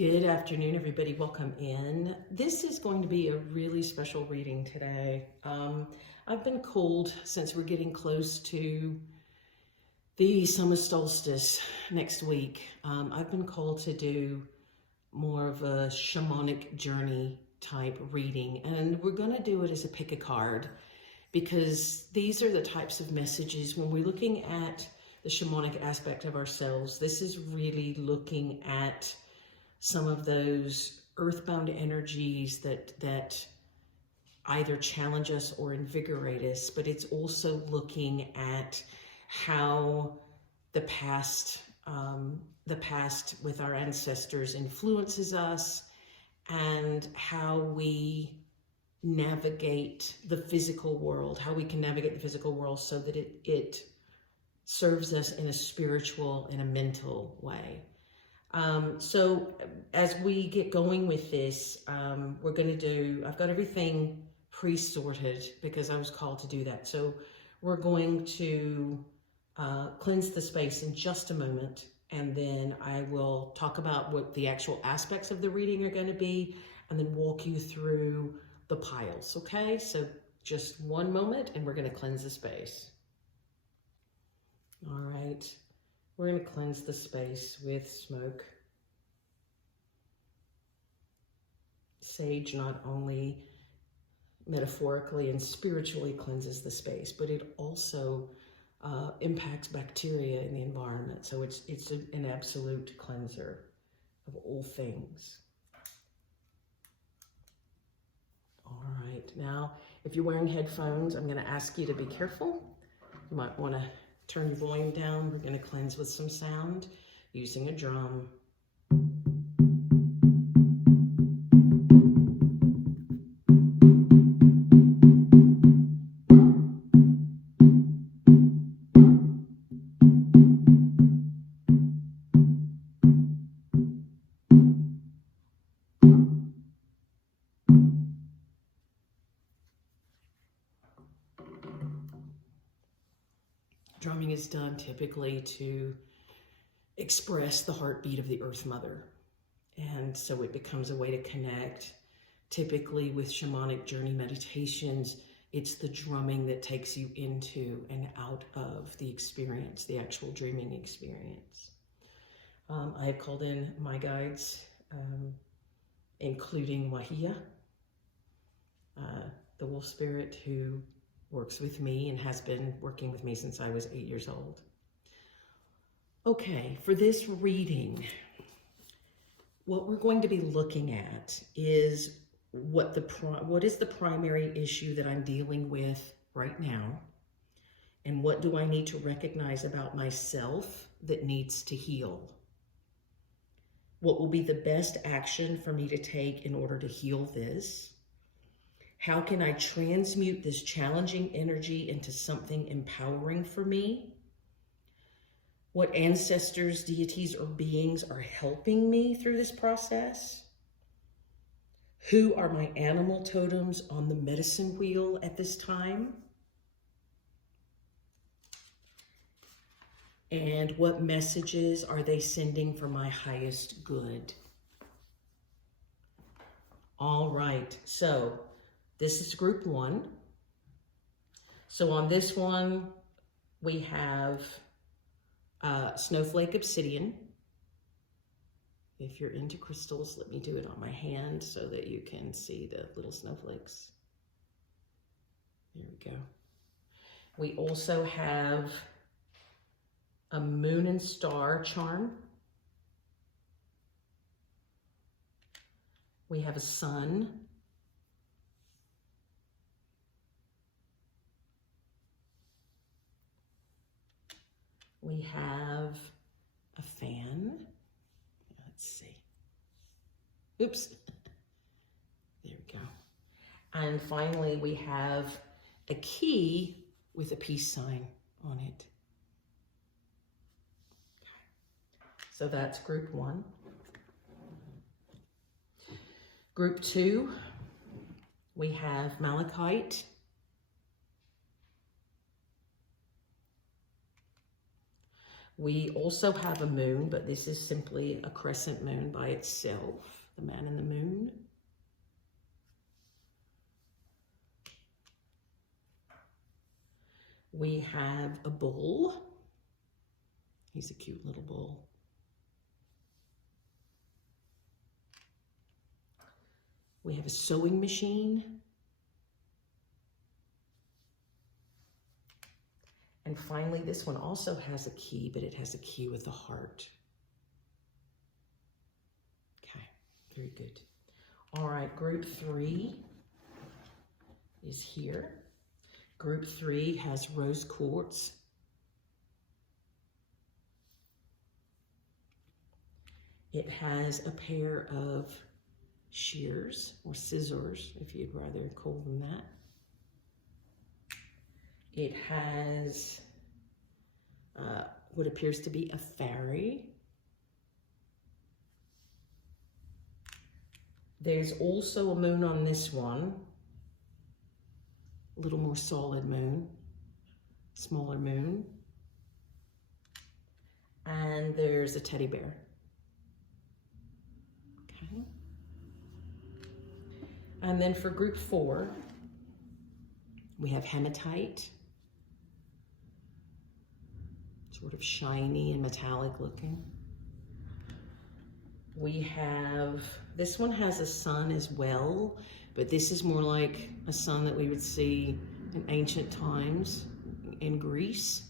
Good afternoon, everybody. Welcome in. This is going to be a really special reading today. I've been called, since we're getting close to the summer solstice next week, I've been called to do more of a shamanic journey type reading. And we're going to do it as a pick a card, because these are the types of messages when we're looking at the shamanic aspect of ourselves. This is really looking at some of those earthbound energies that either challenge us or invigorate us, but it's also looking at how the past with our ancestors influences us, and how we navigate the physical world, how we can navigate the physical world so that it serves us in a spiritual and a mental way. So as we get going with this, I've got everything pre-sorted because I was called to do that. So we're going to cleanse the space in just a moment, and then I will talk about what the actual aspects of the reading are going to be, and then walk you through the piles, okay? So just one moment, and we're going to cleanse the space. All right. We're going to cleanse the space with smoke. Sage not only metaphorically and spiritually cleanses the space, but it also impacts bacteria in the environment. So it's an absolute cleanser of all things. All right. Now, if you're wearing headphones, I'm going to ask you to be careful. You might want to turn your volume down. We're going to cleanse with some sound using a drum. Drumming is done typically to express the heartbeat of the Earth Mother. And so it becomes a way to connect. Typically with shamanic journey meditations, it's the drumming that takes you into and out of the experience, the actual dreaming experience. I have called in my guides, including Wahia, the wolf spirit who works with me and has been working with me since I was 8 years old. Okay, for this reading, what we're going to be looking at is what is the primary issue that I'm dealing with right now, and what do I need to recognize about myself that needs to heal? What will be the best action for me to take in order to heal this? How can I transmute this challenging energy into something empowering for me? What ancestors, deities, or beings are helping me through this process? Who are my animal totems on the medicine wheel at this time? And what messages are they sending for my highest good? All right, so this is group one. So on this one, we have Snowflake Obsidian. If you're into crystals, let me do it on my hand so that you can see the little snowflakes. There we go. We also have a Moon and Star charm. We have a Sun. We have a fan. Let's see. Oops. There we go. And finally, we have a key with a peace sign on it. So that's group one. Group two, we have Malachite. We also have a moon, but this is simply a crescent moon by itself, the man in the moon. We have a bull. He's a cute little bull. We have a sewing machine. And finally, this one also has a key, but it has a key with a heart. Okay, very good. All right, group 3 is here. Group 3 has rose quartz. It has a pair of shears or scissors, if you'd rather call them that. It has what appears to be a fairy. There's also a moon on this one, a little more solid moon, smaller moon. And there's a teddy bear. Okay. And then for group 4, we have hematite. Sort of shiny and metallic looking. We have, this one has a sun as well, but this is more like a sun that we would see in ancient times in Greece.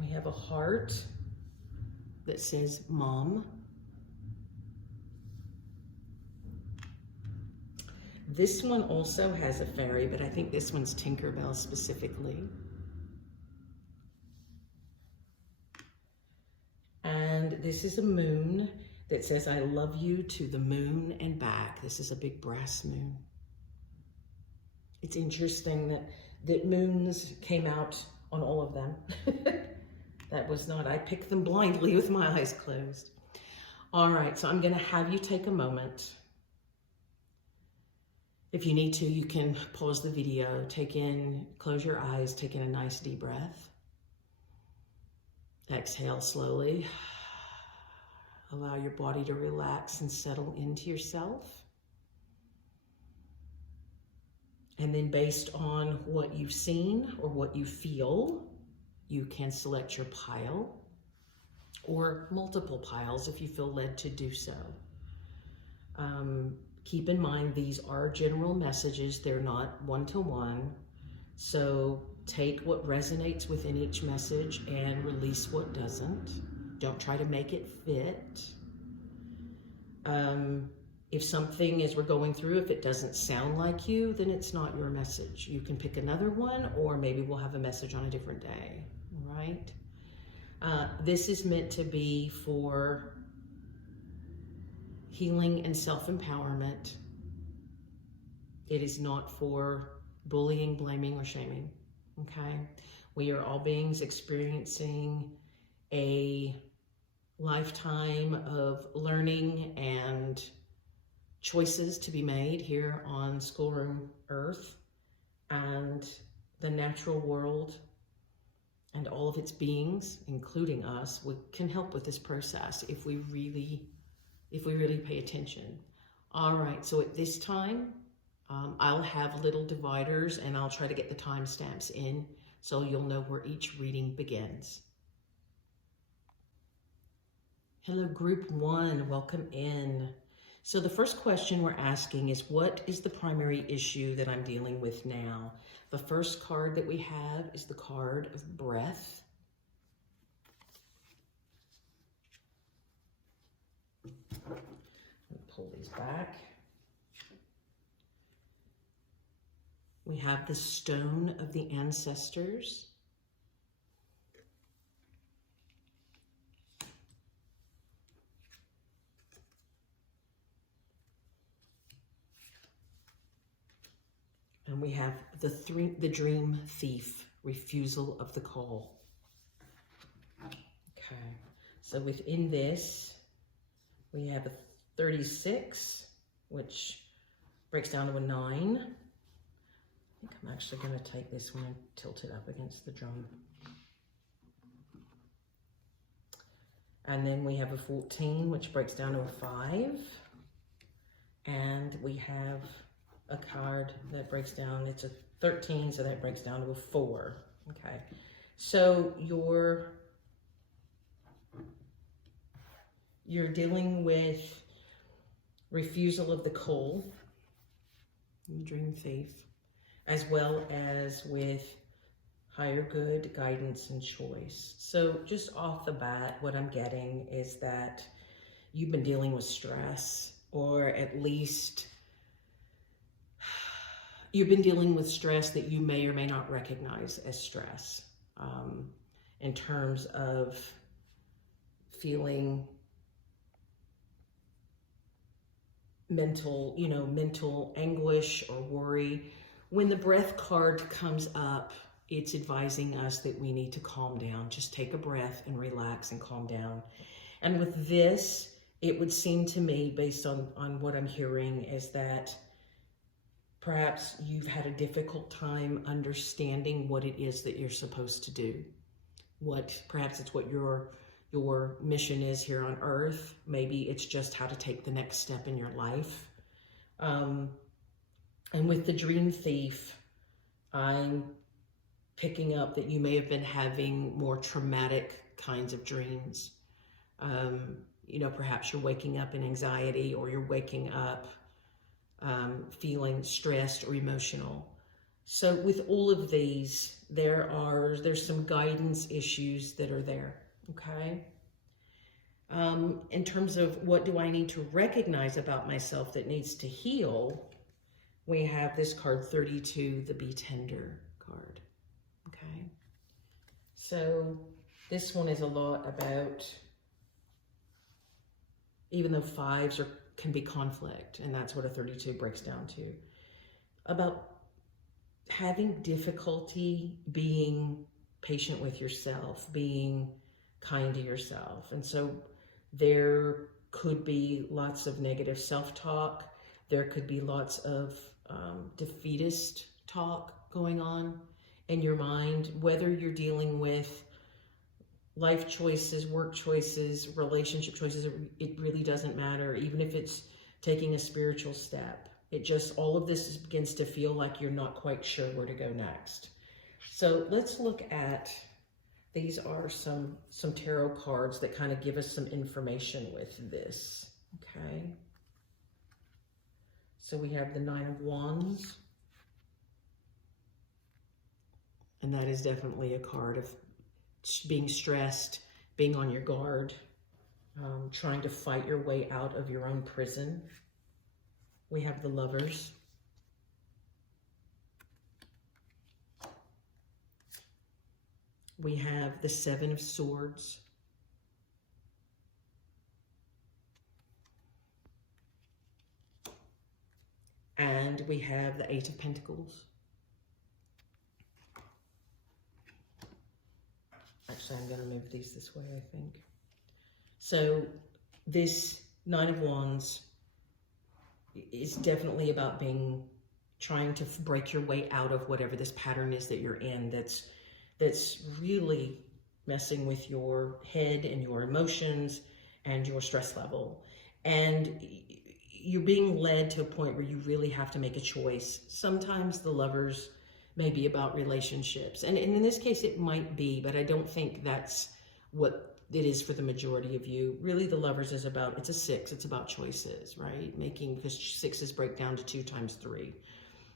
We have a heart that says Mom. This one also has a fairy, but I think this one's Tinkerbell specifically. And this is a moon that says, I love you to the moon and back. This is a big brass moon. It's interesting that moons came out on all of them. That was not, I picked them blindly with my eyes closed. All right, so I'm gonna have you take a moment. If you need to, you can pause the video, close your eyes, take in a nice deep breath. Exhale slowly. Allow your body to relax and settle into yourself. And then based on what you've seen or what you feel, you can select your pile or multiple piles if you feel led to do so. Keep in mind, these are general messages. They're not one-to-one. So take what resonates within each message and release what doesn't. Don't try to make it fit. If something, as we're going through, if it doesn't sound like you, then it's not your message. You can pick another one, or maybe we'll have a message on a different day, all right? This is meant to be for healing and self-empowerment. It is not for bullying, blaming, or shaming, okay? We are all beings experiencing a lifetime of learning and choices to be made here on Schoolroom Earth, and the natural world and all of its beings, including us, can help with this process if we really pay attention. All right, so at this time, I'll have little dividers and I'll try to get the timestamps in so you'll know where each reading begins. Hello, group 1, welcome in. So the first question we're asking is, what is the primary issue that I'm dealing with now? The first card that we have is the card of breath. Pull these back. We have the stone of the ancestors. And we have the dream thief, refusal of the call. Okay, so within this, we have a 36, which breaks down to a 9. think I'm actually going to take this one and tilt it up against the drum. And then we have a 14, which breaks down to a 5. And we have a card that breaks down, it's a 13, so that breaks down to a 4. Okay, so you're dealing with refusal of the call, dream thief, as well as with higher good, guidance, and choice. So just off the bat, what I'm getting is that you've been dealing with stress, or at least you've been dealing with stress that you may or may not recognize as stress, in terms of feeling mental anguish or worry. When the breath card comes up, it's advising us that we need to calm down. Just take a breath and relax and calm down. And with this, it would seem to me, based on what I'm hearing, is that perhaps you've had a difficult time understanding what it is that you're supposed to do. Perhaps it's what your mission is here on Earth. Maybe it's just how to take the next step in your life. And with the dream thief, I'm picking up that you may have been having more traumatic kinds of dreams. Perhaps you're waking up in anxiety, or you're waking up feeling stressed or emotional. So with all of these, there's some guidance issues that are there, okay? In terms of what do I need to recognize about myself that needs to heal, we have this card 32, the Be Tender card, okay? So this one is a lot about, even though 5s can be conflict, and that's what a 32 breaks down to, about having difficulty being patient with yourself, being kind to yourself. And so there could be lots of negative self-talk. There could be lots of defeatist talk going on in your mind, whether you're dealing with life choices, work choices, relationship choices. It really doesn't matter. Even if it's taking a spiritual step, all of this begins to feel like you're not quite sure where to go next. So let's look at, these are some tarot cards that kind of give us some information with this, okay? So we have the 9 of Wands, and that is definitely a card of being stressed, being on your guard, trying to fight your way out of your own prison. We have the Lovers. We have the 7 of Swords. And we have the 8 of Pentacles. Actually, I'm going to move these this way, I think. So this 9 of Wands is definitely about trying to break your way out of whatever this pattern is that you're in, that's really messing with your head and your emotions and your stress level. And you're being led to a point where you really have to make a choice. Sometimes the Lovers may be about relationships. And in this case, it might be, but I don't think that's what it is for the majority of you. Really, the Lovers is about, it's a 6, it's about choices, right? Because 6s break down to 2 times 3.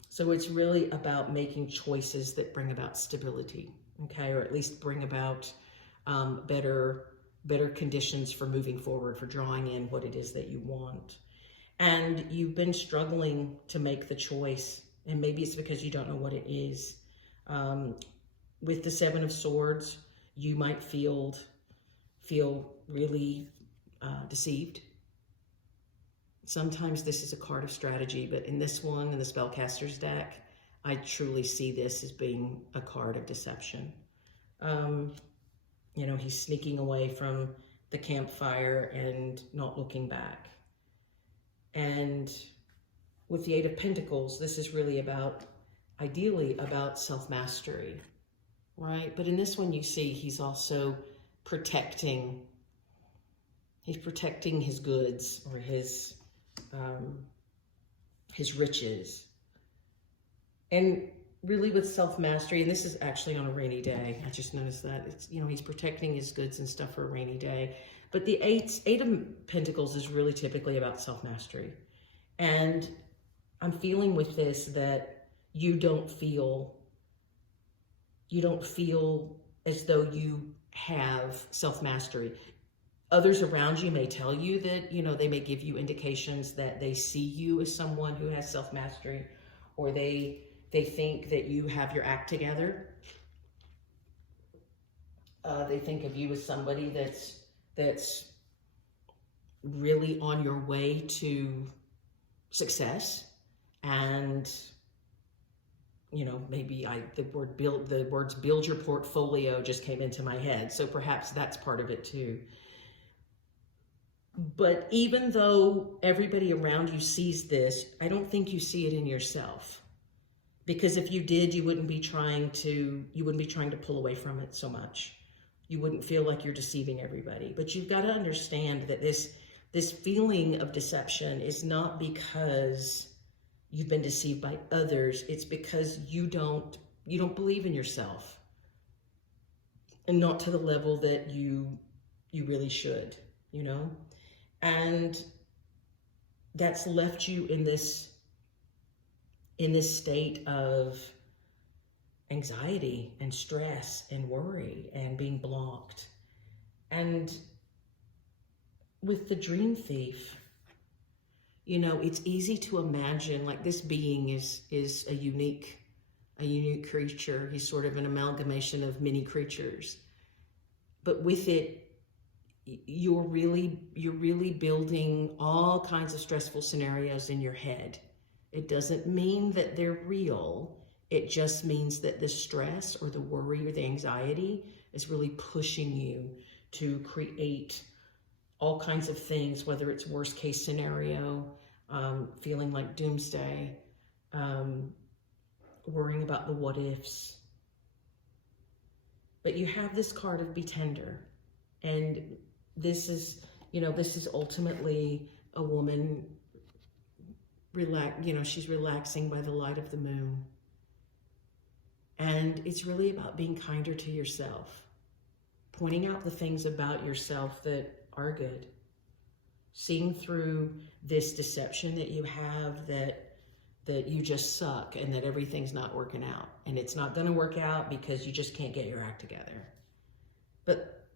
So it's really about making choices that bring about stability, okay? Or at least bring about better conditions for moving forward, for drawing in what it is that you want. And you've been struggling to make the choice, and maybe it's because you don't know what it is. With the 7 of Swords, you might feel really deceived. Sometimes this is a card of strategy, but in this one, in the Spellcasters deck, I truly see this as being a card of deception. He's sneaking away from the campfire and not looking back. And with the 8 of Pentacles, this is really about, ideally about self-mastery, right? But in this one, you see he's also protecting his goods or his riches. And really with self-mastery, and this is actually on a rainy day, I just noticed that, it's, you know, he's protecting his goods and stuff for a rainy day. But the Eight of Pentacles is really typically about self-mastery. And I'm feeling with this that you don't feel as though you have self-mastery. Others around you may tell you that, you know, they may give you indications that they see you as someone who has self-mastery, or they think that you have your act together. They think of you as somebody that's really on your way to success. And, you know, maybe the words build your portfolio just came into my head. So perhaps that's part of it too. But even though everybody around you sees this, I don't think you see it in yourself. Because if you did, you wouldn't be trying to pull away from it so much. You wouldn't feel like you're deceiving everybody. But you've got to understand that this feeling of deception is not because you've been deceived by others. It's because you don't believe in yourself. And not to the level that you really should, you know? And that's left you in this state of anxiety and stress and worry and being blocked. And with the dream thief, you know, it's easy to imagine like this being is a unique creature. He's sort of an amalgamation of many creatures. But with it, you're really building all kinds of stressful scenarios in your head. It doesn't mean that they're real. It just means that the stress or the worry or the anxiety is really pushing you to create all kinds of things, whether it's worst case scenario, feeling like doomsday, worrying about the what ifs. But you have this card of be tender. And this is ultimately a woman she's relaxing by the light of the moon. And it's really about being kinder to yourself, pointing out the things about yourself that are good, seeing through this deception that you have that you just suck and that everything's not working out. And it's not going to work out because you just can't get your act together. But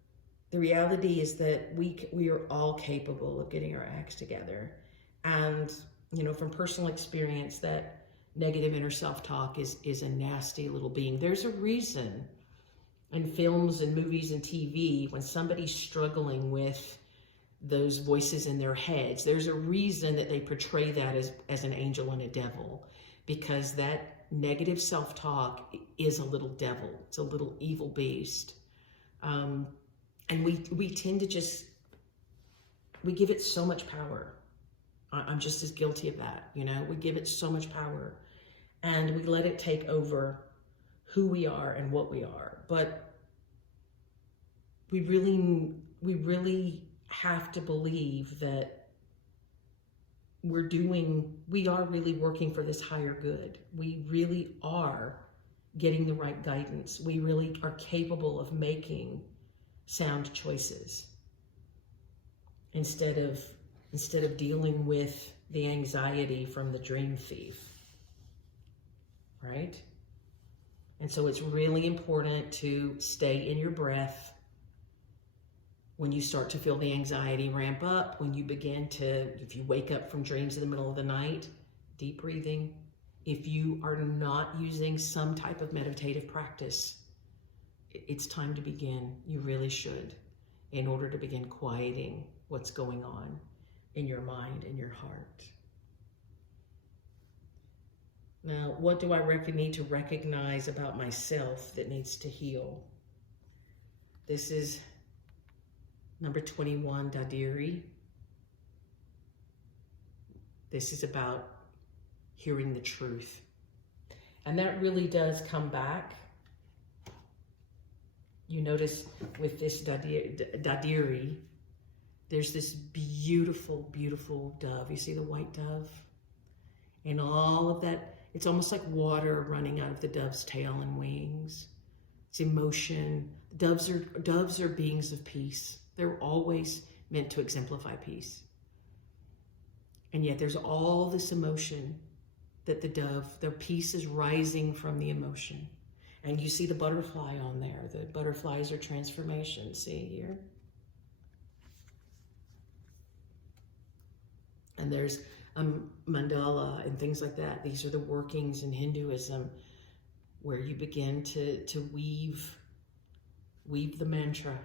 the reality is that we are all capable of getting our acts together. And, you know, from personal experience, that negative inner self-talk is a nasty little being. There's a reason in films and movies and TV, when somebody's struggling with those voices in their heads, there's a reason that they portray that as an angel and a devil, because that negative self-talk is a little devil. It's a little evil beast. And we tend to we give it so much power. I'm just as guilty of that, you know? We give it so much power and we let it take over who we are and what we are. But we really have to believe that we are really working for this higher good. We really are getting the right guidance. We really are capable of making sound choices instead of dealing with the anxiety from the dream thief, right? And so it's really important to stay in your breath when you start to feel the anxiety ramp up, if you wake up from dreams in the middle of the night, deep breathing. If you are not using some type of meditative practice, it's time to begin. You really should, in order to begin quieting what's going on in your mind and your heart. Now, what do I need to recognize about myself that needs to heal? This is number 21, Dadiri. This is about hearing the truth. And that really does come back. You notice with this Dadiri, there's this beautiful, beautiful dove. You see the white dove? And all of that, it's almost like water running out of the dove's tail and wings. It's emotion. Doves are beings of peace. They're always meant to exemplify peace. And yet there's all this emotion that their peace is rising from the emotion. And you see the butterfly on there. The butterflies are transformation. See here? And there's a mandala and things like that. These are the workings in Hinduism where you begin to weave the mantra,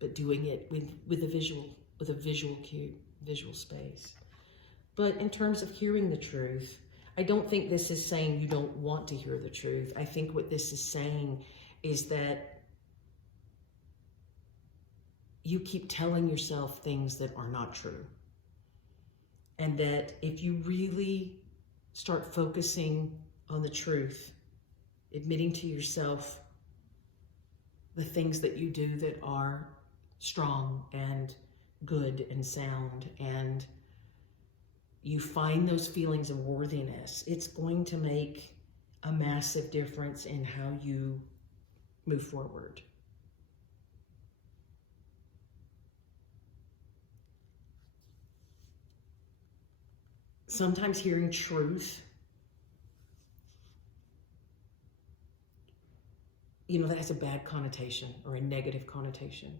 but doing it with a visual cue, visual space. But in terms of hearing the truth, I don't think this is saying you don't want to hear the truth. I think what this is saying is that you keep telling yourself things that are not true. And that if you really start focusing on the truth, admitting to yourself the things that you do that are strong and good and sound, and you find those feelings of worthiness, it's going to make a massive difference in how you move forward. Sometimes hearing truth, that has a bad connotation or a negative connotation.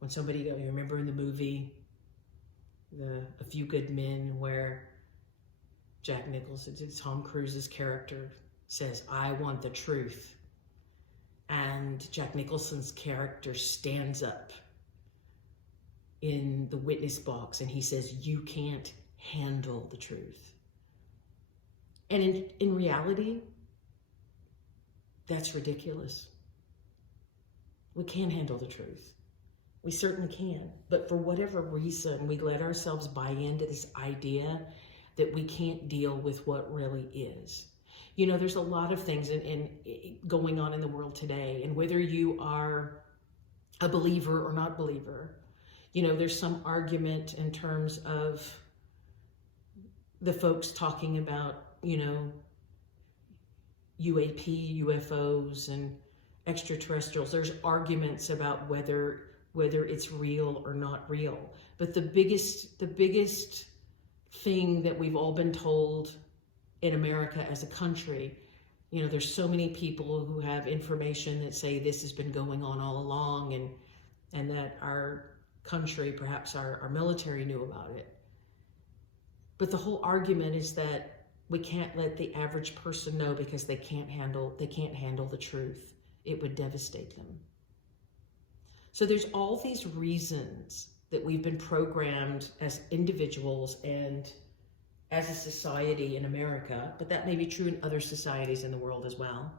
When somebody, you remember in the movie, A Few Good Men, where Jack Nicholson, Tom Cruise's character, says, "I want the truth." And Jack Nicholson's character stands up in the witness box and he says, "You can't handle the truth." And in reality, that's ridiculous. We can handle the truth. We certainly can. But for whatever reason, we let ourselves buy into this idea that we can't deal with what really is. There's a lot of things in going on in the world today, and whether you are a believer or not believer, there's some argument in terms of the folks talking about, UAP, UFOs, and extraterrestrials. There's arguments about whether it's real or not real. But the biggest thing that we've all been told in America as a country, there's so many people who have information that say this has been going on all along, and that our country, perhaps our military, knew about it. But the whole argument is that we can't let the average person know because they can't handle the truth. It would devastate them. So there's all these reasons that we've been programmed as individuals and as a society in America, but that may be true in other societies in the world as well.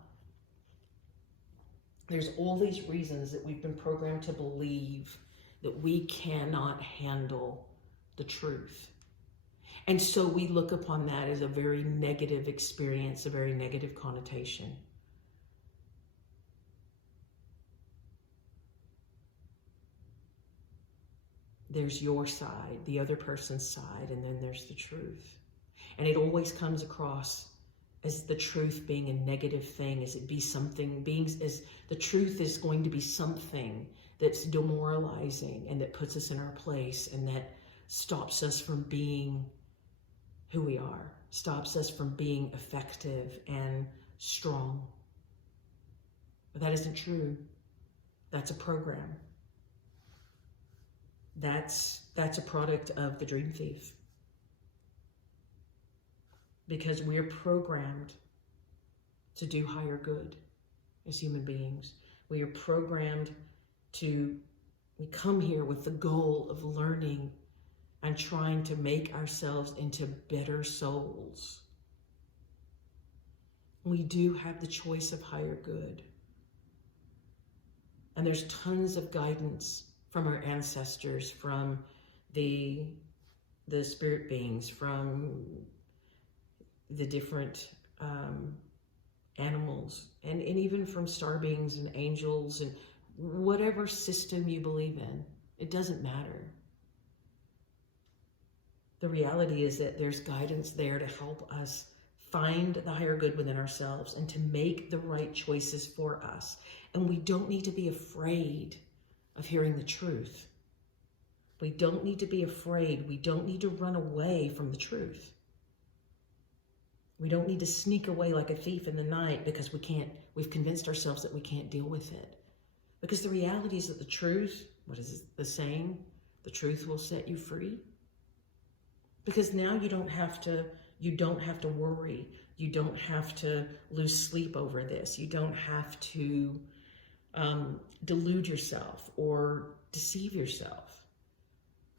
There's all these reasons that we've been programmed to believe that we cannot handle the truth. And so we look upon that as a very negative experience, a very negative connotation. There's your side, the other person's side, and then there's the truth. And it always comes across as the truth being a negative thing, as the truth is going to be something that's demoralizing and that puts us in our place and that stops us from being who we are, stops us from being effective and strong. But that isn't true. That's a program. That's a product of the dream thief. Because we're programmed to do higher good as human beings. We are programmed we come here with the goal of learning and trying to make ourselves into better souls. We do have the choice of higher good. And there's tons of guidance from our ancestors, from the spirit beings, from the different animals, and even from star beings and angels and whatever system you believe in. It doesn't matter. The reality is that there's guidance there to help us find the higher good within ourselves and to make the right choices for us. And we don't need to be afraid of hearing the truth. We don't need to be afraid. We don't need to run away from the truth. We don't need to sneak away like a thief in the night because we've convinced ourselves that we can't deal with it. Because the reality is that the truth, what is the saying? The truth will set you free. Because now you don't have to worry. You don't have to lose sleep over this. You don't have to delude yourself or deceive yourself.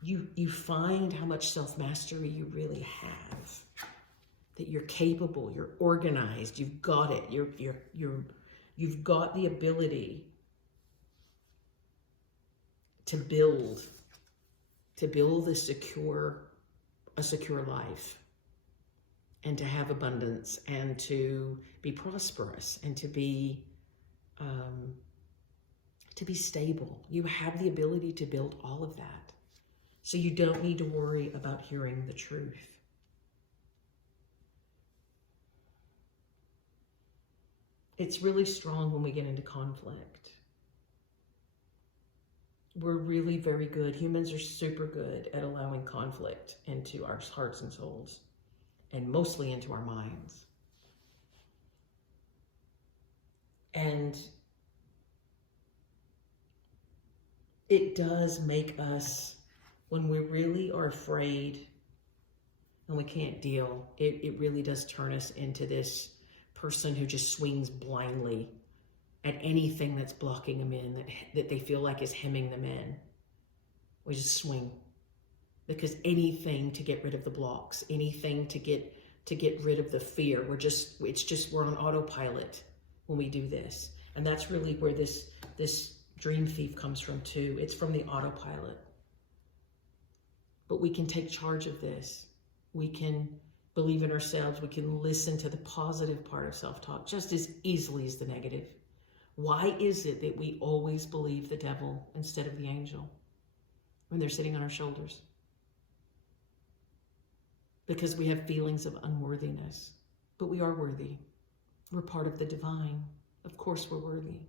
You find how much self-mastery you really have. That you're capable, you're organized, you've got it. You've got the ability to build a secure life, and to have abundance, and to be prosperous, and to be stable. You have the ability to build all of that. So you don't need to worry about hearing the truth. It's really strong when we get into conflict. We're really very good. Humans are super good at allowing conflict into our hearts and souls, and mostly into our minds. And it does make us, when we really are afraid and we can't deal, it really does turn us into this person who just swings blindly at anything that's blocking them in, that they feel like is hemming them in. We just swing. Because anything to get rid of the blocks, anything to get rid of the fear, we're on autopilot when we do this. And that's really where this dream thief comes from too. It's from the autopilot. But we can take charge of this. We can believe in ourselves. We can listen to the positive part of self-talk just as easily as the negative. Why is it that we always believe the devil instead of the angel when they're sitting on our shoulders? Because we have feelings of unworthiness. But we are worthy. We're part of the divine. Of course we're worthy.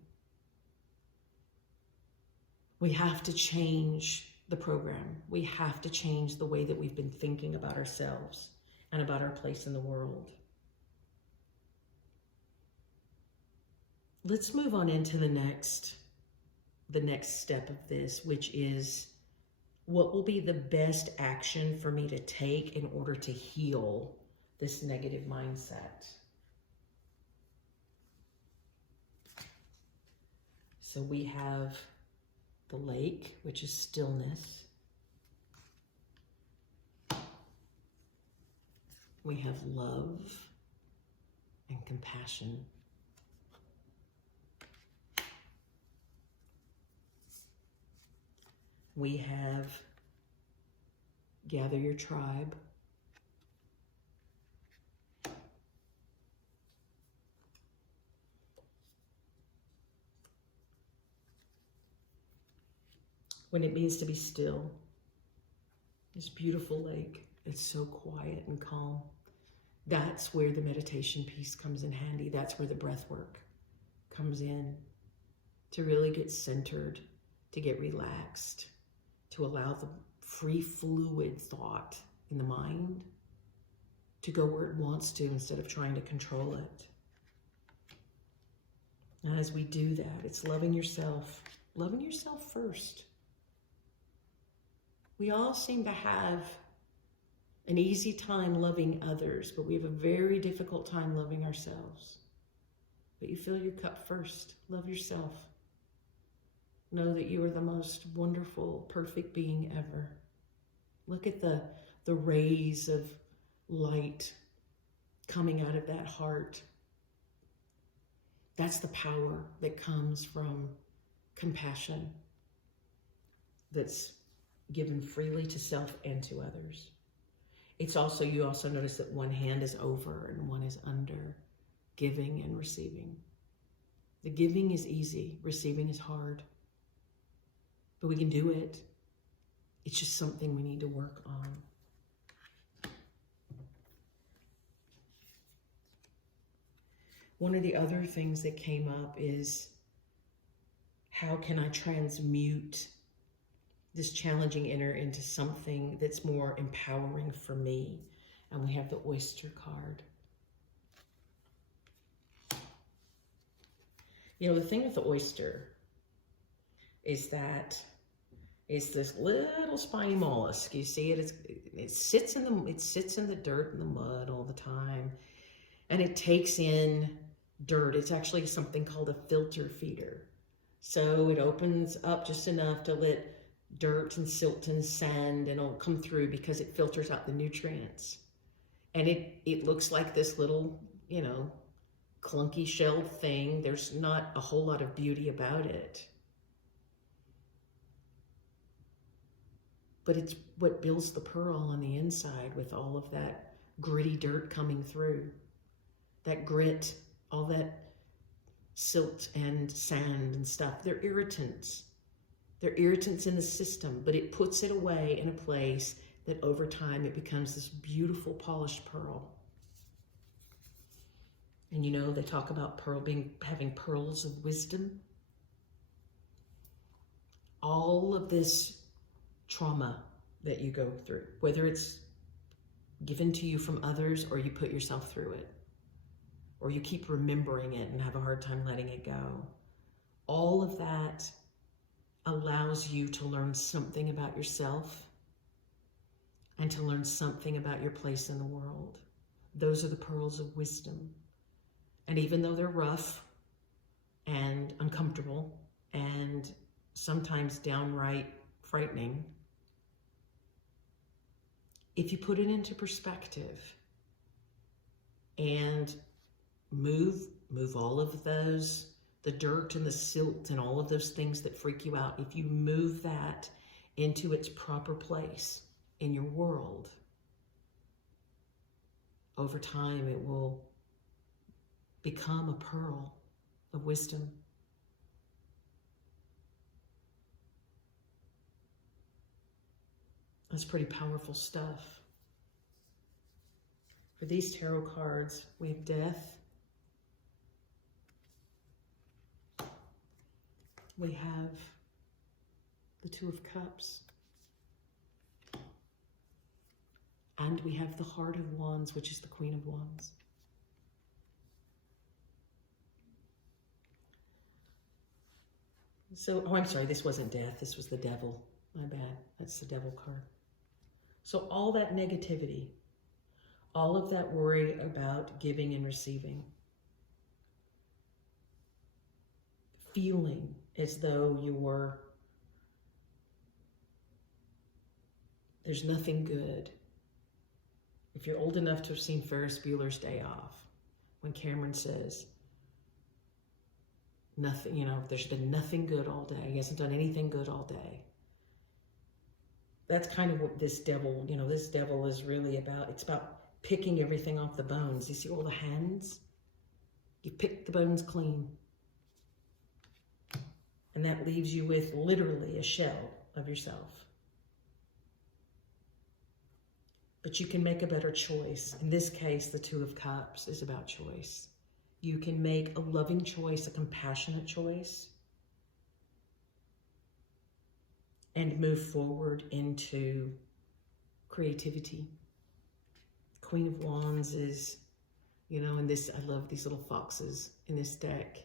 We have to change the program. We have to change the way that we've been thinking about ourselves and about our place in the world. Let's move on into the next step of this, which is what will be the best action for me to take in order to heal this negative mindset. So we have the lake, which is stillness. We have love and compassion. We have gather your tribe. When it means to be still. This beautiful lake, it's so quiet and calm. That's where the meditation piece comes in handy. That's where the breath work comes in, to really get centered, to get relaxed, to allow the free fluid thought in the mind to go where it wants to instead of trying to control it. And as we do that, it's loving yourself first. We all seem to have an easy time loving others, but we have a very difficult time loving ourselves. But you fill your cup first. Love yourself. Know that you are the most wonderful, perfect being ever. Look at the rays of light coming out of that heart. That's the power that comes from compassion that's given freely to self and to others. It's also, you also notice that one hand is over and one is under, giving and receiving. The giving is easy, receiving is hard. But we can do it. It's just something we need to work on. One of the other things that came up is, how can I transmute this challenging inner into something that's more empowering for me? And we have the oyster card. You know, the thing with the oyster is that it's this little spiny mollusk. You see it? It sits in the dirt and the mud all the time, and it takes in dirt. It's actually something called a filter feeder. So it opens up just enough to let dirt and silt and sand and all come through, because it filters out the nutrients. And it looks like this little, you know, clunky shelled thing. There's not a whole lot of beauty about it. But it's what builds the pearl on the inside, with all of that gritty dirt coming through. That grit, all that silt and sand and stuff. They're irritants. They're irritants in the system, but it puts it away in a place that over time it becomes this beautiful polished pearl. And you know, they talk about having pearls of wisdom. All of this trauma that you go through, whether it's given to you from others or you put yourself through it, or you keep remembering it and have a hard time letting it go, all of that allows you to learn something about yourself and to learn something about your place in the world. Those are the pearls of wisdom. And even though they're rough and uncomfortable and sometimes downright frightening, if you put it into perspective and move all of those, the dirt and the silt and all of those things that freak you out, if you move that into its proper place in your world, over time it will become a pearl of wisdom. That's pretty powerful stuff. For these tarot cards, we have death. We have the Two of Cups. And we have the Heart of Wands, which is the Queen of Wands. So, oh, I'm sorry, this wasn't death. This was the Devil. My bad. That's the Devil card. So all that negativity, all of that worry about giving and receiving, feeling as though there's nothing good. If you're old enough to have seen Ferris Bueller's Day Off, when Cameron says, nothing, you know, there's been nothing good all day. He hasn't done anything good all day. That's kind of what this devil, you know, this devil is really about. It's about picking everything off the bones. You see all the hands? You pick the bones clean. And that leaves you with literally a shell of yourself. But you can make a better choice. In this case, the Two of Cups is about choice. You can make a loving choice, a compassionate choice, and move forward into creativity. Queen of Wands is, you know, and this, I love these little foxes in this deck.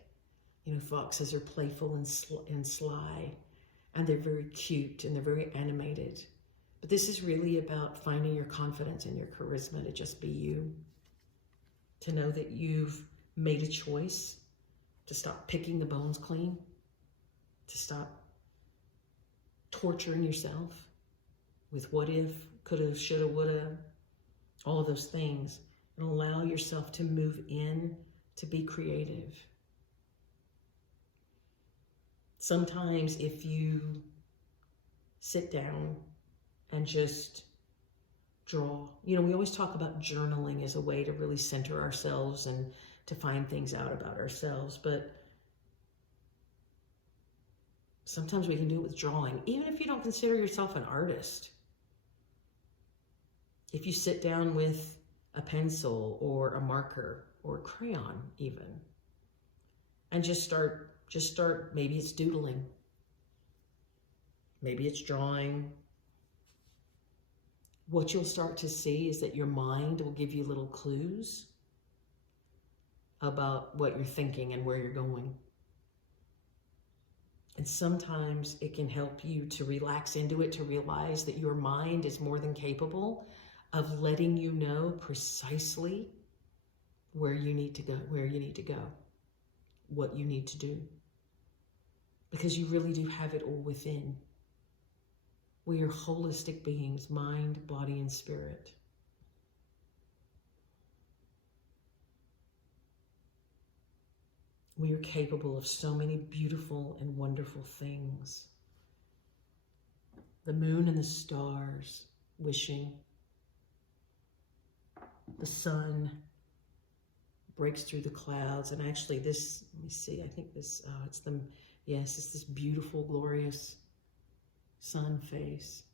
You know, foxes are playful and sly, and they're very cute and they're very animated. But this is really about finding your confidence and your charisma to just be you. To know that you've made a choice to stop picking the bones clean, to stop torturing yourself with what if, coulda, shoulda, woulda, all of those things, and allow yourself to move in to be creative. Sometimes if you sit down and just draw. You know, we always talk about journaling as a way to really center ourselves and to find things out about ourselves, but sometimes we can do it with drawing, even if you don't consider yourself an artist. If you sit down with a pencil or a marker or a crayon even, and just start, maybe it's doodling, maybe it's drawing. What you'll start to see is that your mind will give you little clues about what you're thinking and where you're going. And sometimes it can help you to relax into it, to realize that your mind is more than capable of letting you know precisely where you need to go, what you need to do. Because you really do have it all within. We are holistic beings, mind, body, and spirit. We are capable of so many beautiful and wonderful things. The moon and the stars wishing. The sun breaks through the clouds. And actually this, let me see, I think this, it's this beautiful, glorious sun face.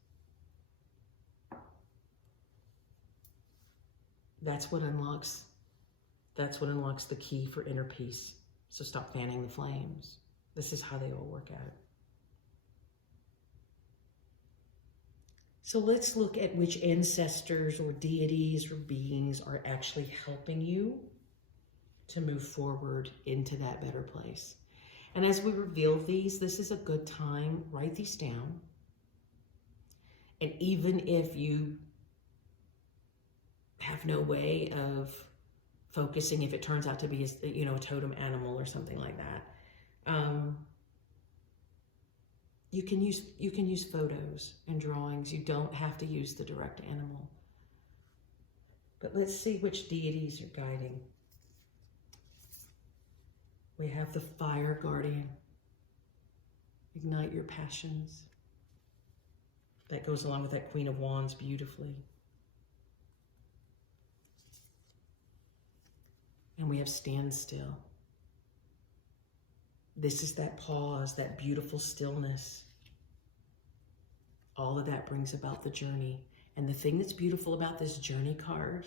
That's what unlocks the key for inner peace. So stop fanning the flames. This is how they all work out. So let's look at which ancestors or deities or beings are actually helping you to move forward into that better place. And as we reveal these, this is a good time, write these down. And even if you have no way of focusing, if it turns out to be a totem animal or something like that, you can use photos and drawings. You don't have to use the direct animal. But let's see which deities are guiding. We have the fire guardian. Ignite your passions. That goes along with that Queen of Wands beautifully. And we have stand still. This is that pause, that beautiful stillness. All of that brings about the journey. And the thing that's beautiful about this journey card,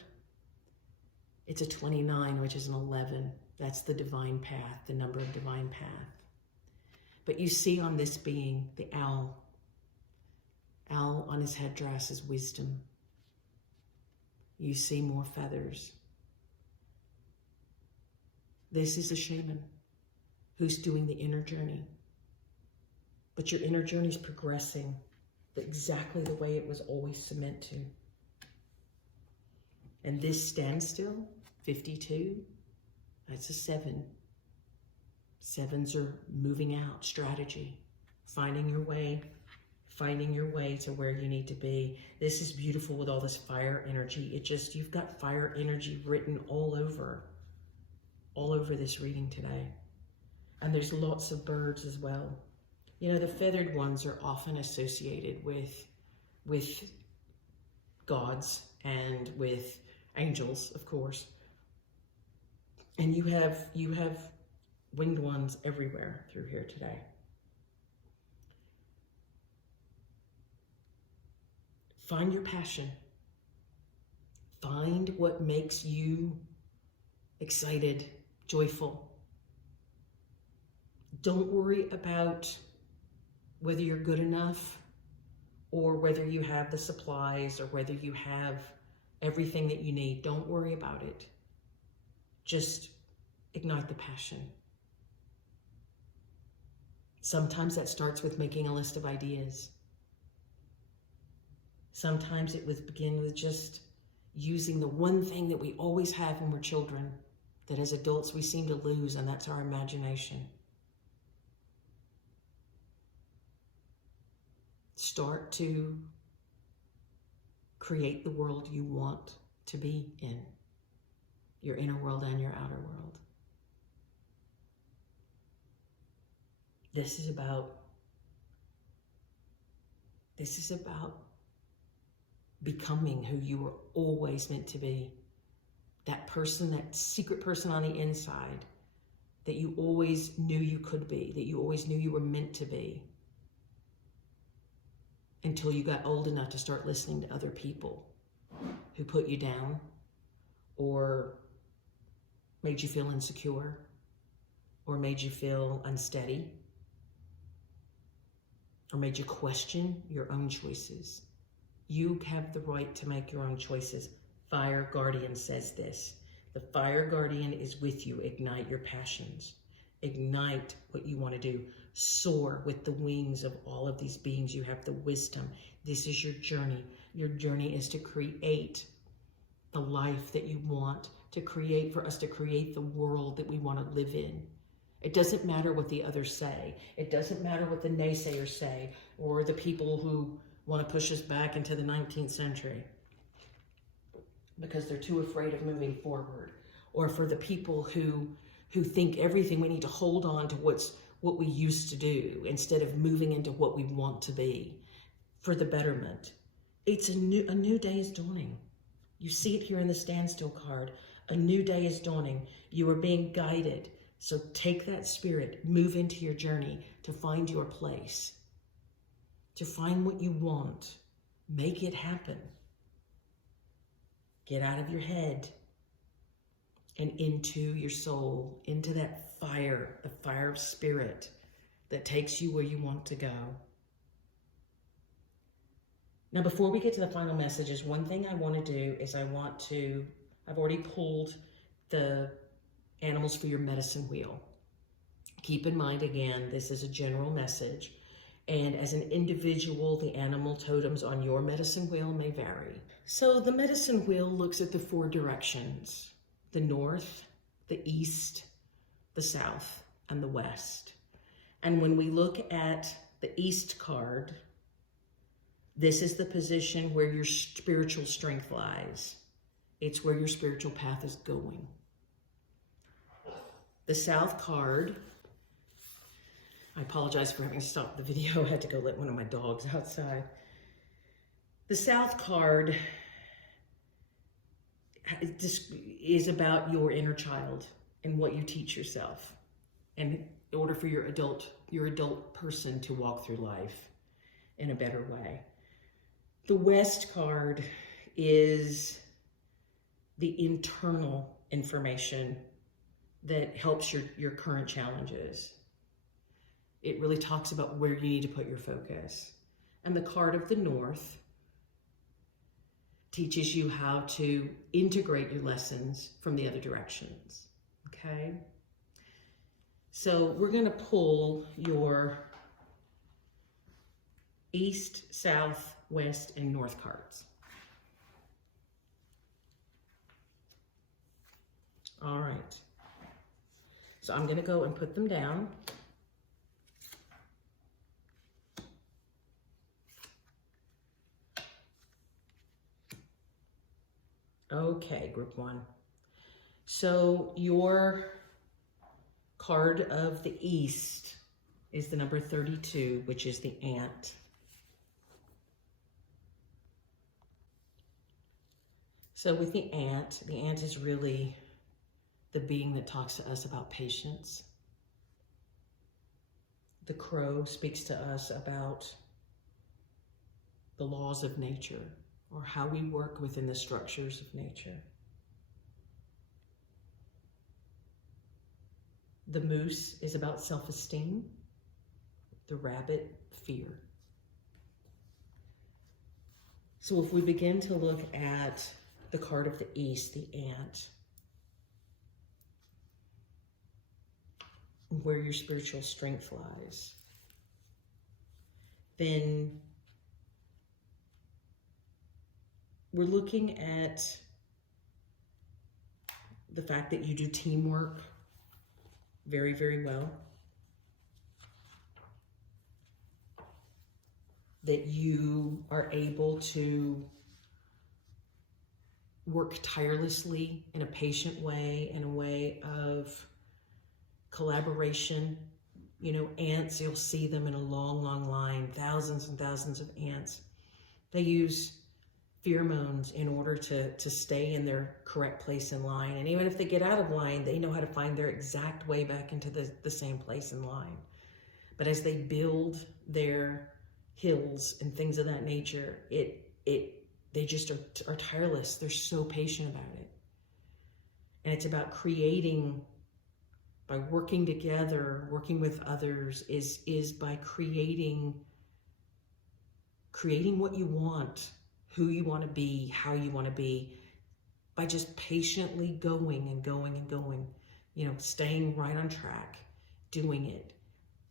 it's a 29, which is an 11. That's the divine path, the number of divine path. But you see on this being, the owl. Owl on his headdress is wisdom. You see more feathers. This is a shaman who's doing the inner journey. But your inner journey is progressing exactly the way it was always meant to. And this standstill, 52, that's a 7. 7s are moving out, strategy, finding your way to where you need to be. This is beautiful with all this fire energy. You've got fire energy written all over this reading today. And there's lots of birds as well. You know, the feathered ones are often associated with gods and with angels, of course. And you have winged ones everywhere through here today. Find your passion. Find what makes you excited, joyful. Don't worry about whether you're good enough or whether you have the supplies or whether you have everything that you need. Don't worry about it. Just ignite the passion. Sometimes that starts with making a list of ideas. Sometimes it would begin with just using the one thing that we always have when we're children, that as adults we seem to lose, and that's our imagination. Start to create the world you want to be in, your inner world and your outer world. This is about becoming who you were always meant to be. That person, that secret person on the inside that you always knew you could be, that you always knew you were meant to be, until you got old enough to start listening to other people who put you down or made you feel insecure or made you feel unsteady or made you question your own choices. You have the right to make your own choices. Fire Guardian says this. The Fire Guardian is with you. Ignite your passions. Ignite what you want to do. Soar with the wings of all of these beings. You have the wisdom. This is your journey. Your journey is to create the life that you want to create, for us to create the world that we want to live in. It doesn't matter what the others say. It doesn't matter what the naysayers say, or the people who want to push us back into the 19th century because they're too afraid of moving forward, or for the people who think everything we need to hold on to what we used to do instead of moving into what we want to be for the betterment. It's a new day is dawning. You see it here in the standstill card. A new day is dawning. You are being guided. So take that spirit, move into your journey to find your place, to find what you want. Make it happen. Get out of your head and into your soul, into that fire, the fire of spirit that takes you where you want to go. Now, before we get to the final messages, one thing I want to do is I've already pulled the animals for your medicine wheel. Keep in mind, again, this is a general message. And as an individual, the animal totems on your medicine wheel may vary. So the medicine wheel looks at the 4 directions: the north, the east, the south, and the west. And when we look at the east card, this is the position where your spiritual strength lies. It's where your spiritual path is going. The south card, I apologize for having to stop the video. I had to go let one of my dogs outside. The south card is about your inner child and what you teach yourself, and in order for your adult person to walk through life in a better way. The west card is the internal information that helps your current challenges. It really talks about where you need to put your focus. And the card of the north teaches you how to integrate your lessons from the other directions, okay? So we're gonna pull your east, south, west, and north cards. All right. So I'm gonna go and put them down. Okay, group 1. So your card of the east is the number 32, which is the ant. So with the ant is really the being that talks to us about patience. The crow speaks to us about the laws of nature, or how we work within the structures of nature. The moose is about self-esteem. The rabbit, fear. So if we begin to look at the card of the east, the ant, where your spiritual strength lies, then we're looking at the fact that you do teamwork very, very well. That you are able to work tirelessly in a patient way, in a way of collaboration. You know, ants, you'll see them in a long, long line, thousands and thousands of ants. They use pheromones in order to stay in their correct place in line. And even if they get out of line, they know how to find their exact way back into the same place in line. But as they build their hills and things of that nature, they just are tireless. They're so patient about it. And it's about creating, by working together, working with others, is by creating what you want, who you want to be, how you want to be, by just patiently going and going and going, staying right on track, doing it.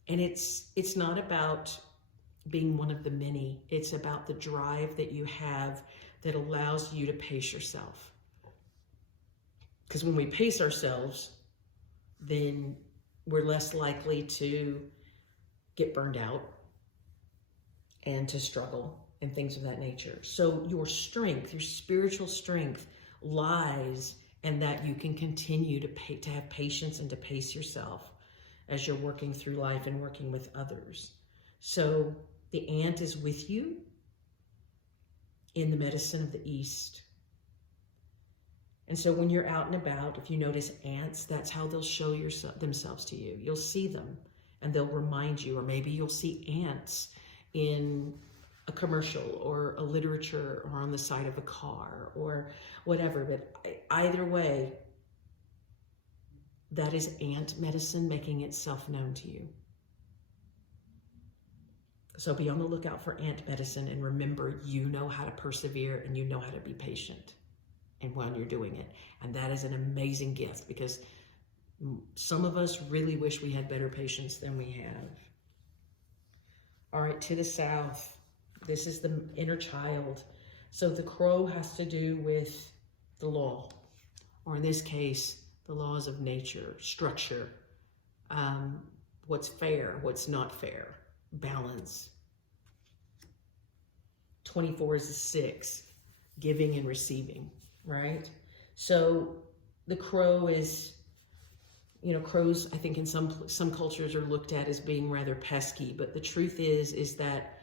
And it's not about being one of the many. It's about the drive that you have that allows you to pace yourself. Because when we pace ourselves, then we're less likely to get burned out and to struggle and things of that nature. So your strength, your spiritual strength, lies in that you can continue to have patience and to pace yourself as you're working through life and working with others. So the ant is with you in the medicine of the East. And so when you're out and about, if you notice ants, that's how they'll show themselves to you. You'll see them and they'll remind you, or maybe you'll see ants in a commercial or a literature or on the side of a car or whatever. But either way, that is ant medicine making itself known to you. So be on the lookout for ant medicine, and remember, you know how to persevere and you know how to be patient and when you're doing it. And that is an amazing gift, because some of us really wish we had better patience than we have. All right, to the south, this is the inner child. So the crow has to do with the law, or in this case, the laws of nature, structure, what's fair, what's not fair, balance. 24 is the 6, giving and receiving, right? So the crow is, crows, I think in some cultures are looked at as being rather pesky, but the truth is that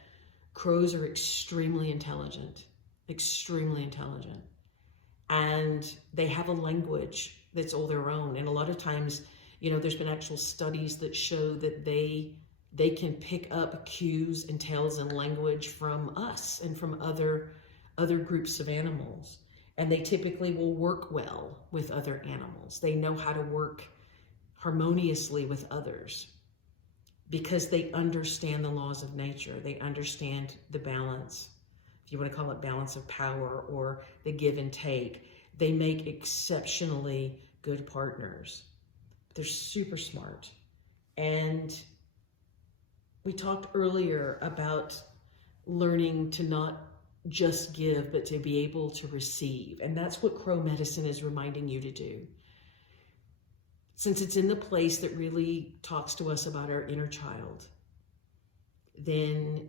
crows are extremely intelligent, and they have a language that's all their own. And a lot of times, there's been actual studies that show that they can pick up cues and tells and language from us and from other groups of animals. And they typically will work well with other animals. They know how to work harmoniously with others because they understand the laws of nature. They understand the balance, if you want to call it balance of power or the give and take. They make exceptionally good partners. They're super smart. And we talked earlier about learning to not just give, but to be able to receive. And that's what crow medicine is reminding you to do. Since it's in the place that really talks to us about our inner child, then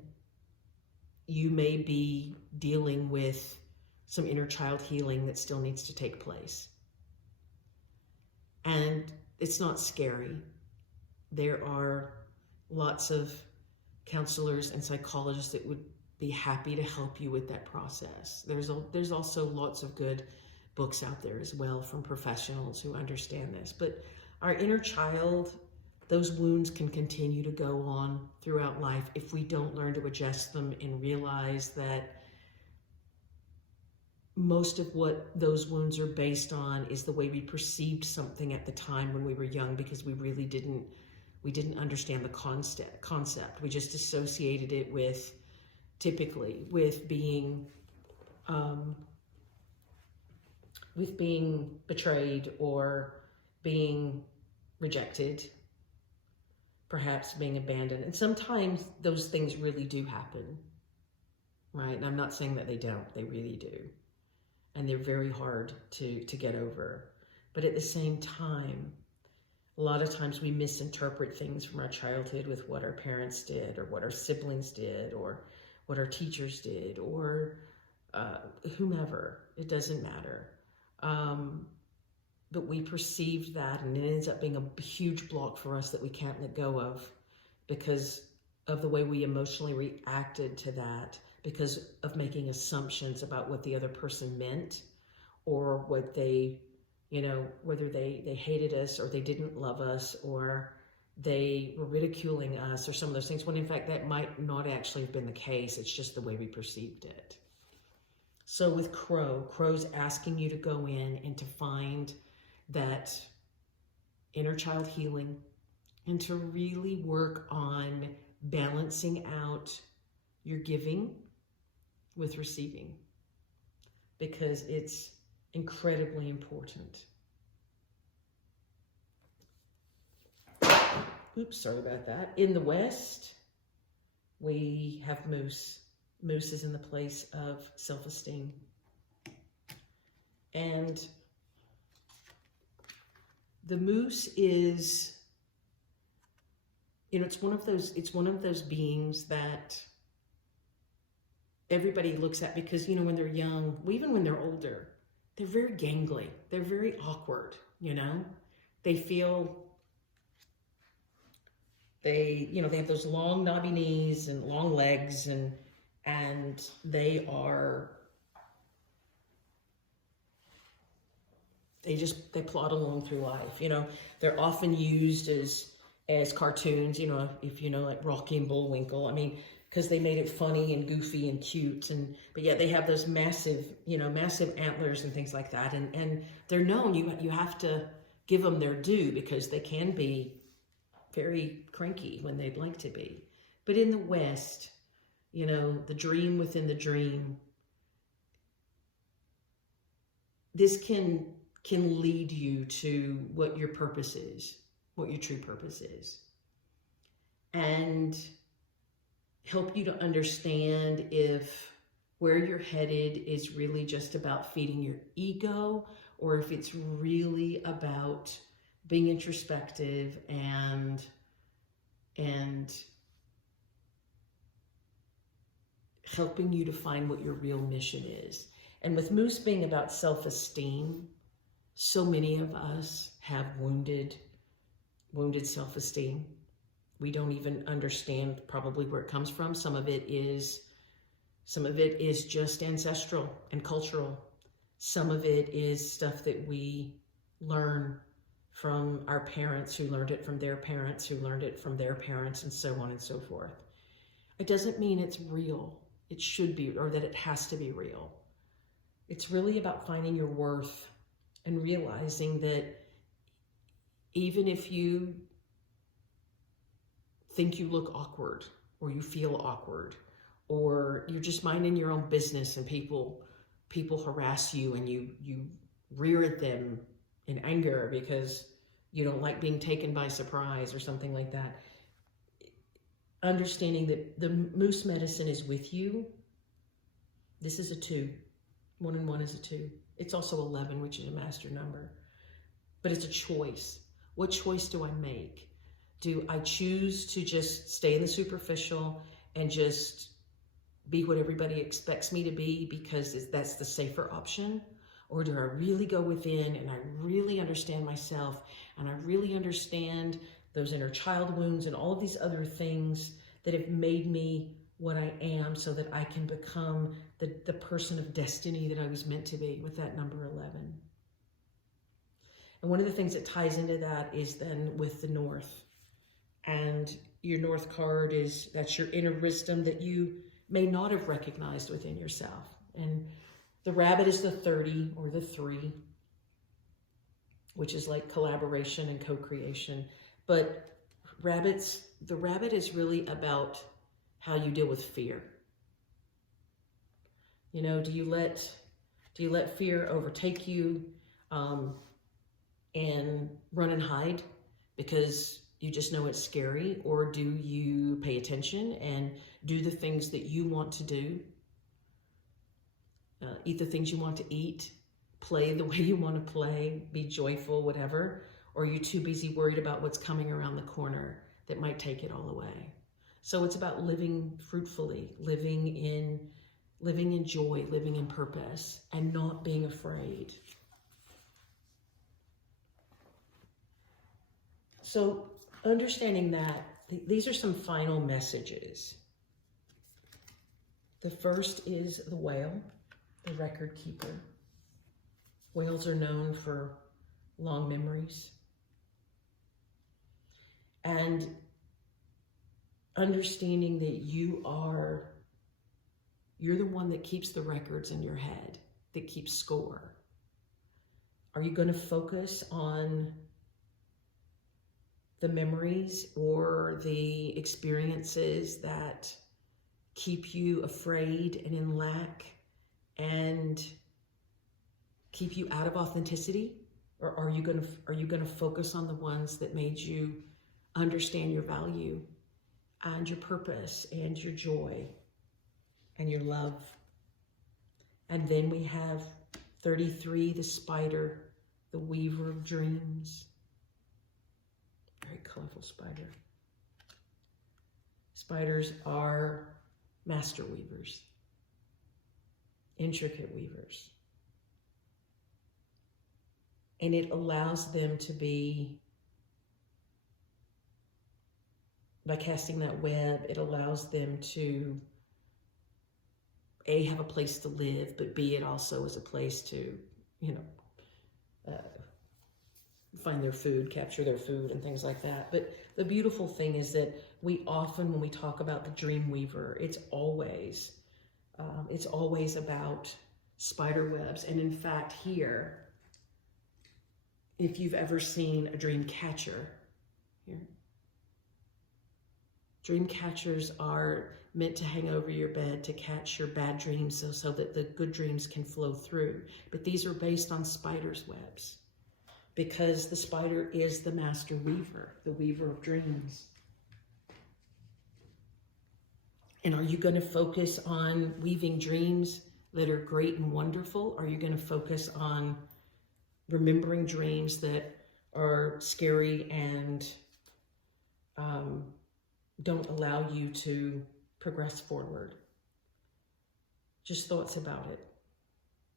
you may be dealing with some inner child healing that still needs to take place. And it's not scary. There are lots of counselors and psychologists that would be happy to help you with that process. There's also lots of good books out there as well from professionals who understand this. But our inner child, those wounds can continue to go on throughout life if we don't learn to adjust them and realize that most of what those wounds are based on is the way we perceived something at the time when we were young, because we really didn't understand the concept. We just associated it with, typically, with being betrayed or being rejected, perhaps being abandoned. And sometimes those things really do happen, right? And I'm not saying that they don't, they really do. And they're very hard to get over. But at the same time, a lot of times we misinterpret things from our childhood with what our parents did or what our siblings did or what our teachers did or whomever. It doesn't matter. But we perceived that, and it ends up being a huge block for us that we can't let go of because of the way we emotionally reacted to that. because of making assumptions about what the other person meant, or what they, you know, whether they hated us or they didn't love us, or they were ridiculing us, or some of those things, when in fact that might not actually have been the case. It's just the way we perceived it. So with Crow's asking you to go in and to find that inner child healing, and to really work on balancing out your giving with receiving, because it's incredibly important. Oops, sorry about that. In the West, we have Moose. Moose is in the place of self-esteem. And the Moose is, you know, it's one of those beings that everybody looks at, because, you know, when they're young, even when they're older, they're very gangly. They're very awkward, you know? They feel, they have those long knobby knees and long legs, and they plod along through life. You know, they're often used as cartoons, you know, if you know, like Rocky and Bullwinkle. I mean, because they made it funny and goofy and cute, but yet they have those massive antlers and things like that, and they're known. You have to give them their due, because they can be very cranky when they'd like to be. But in the West, you know, the dream within the dream, this can lead you to what your purpose is, what your true purpose is, and help you to understand if where you're headed is really just about feeding your ego, or if it's really about being introspective and helping you to find what your real mission is. And with Moose being about self-esteem, so many of us have wounded self-esteem. We don't even understand probably where it comes from. Some of it is just ancestral and cultural. Some of it is stuff that we learn from our parents, who learned it from their parents, who learned it from their parents, and so on and so forth. It doesn't mean it's real. It should be, or that it has to be real. It's really about finding your worth and realizing that even if you think you look awkward, or you feel awkward, or you're just minding your own business and people harass you, and you rear at them in anger because you don't like being taken by surprise or something like that, understanding that the Moose medicine is with you. This is a 2. 1 and 1 is a 2. It's also 11, which is a master number. But it's a choice. What choice do I make? Do I choose to just stay in the superficial and just be what everybody expects me to be because that's the safer option? Or do I really go within and I really understand myself, and I really understand those inner child wounds and all of these other things that have made me what I am, so that I can become the person of destiny that I was meant to be with that number 11? And one of the things that ties into that is then with the North. And your North card that's your inner wisdom that you may not have recognized within yourself. And the rabbit is the 30, or the 3, which is like collaboration and co-creation. But the rabbit is really about how you deal with fear. You know, do you let fear overtake you and run and hide because you just know it's scary? Or do you pay attention and do the things that you want to do? Eat the things you want to eat, play the way you want to play, be joyful, whatever. Or are you too busy worried about what's coming around the corner that might take it all away? So it's about living fruitfully, living in joy, living in purpose, and not being afraid. So understanding that, these are some final messages. The first is the whale, the record keeper. Whales are known for long memories. And understanding that you're the one that keeps the records in your head, that keeps score. Are you going to focus on the memories or the experiences that keep you afraid and in lack and keep you out of authenticity? Or are you going to focus on the ones that made you understand your value and your purpose and your joy and your love? And then we have 33, the spider, the weaver of dreams. Very colorful spider. Spiders are master weavers, intricate weavers. And it allows them to be, by casting that web, it allows them to A, have a place to live, but B, it also is a place to, find their food, capture their food and things like that. But the beautiful thing is that we often, when we talk about the dream weaver, it's always about spider webs. And in fact, here, if you've ever seen a dream catcher, here, dream catchers are meant to hang over your bed to catch your bad dreams so that the good dreams can flow through. But these are based on spiders' webs because the spider is the master weaver, the weaver of dreams. And are you going to focus on weaving dreams that are great and wonderful? Are you going to focus on remembering dreams that are scary and don't allow you to progress forward? Just thoughts about it.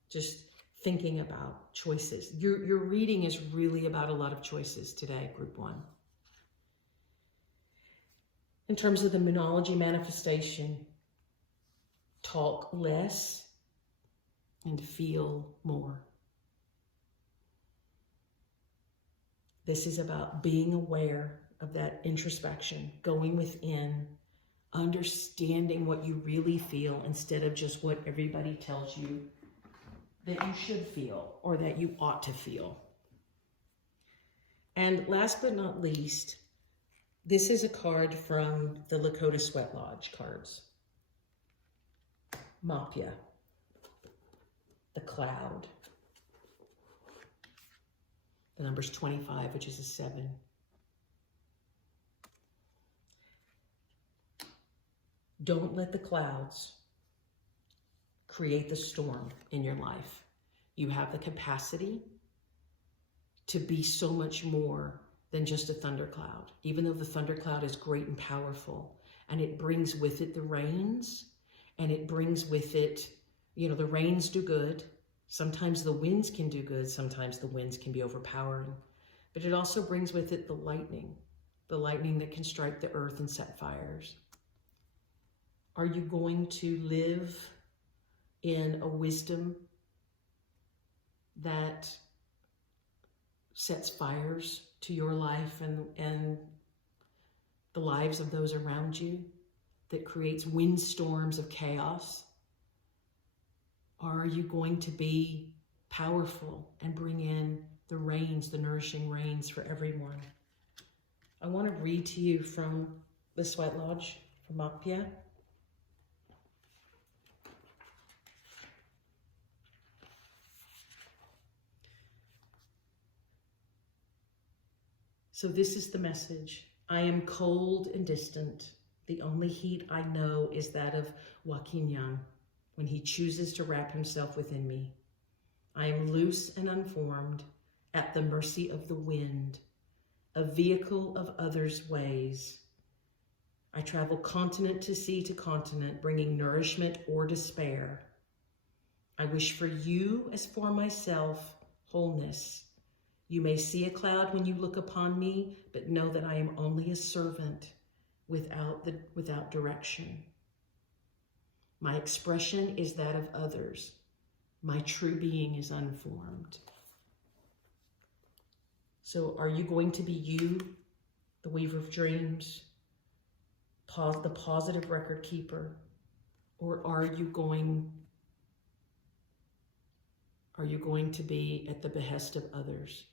Just thinking about choices. Your reading is really about a lot of choices today, Group 1. In terms of the Moonology manifestation, talk less and feel more. This is about being aware of that introspection, going within, understanding what you really feel instead of just what everybody tells you that you should feel or that you ought to feel. And last but not least, this is a card from the Lakota Sweat Lodge cards. Mapia, the cloud. The number's 25, which is a 7. Don't let the clouds create the storm in your life. You have the capacity to be so much more than just a thundercloud. Even though the thundercloud is great and powerful, and it brings with it the rains, and it brings with it, the rains do good. Sometimes the winds can do good. Sometimes the winds can be overpowering. But it also brings with it the lightning that can strike the earth and set fires. Are you going to live in a wisdom that sets fires to your life and the lives of those around you, that creates windstorms of chaos? Or are you going to be powerful and bring in the rains, the nourishing rains for everyone? I want to read to you from the Sweat Lodge, from Mapia. So this is the message. I am cold and distant. The only heat I know is that of Wakinyan, when he chooses to wrap himself within me. I am loose and unformed, at the mercy of the wind, a vehicle of others' ways. I travel continent to sea to continent, bringing nourishment or despair. I wish for you as for myself, wholeness. You may see a cloud when you look upon me, but know that I am only a servant without direction. My expression is that of others. My true being is unformed. So are you going to be you, the weaver of dreams, the positive record keeper, or are you going to be at the behest of others?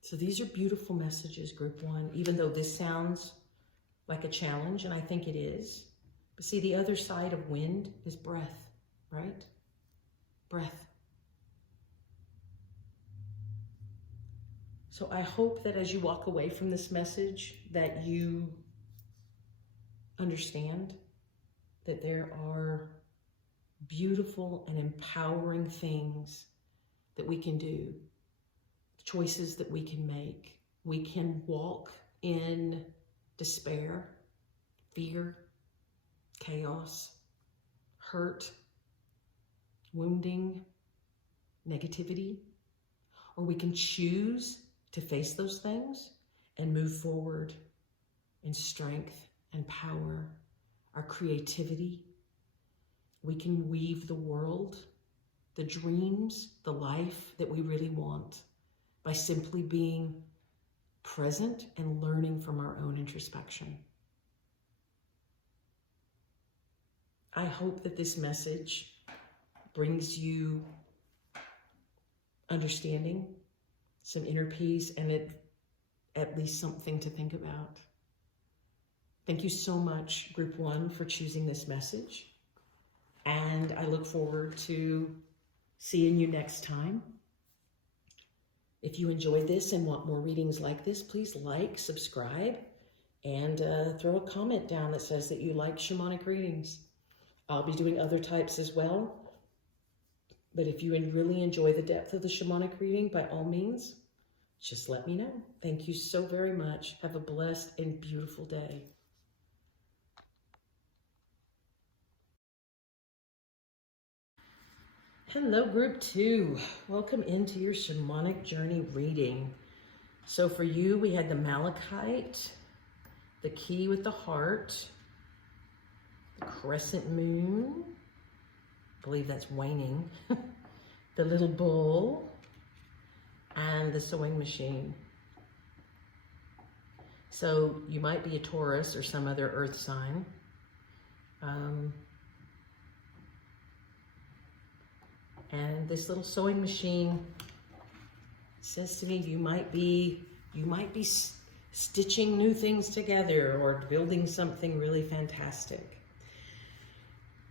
So these are beautiful messages, group one, even though this sounds like a challenge, and I think it is. But see, the other side of wind is breath, right? Breath. So I hope that as you walk away from this message, that you understand that there are beautiful and empowering things that we can do, choices that we can make. We can walk in despair, fear, chaos, hurt, wounding, negativity, or we can choose to face those things and move forward in strength and power, our creativity. We can weave the world, the dreams, the life that we really want by simply being present and learning from our own introspection. I hope that this message brings you understanding, some inner peace, and at least something to think about. Thank you so much, Group 1, for choosing this message. And I look forward to seeing you next time. If you enjoyed this and want more readings like this, please like, subscribe, and throw a comment down that says that you like shamanic readings. I'll be doing other types as well. But if you really enjoy the depth of the shamanic reading, by all means, just let me know. Thank you so very much. Have a blessed and beautiful day. Hello, Group 2. Welcome into your shamanic journey reading. So for you, we had the Malachite, the Key with the Heart, the Crescent Moon, I believe that's waning, the Little Bull, and the Sewing Machine. So you might be a Taurus or some other earth sign. And this little sewing machine says to me, you might be stitching new things together or building something really fantastic.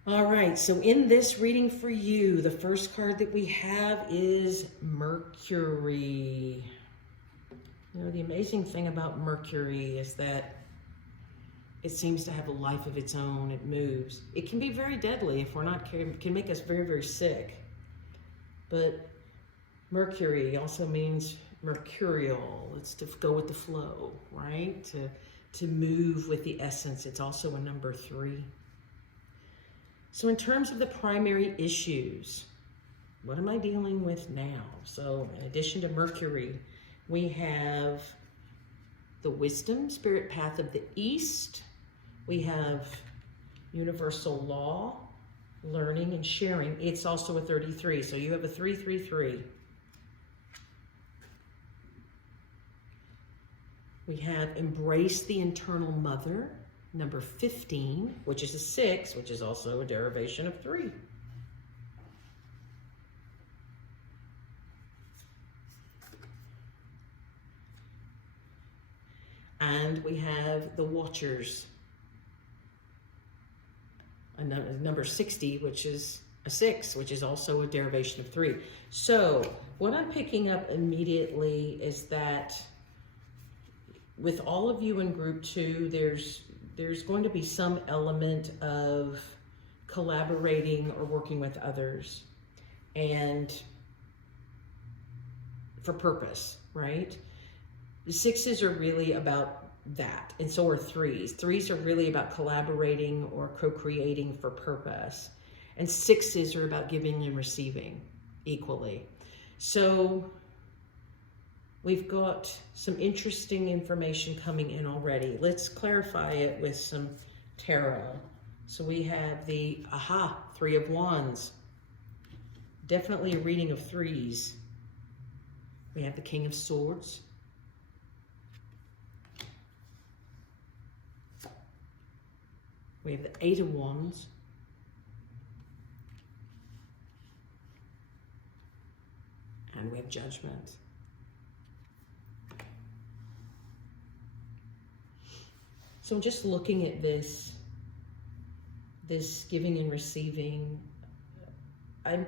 All right, so in this reading for you, the first card that we have is Mercury. You know, the amazing thing about Mercury is that it seems to have a life of its own. It moves. It can be very deadly if we're not careful. It can make us very, very sick. But Mercury also means mercurial. It's to go with the flow, right? To move with the essence. It's also a number 3. So in terms of the primary issues, what am I dealing with now? So in addition to Mercury, we have the wisdom, spirit path of the East. We have universal law, learning and sharing. It's also a 33, so you have a 333. We have embrace the internal mother, number 15, which is a 6, which is also a derivation of 3. And we have the Watchers, number 60, which is a 6, which is also a derivation of 3. So what I'm picking up immediately is that with all of you in Group 2, there's going to be some element of collaborating or working with others, and for purpose, right? The 6s are really about that, and so are 3s. 3s are really about collaborating or co-creating for purpose, and 6s are about giving and receiving equally. So We've got some interesting information coming in already. Let's clarify it with some tarot. So we have the, Three of Wands. Definitely a reading of threes. We have the King of Swords. We have the Eight of Wands. And we have Judgment. So I'm just looking at this giving and receiving. I'm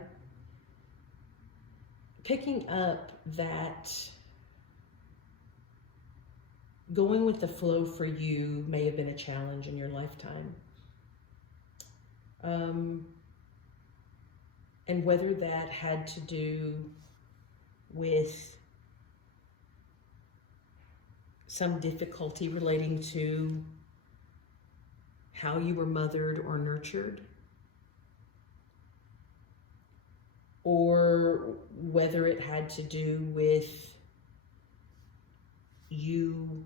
picking up that going with the flow for you may have been a challenge in your lifetime. And whether that had to do with some difficulty relating to how you were mothered or nurtured, or whether it had to do with you,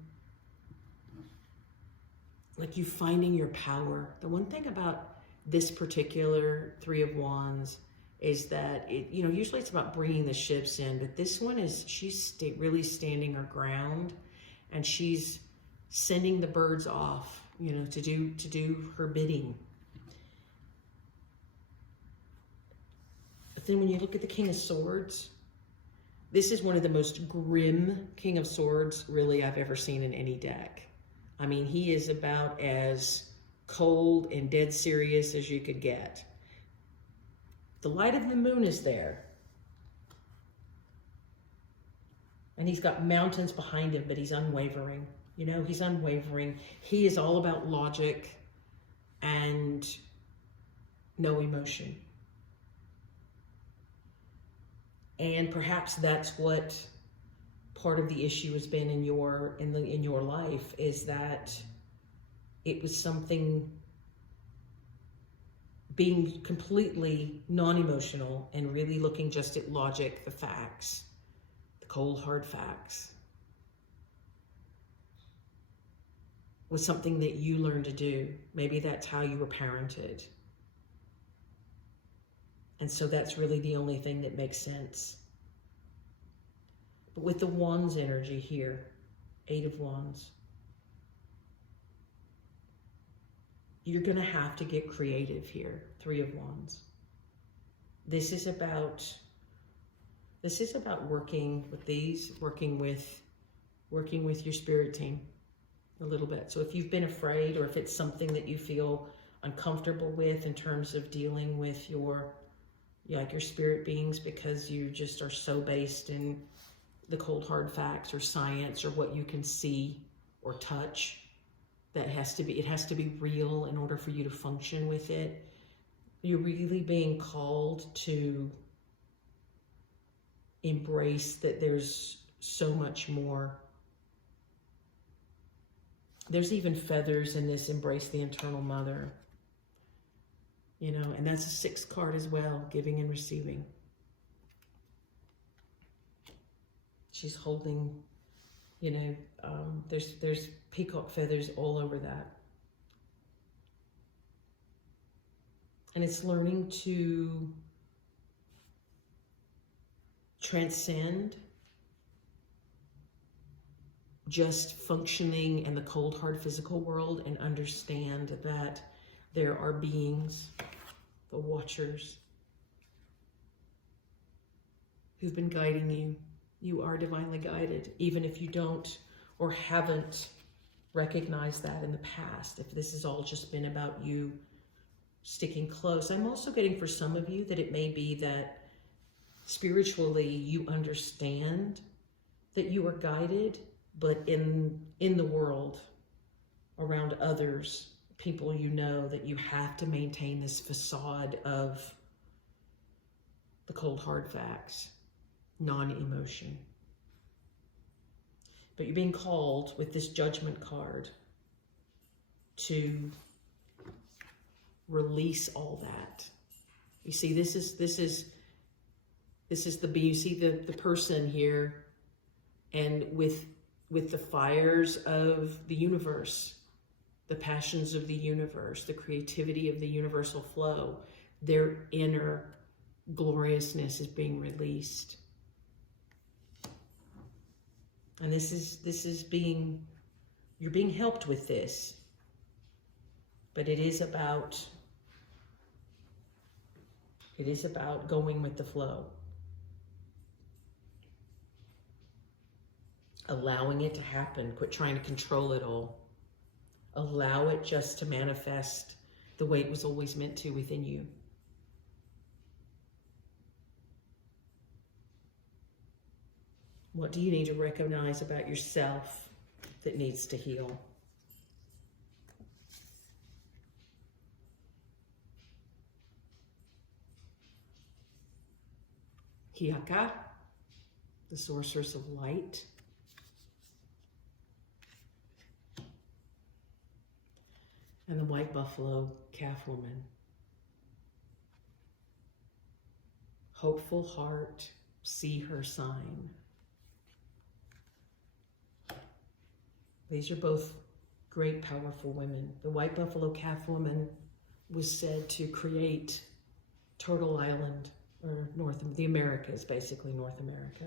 like you finding your power. The one thing about this particular Three of Wands is that usually it's about bringing the ships in, but this one is, she's really standing her ground, and she's sending the birds off, to do her bidding. But then when you look at the King of Swords, this is one of the most grim King of Swords really I've ever seen in any deck. I mean, he is about as cold and dead serious as you could get. The light of the moon is there. And he's got mountains behind him, but he's unwavering. He's unwavering. He is all about logic and no emotion. And perhaps that's what part of the issue has been in your life, is that it was something being completely non-emotional and really looking just at logic, the facts, the cold hard facts, was something that you learned to do. Maybe that's how you were parented. And so that's really the only thing that makes sense. But with the Wands energy here, Eight of Wands, you're going to have to get creative here. Three of Wands. This is about working with these, working with your spirit team a little bit. So if you've been afraid, or if it's something that you feel uncomfortable with in terms of dealing with your spirit beings, because you just are so based in the cold hard facts or science or what you can see or touch, it has to be real in order for you to function with it. You're really being called to embrace that there's so much more. There's even feathers in this embrace the eternal mother. And that's a 6th card as well, giving and receiving. She's holding, there's peacock feathers all over that. And it's learning to transcend just functioning in the cold, hard physical world, and understand that there are beings, the Watchers, who've been guiding you. You are divinely guided, even if you don't or haven't recognized that in the past. If this has all just been about you sticking close. I'm also getting for some of you that it may be that spiritually you understand that you are guided, but in the world around others, people that you have to maintain this facade of the cold hard facts, non-emotion. But you're being called with this Judgment card to release all that. You see, you see the person here and with the fires of the universe, the passions of the universe, the creativity of the universal flow, their inner gloriousness is being released. And you're being helped with this, but it is about going with the flow. Allowing it to happen. Quit trying to control it all. Allow it just to manifest the way it was always meant to within you. What do you need to recognize about yourself that needs to heal? Hiaka, the sorceress of light. And the white buffalo calf woman. Hopeful heart, see her sign. These are both great, powerful women. The white buffalo calf woman was said to create Turtle Island, or the Americas, basically North America.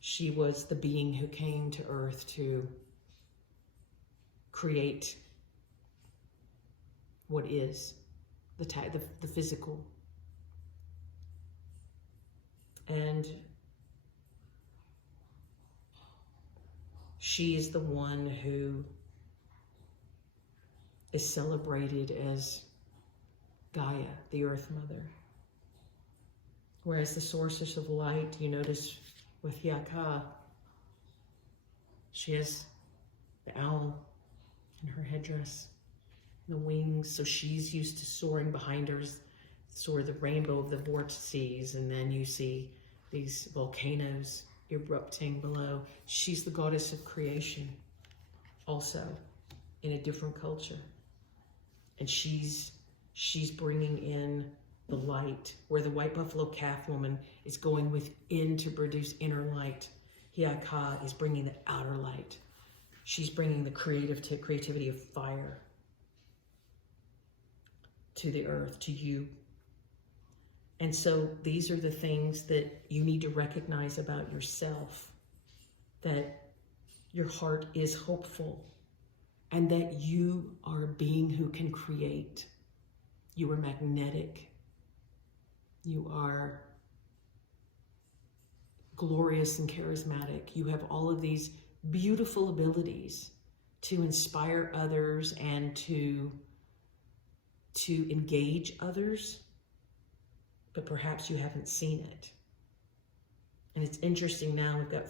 She was the being who came to Earth to create what is the physical. And she is the one who is celebrated as Gaia, the Earth Mother. Whereas the sorceress of light, you notice with Hiaka, she has the owl in her headdress, the wings, so she's used to soaring. Behind her soar the rainbow of the vortices, and then you see these volcanoes erupting below. She's the goddess of creation, also in a different culture, and she's bringing in the light, where the white buffalo calf woman is going within to produce inner light. Hiaka is bringing the outer light. She's bringing the creativity of fire to the earth, to you. And so these are the things that you need to recognize about yourself, that your heart is hopeful and that you are a being who can create. You are magnetic. You are glorious and charismatic. You have all of these beautiful abilities to inspire others and to engage others, but perhaps you haven't seen it. And it's interesting now, we've got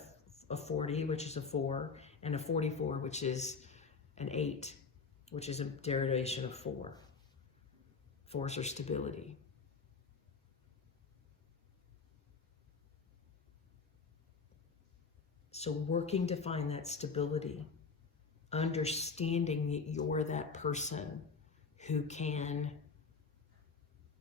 a 40, which is a 4, and a 44, which is an 8, which is a derivation of 4. 4s are stability. So working to find that stability, understanding that you're that person who can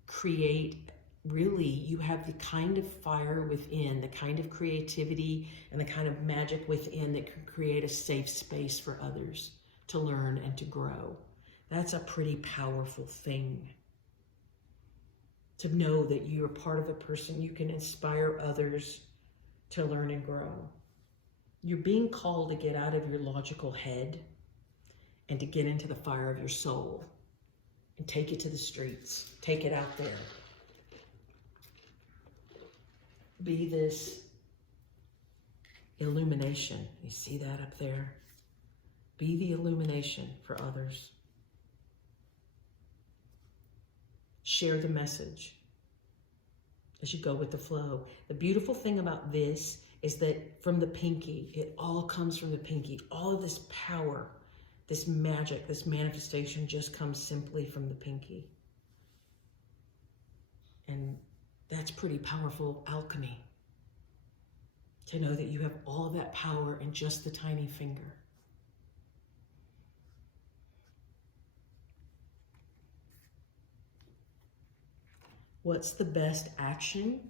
create, really, you have the kind of fire within, the kind of creativity and the kind of magic within that can create a safe space for others to learn and to grow. That's a pretty powerful thing. To know that you're part of a person, you can inspire others to learn and grow. You're being called to get out of your logical head and to get into the fire of your soul and take it to the streets. Take it out there. Be this illumination. You see that up there? Be the illumination for others. Share the message as you go with the flow. The beautiful thing about this is that from the pinky, it all comes from the pinky. All of this power, this magic, this manifestation just comes simply from the pinky. And that's pretty powerful alchemy. To know that you have all of that power in just the tiny finger. What's the best action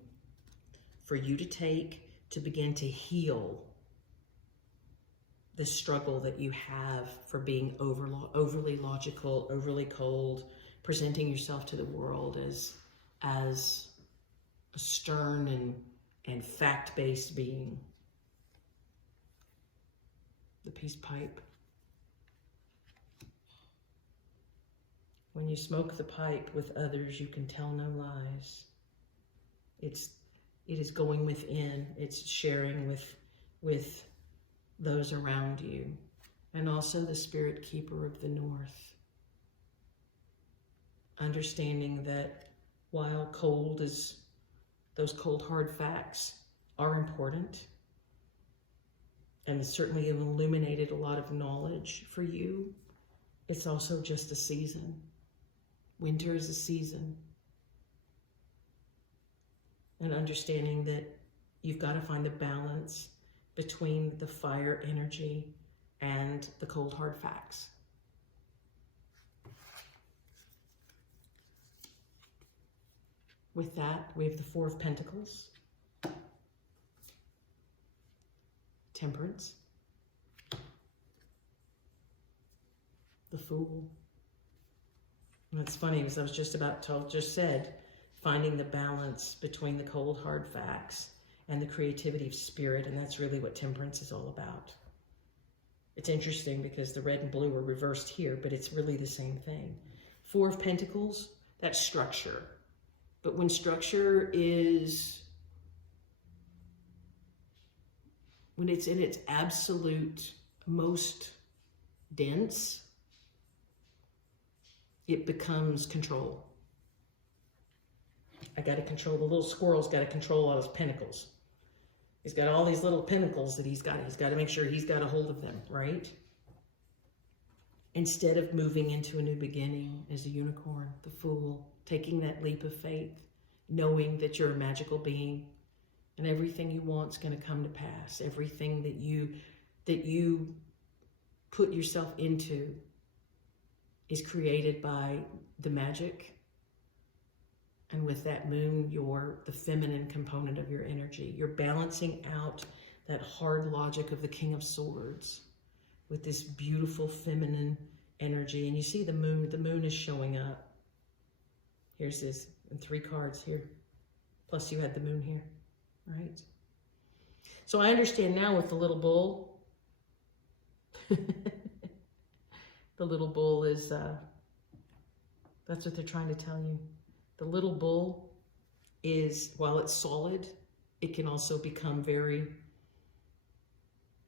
for you to take to begin to heal the struggle that you have for being overly logical, overly cold, presenting yourself to the world as a stern and fact-based being. The peace pipe. When you smoke the pipe with others, you can tell no lies. It is going within. It's sharing with those around you, and also the spirit keeper of the north. Understanding that while those cold hard facts are important, and it certainly have illuminated a lot of knowledge for you, it's also just a season. Winter is a season. And understanding that you've got to find a balance between the fire energy and the cold hard facts. With that, we have the Four of Pentacles, Temperance, the Fool. And it's funny because I was just said, finding the balance between the cold hard facts and the creativity of spirit, and that's really what Temperance is all about. It's interesting because the red and blue are reversed here, but it's really the same thing. Four of Pentacles, that's structure. But when structure is, when it's in its absolute most dense, it becomes control. I got to control, the little squirrel's got to control all his pentacles. He's got all these little pinnacles that he's got to make sure he's got a hold of them, right? Instead of moving into a new beginning as a unicorn, the Fool, taking that leap of faith, knowing that you're a magical being and everything you want is going to come to pass. Everything that you put yourself into is created by the magic. And with that moon, you're the feminine component of your energy. You're balancing out that hard logic of the King of Swords with this beautiful feminine energy. And you see the moon is showing up. Here's this, and 3 cards here. Plus you had the moon here, right? So I understand now with the little bull. The little bull is, that's what they're trying to tell you. The little bull is, while it's solid, it can also become very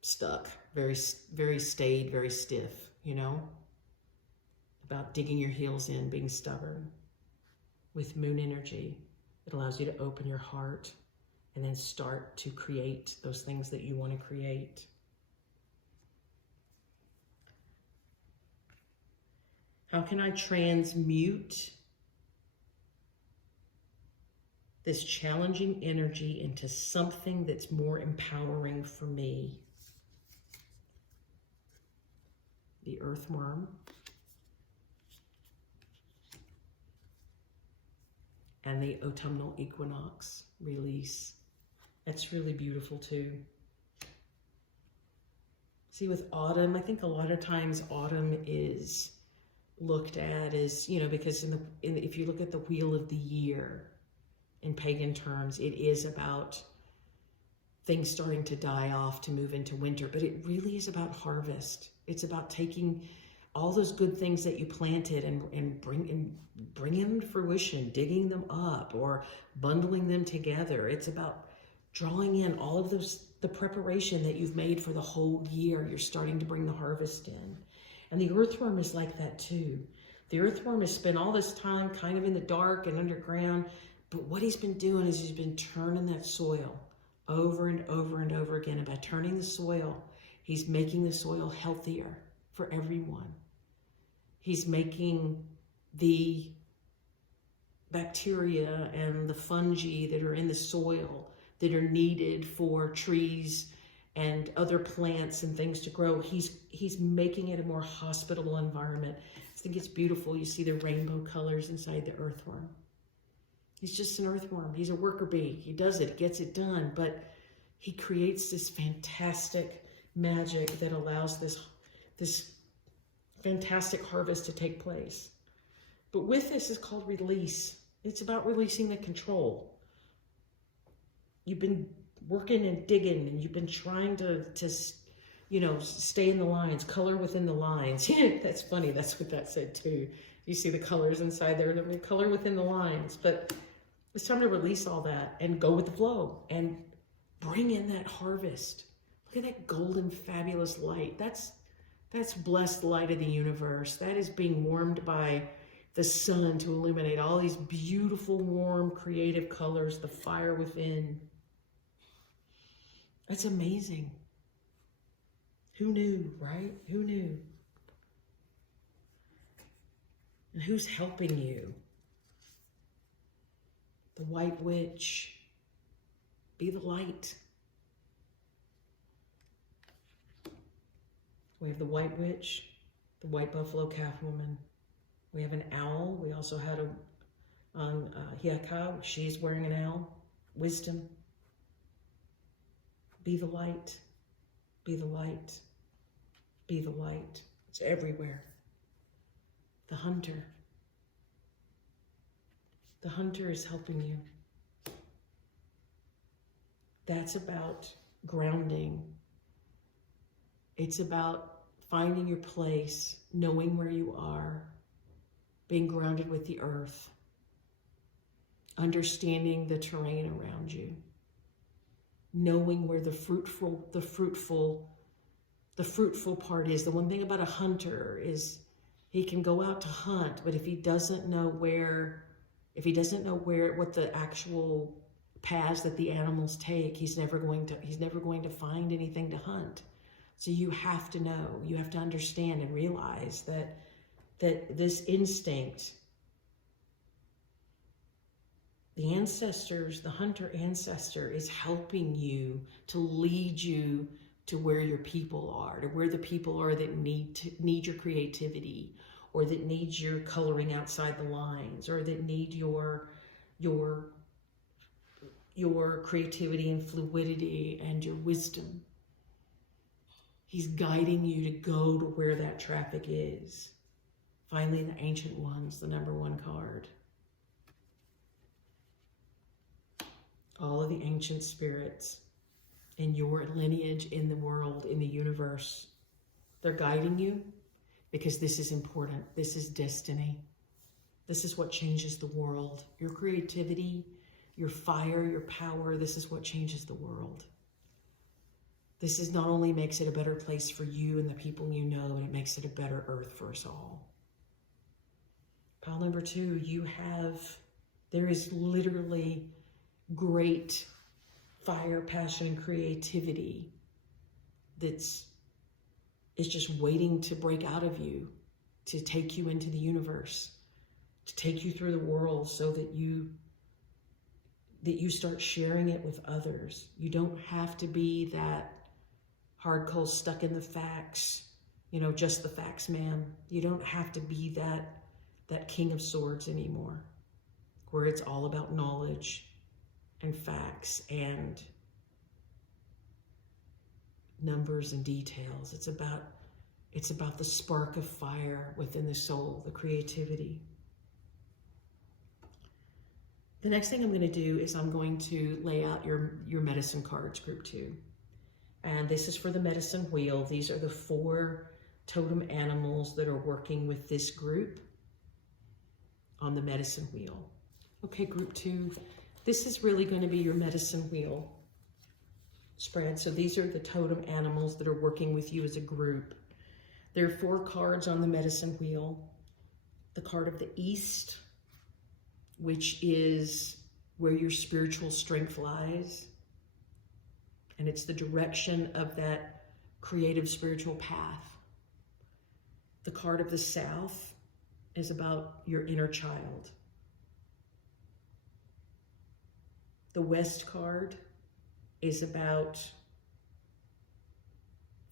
stuck, very, very staid, very stiff, you know? About digging your heels in, being stubborn. With moon energy, it allows you to open your heart and then start to create those things that you want to create. How can I transmute this challenging energy into something that's more empowering for me? The earthworm. And the autumnal equinox release. That's really beautiful too. See, with autumn, I think a lot of times autumn is looked at as, you know, because if you look at the wheel of the year in pagan terms, it is about things starting to die off to move into winter, but it really is about harvest. It's about taking all those good things that you planted and bringing them to fruition, digging them up or bundling them together. It's about drawing in all of the preparation that you've made for the whole year. You're starting to bring the harvest in. And the earthworm is like that too. The earthworm has spent all this time kind of in the dark and underground, but what he's been doing is he's been turning that soil over and over and over again. And by turning the soil, he's making the soil healthier for everyone. He's making the bacteria and the fungi that are in the soil that are needed for trees and other plants and things to grow. He's making it a more hospitable environment. I think it's beautiful. You see the rainbow colors inside the earthworm. He's just an earthworm. He's a worker bee. He does it, gets it done, but he creates this fantastic magic that allows this fantastic harvest to take place. But with this is called release. It's about releasing the control. You've been working and digging, and you've been trying to stay in the lines, color within the lines. That's funny. That's what that said too. You see the colors inside there, the color within the lines. But it's time to release all that and go with the flow and bring in that harvest. Look at that golden, fabulous light. That's blessed light of the universe. That is being warmed by the sun to illuminate all these beautiful, warm, creative colors, the fire within. That's amazing. Who knew, right? Who knew? And who's helping you? The White Witch. Be the light. We have the White Witch, the White Buffalo Calf Woman. We have an owl. We also had on Hiaka. She's wearing an owl. Wisdom. Be the light. Be the light. Be the light. It's everywhere. The hunter. The hunter is helping you. That's about grounding. It's about finding your place, knowing where you are, being grounded with the earth, understanding the terrain around you, knowing where the fruitful part is. The one thing about a hunter is he can go out to hunt, but if he doesn't know what the actual paths that the animals take, he's never going to find anything to hunt. So you have to know, you have to understand and realize that this instinct, the ancestors, the hunter ancestor is helping you to lead you to where your people are, to where the people are that need your creativity, or that need your coloring outside the lines, or that need your creativity and fluidity and your wisdom. He's guiding you to go to where that traffic is. Finally, the Ancient Ones, the number 1 card. All of the ancient spirits in your lineage, in the world, in the universe. They're guiding you because this is important. This is destiny. This is what changes the world. Your creativity, your fire, your power, this is what changes the world. This is not only makes it a better place for you and the people you know, and it makes it a better earth for us all. Pile number 2, there is literally great fire, passion, and creativity is just waiting to break out of you, to take you into the universe, to take you through the world so that you start sharing it with others. You don't have to be that hard coal stuck in the facts, just the facts man. You don't have to be that King of Swords anymore, where it's all about knowledge and facts and numbers and details. It's about the spark of fire within the soul, the creativity. The next thing I'm going to do is I'm going to lay out your medicine cards, group 2. And this is for the medicine wheel. These are the 4 totem animals that are working with this group on the medicine wheel. Okay, group 2, this is really going to be your medicine wheel spread. So these are the totem animals that are working with you as a group. There are 4 cards on the medicine wheel. The card of the East, which is where your spiritual strength lies. And it's the direction of that creative spiritual path. The card of the South is about your inner child. The West card is about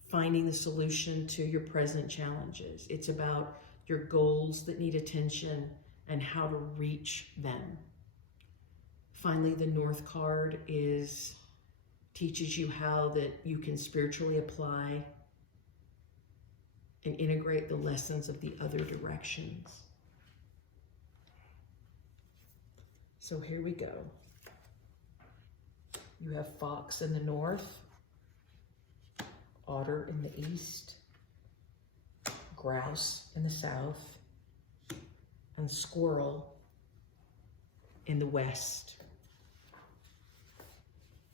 finding the solution to your present challenges. It's about your goals that need attention and how to reach them. Finally, the North card is teaches you how that you can spiritually apply and integrate the lessons of the other directions. So here we go. You have fox in the north, otter in the east, grouse in the south, and squirrel in the west.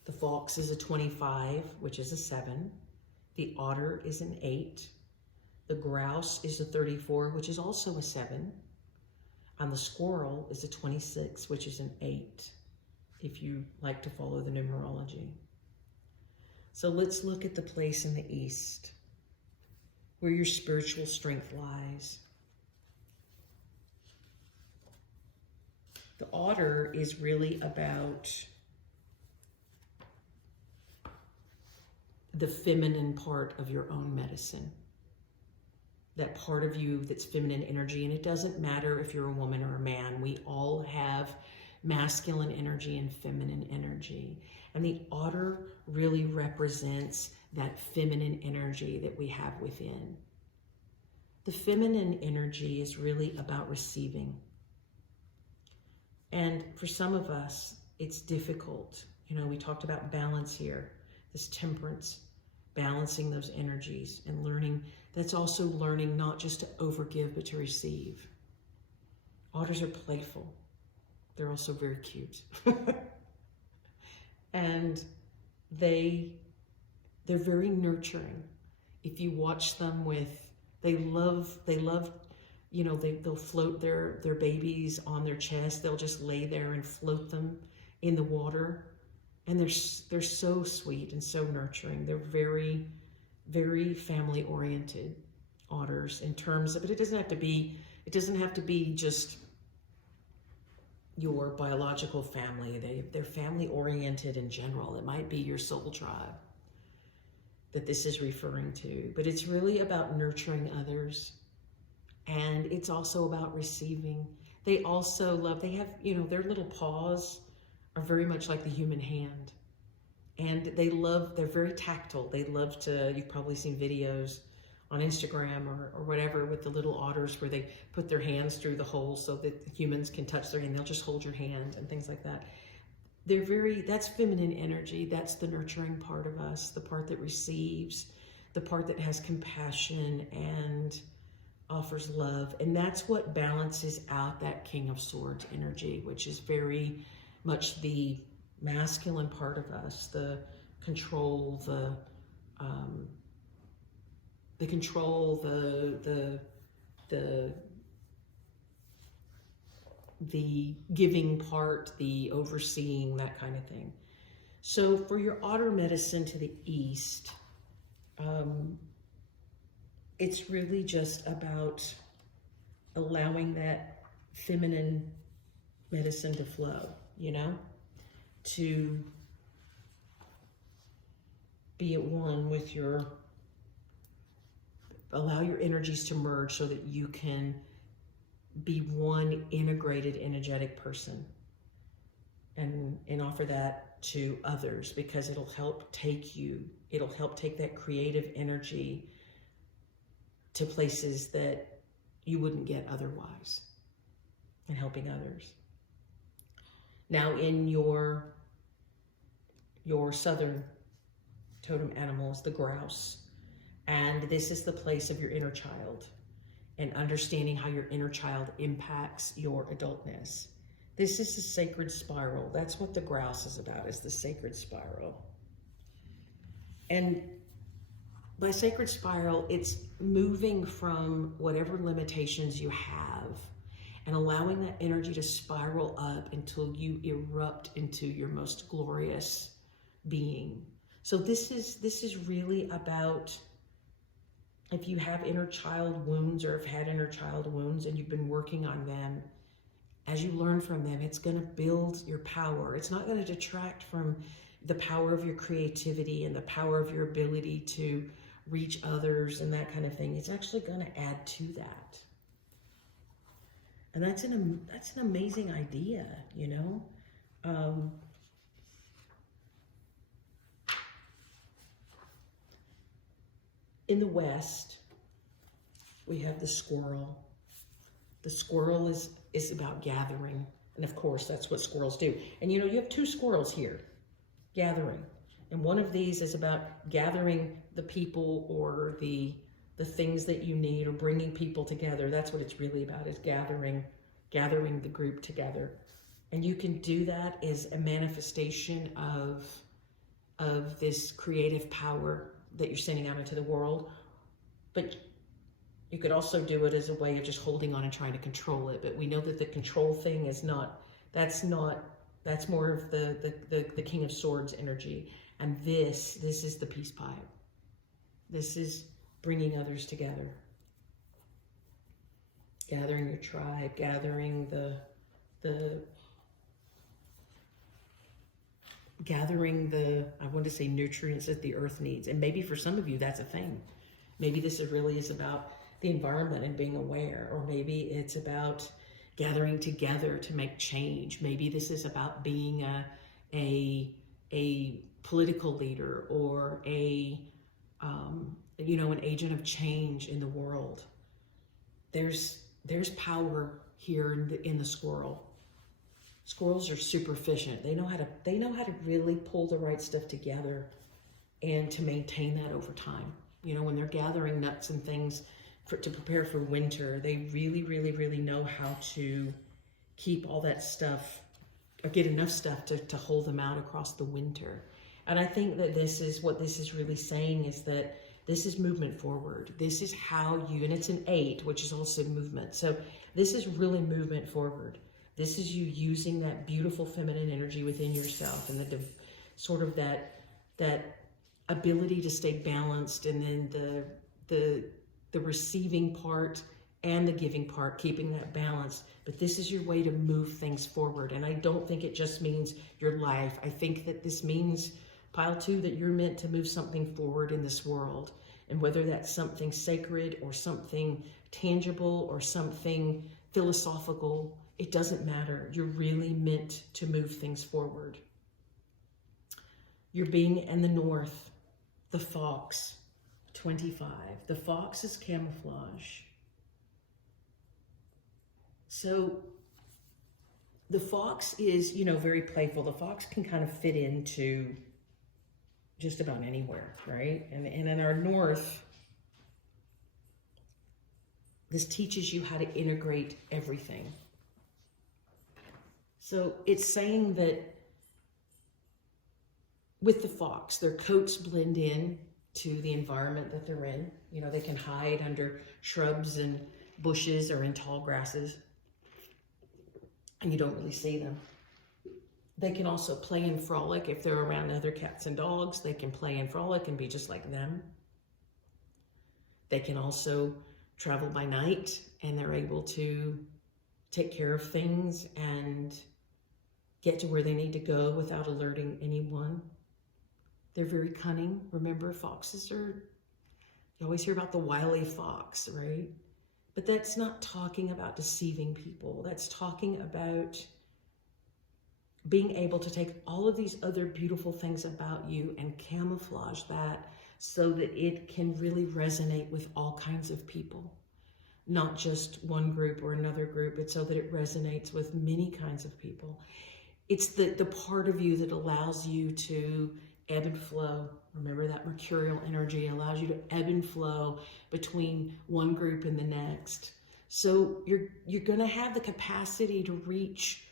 The fox is a 25, which is a 7. The otter is an 8. The grouse is a 34, which is also a 7. And the squirrel is a 26, which is an 8, if you like to follow the numerology. So let's look at the place in the east, where your spiritual strength lies. The otter is really about the feminine part of your own medicine. That part of you that's feminine energy, and it doesn't matter if you're a woman or a man. We all have masculine energy and feminine energy. And the otter really represents that feminine energy that we have within. The feminine energy is really about receiving. And for some of us, it's difficult. You know, we talked about balance here, this temperance, balancing those energies and learning. That's also learning not just to overgive, but to receive. Otters are playful. They're also very cute. And they're very nurturing. If you watch them they love, you know, they'll float their babies on their chest. They'll just lay there and float them in the water. And they're so sweet and so nurturing. They're very, very family oriented, otters, in terms of, but it doesn't have to be just your biological family. They're family oriented in general. It might be your soul tribe that this is referring to, but it's really about nurturing others. And it's also about receiving. They also love, they have, you know, their little paws are very much like the human hand. And they're very tactile. They love to, you've probably seen videos on Instagram or whatever with the little otters where they put their hands through the hole so that humans can touch their hand. They'll just hold your hand and things like that. That's feminine energy. That's the nurturing part of us, the part that receives, the part that has compassion and offers love. And that's what balances out that King of Swords energy, which is very much the masculine part of us, the control, the giving part, the overseeing, that kind of thing. So for your otter medicine to the east, it's really just about allowing that feminine medicine to flow, you know, to be at one with allow your energies to merge so that you can be one integrated energetic person and offer that to others, because it'll help take that creative energy to places that you wouldn't get otherwise, and helping others. Now in your southern totem animal is the grouse. And this is the place of your inner child and understanding how your inner child impacts your adultness. This is the sacred spiral. That's what the grouse is about, is the sacred spiral. And by sacred spiral, it's moving from whatever limitations you have and allowing that energy to spiral up until you erupt into your most glorious being. So this is really about, if you have inner child wounds or have had inner child wounds and you've been working on them, as you learn from them, it's going to build your power. It's not going to detract from the power of your creativity and the power of your ability to reach others and that kind of thing. It's actually going to add to that. And that's an amazing idea, you know? In the west, we have the squirrel. The squirrel is about gathering. And of course, that's what squirrels do. And you know, you have two squirrels here, gathering. And one of these is about gathering the people or the things that you need, or bringing people together. That's what it's really about, is gathering the group together. And you can do that as a manifestation of this creative power that you're sending out into the world. But you could also do it as a way of just holding on and trying to control it. But we know that the control thing is that's more of the King of Swords energy. And this is the peace pipe. This is bringing others together. Gathering your tribe, gathering I want to say nutrients that the earth needs. And maybe for some of you, that's a thing. Maybe this really is about the environment and being aware, or maybe it's about gathering together to make change. Maybe this is about being a political leader, or an agent of change in the world. There's power here in the squirrel. Squirrels are super efficient. They know how to really pull the right stuff together and to maintain that over time. You know, when they're gathering nuts and things to prepare for winter, they really, really, really know how to keep all that stuff, or get enough stuff to hold them out across the winter. And I think that this is what this is really saying, is that this is movement forward. This is how and it's an 8, which is also movement. So this is really movement forward. This is you using that beautiful feminine energy within yourself, and sort of that ability to stay balanced, and then the receiving part and the giving part, keeping that balance. But this is your way to move things forward. And I don't think it just means your life. I think that this means, Pile 2, that you're meant to move something forward in this world. And whether that's something sacred or something tangible or something philosophical, it doesn't matter. You're really meant to move things forward. Your being in the north, the fox, 25. The fox is camouflage. So the fox is, very playful. The fox can kind of fit into just about anywhere, right? And in our north, this teaches you how to integrate everything. So it's saying that with the fox, their coats blend in to the environment that they're in. They can hide under shrubs and bushes or in tall grasses, and you don't really see them. They can also play and frolic. If they're around other cats and dogs, they can play and frolic and be just like them. They can also travel by night, and they're able to take care of things and get to where they need to go without alerting anyone. They're very cunning. Remember, foxes you always hear about the wily fox, right? But that's not talking about deceiving people. That's talking about being able to take all of these other beautiful things about you and camouflage that so that it can really resonate with all kinds of people, not just one group or another group. It's so that it resonates with many kinds of people. It's the part of you that allows you to ebb and flow. Remember, that mercurial energy allows you to ebb and flow between one group and the next. So you're going to have the capacity to reach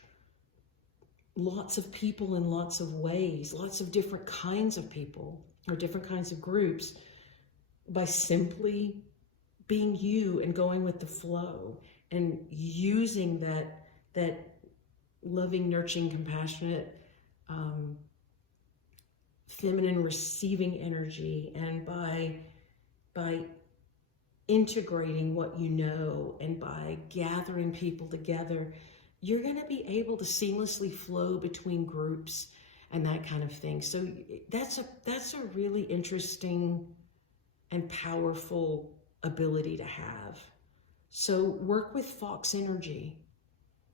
lots of people in lots of ways, lots of different kinds of people or different kinds of groups, by simply being you and going with the flow and using that loving, nurturing, compassionate, feminine receiving energy. And by integrating what you know and by gathering people together, you're going to be able to seamlessly flow between groups and that kind of thing. So that's a really interesting and powerful ability to have. So work with Fox energy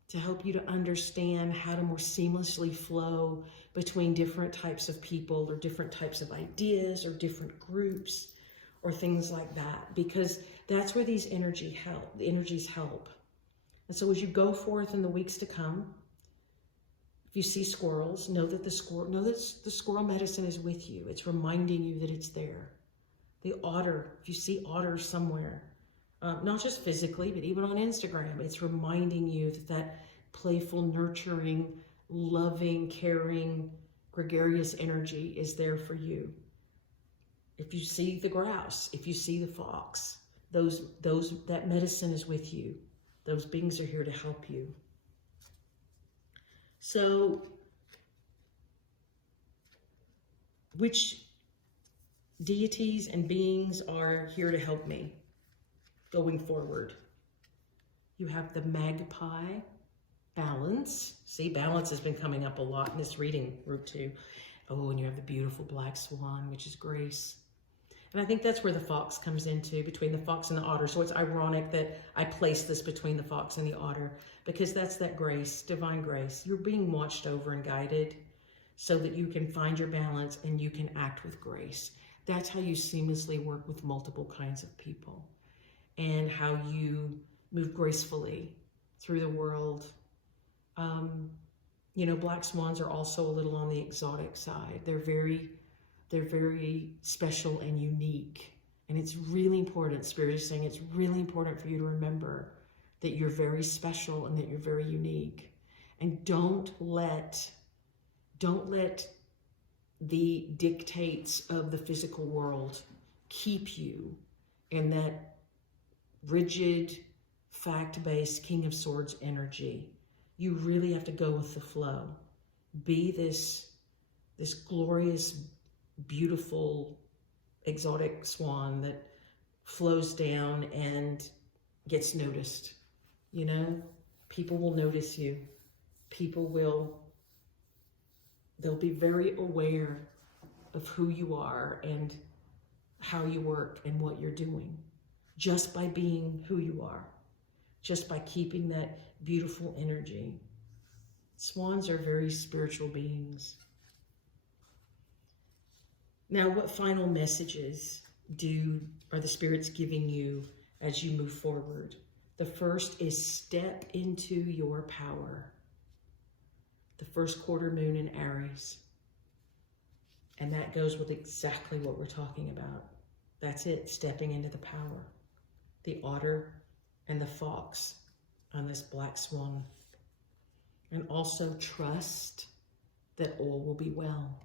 to help you to understand how to more seamlessly flow between different types of people or different types of ideas or different groups or things like that, because that's where these energies help. And so as you go forth in the weeks to come, if you see squirrels, know that the squirrel medicine is with you. It's reminding you that it's there. The otter, if you see otters somewhere, not just physically, but even on Instagram, it's reminding you that that playful, nurturing, loving, caring, gregarious energy is there for you. If you see the grouse, if you see the fox, that medicine is with you. Those beings are here to help you. So, which deities and beings are here to help me going forward? You have the magpie, balance. See, balance has been coming up a lot in this reading group too. Oh, and you have the beautiful black swan, which is grace. And I think that's where the fox comes into, between the fox and the otter. So it's ironic that I place this between the fox and the otter, because that's that grace, divine grace. You're being watched over and guided so that you can find your balance and you can act with grace. That's how you seamlessly work with multiple kinds of people, and how you move gracefully through the world. You know, black swans are also a little on the exotic side. They're very special and unique. And it's really important, Spirit is saying, it's really important for you to remember that you're very special and that you're very unique. And don't let the dictates of the physical world keep you in that rigid, fact-based King of Swords energy. You really have to go with the flow. Be this glorious, beautiful, exotic swan that flows down and gets noticed. You know, people will notice you. They'll be very aware of who you are and how you work and what you're doing, just by being who you are, just by keeping that beautiful energy. Swans are very spiritual beings. Now, what final messages are the spirits giving you as you move forward? The first is step into your power. The first quarter moon in Aries. And that goes with exactly what we're talking about. That's it, stepping into the power. The otter and the fox on this black swan. And also trust that all will be well.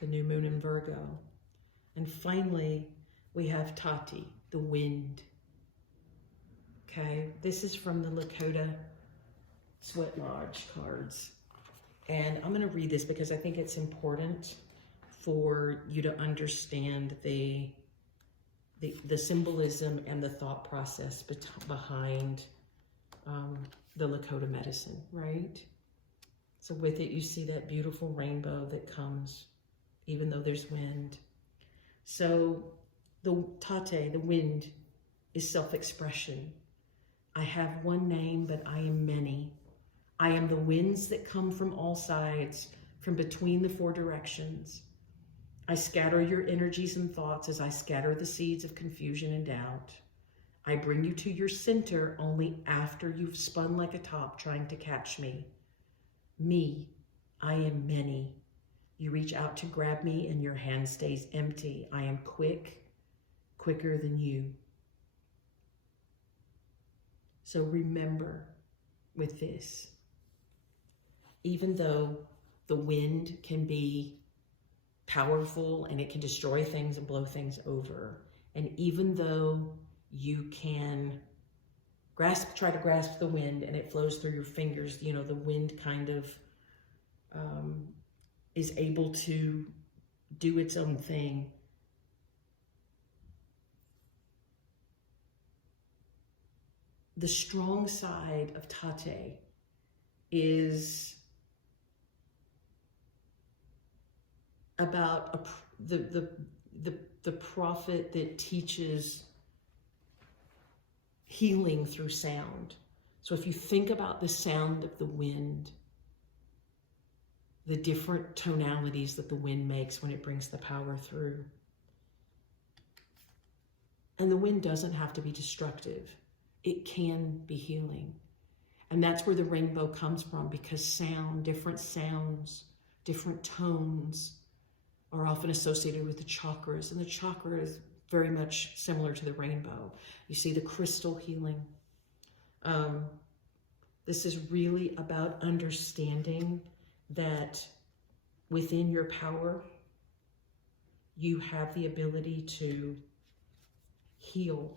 The new moon in Virgo. And finally, we have Tati, the wind. Okay, this is from the Lakota Sweat Lodge cards. And I'm going to read this because I think it's important for you to understand the symbolism and the thought process behind the Lakota medicine, right? So with it, you see that beautiful rainbow that comes, even though there's wind. So the Tate, the wind, is self-expression. I have one name, but I am many. I am the winds that come from all sides, from between the four directions. I scatter your energies and thoughts as I scatter the seeds of confusion and doubt. I bring you to your center only after you've spun like a top trying to catch me. Me, I am many. You reach out to grab me and your hand stays empty. I am quick, quicker than you. So remember with this, even though the wind can be powerful and it can destroy things and blow things over, and even though you can try to grasp the wind and it flows through your fingers, you know, the wind kind of is able to do its own thing. The strong side of Tate is about the prophet that teaches healing through sound. So if you think about the sound of the wind, the different tonalities that the wind makes when it brings the power through, And the wind doesn't have to be destructive. It can be healing. And that's where the rainbow comes from, because different sounds, different tones are often associated with the chakras. And the chakra is very much similar to the rainbow. You see the crystal healing. This is really about understanding that within your power, you have the ability to heal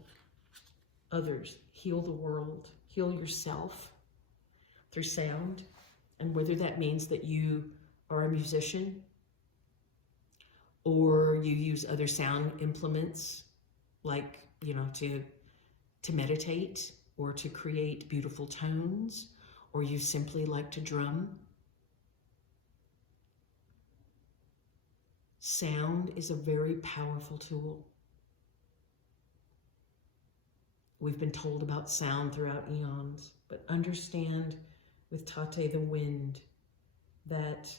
others, heal the world, heal yourself through sound. And whether that means that you are a musician or you use other sound implements like, to meditate or to create beautiful tones, or you simply like to drum. Sound is a very powerful tool. We've been told about sound throughout eons, but understand with Tate the wind that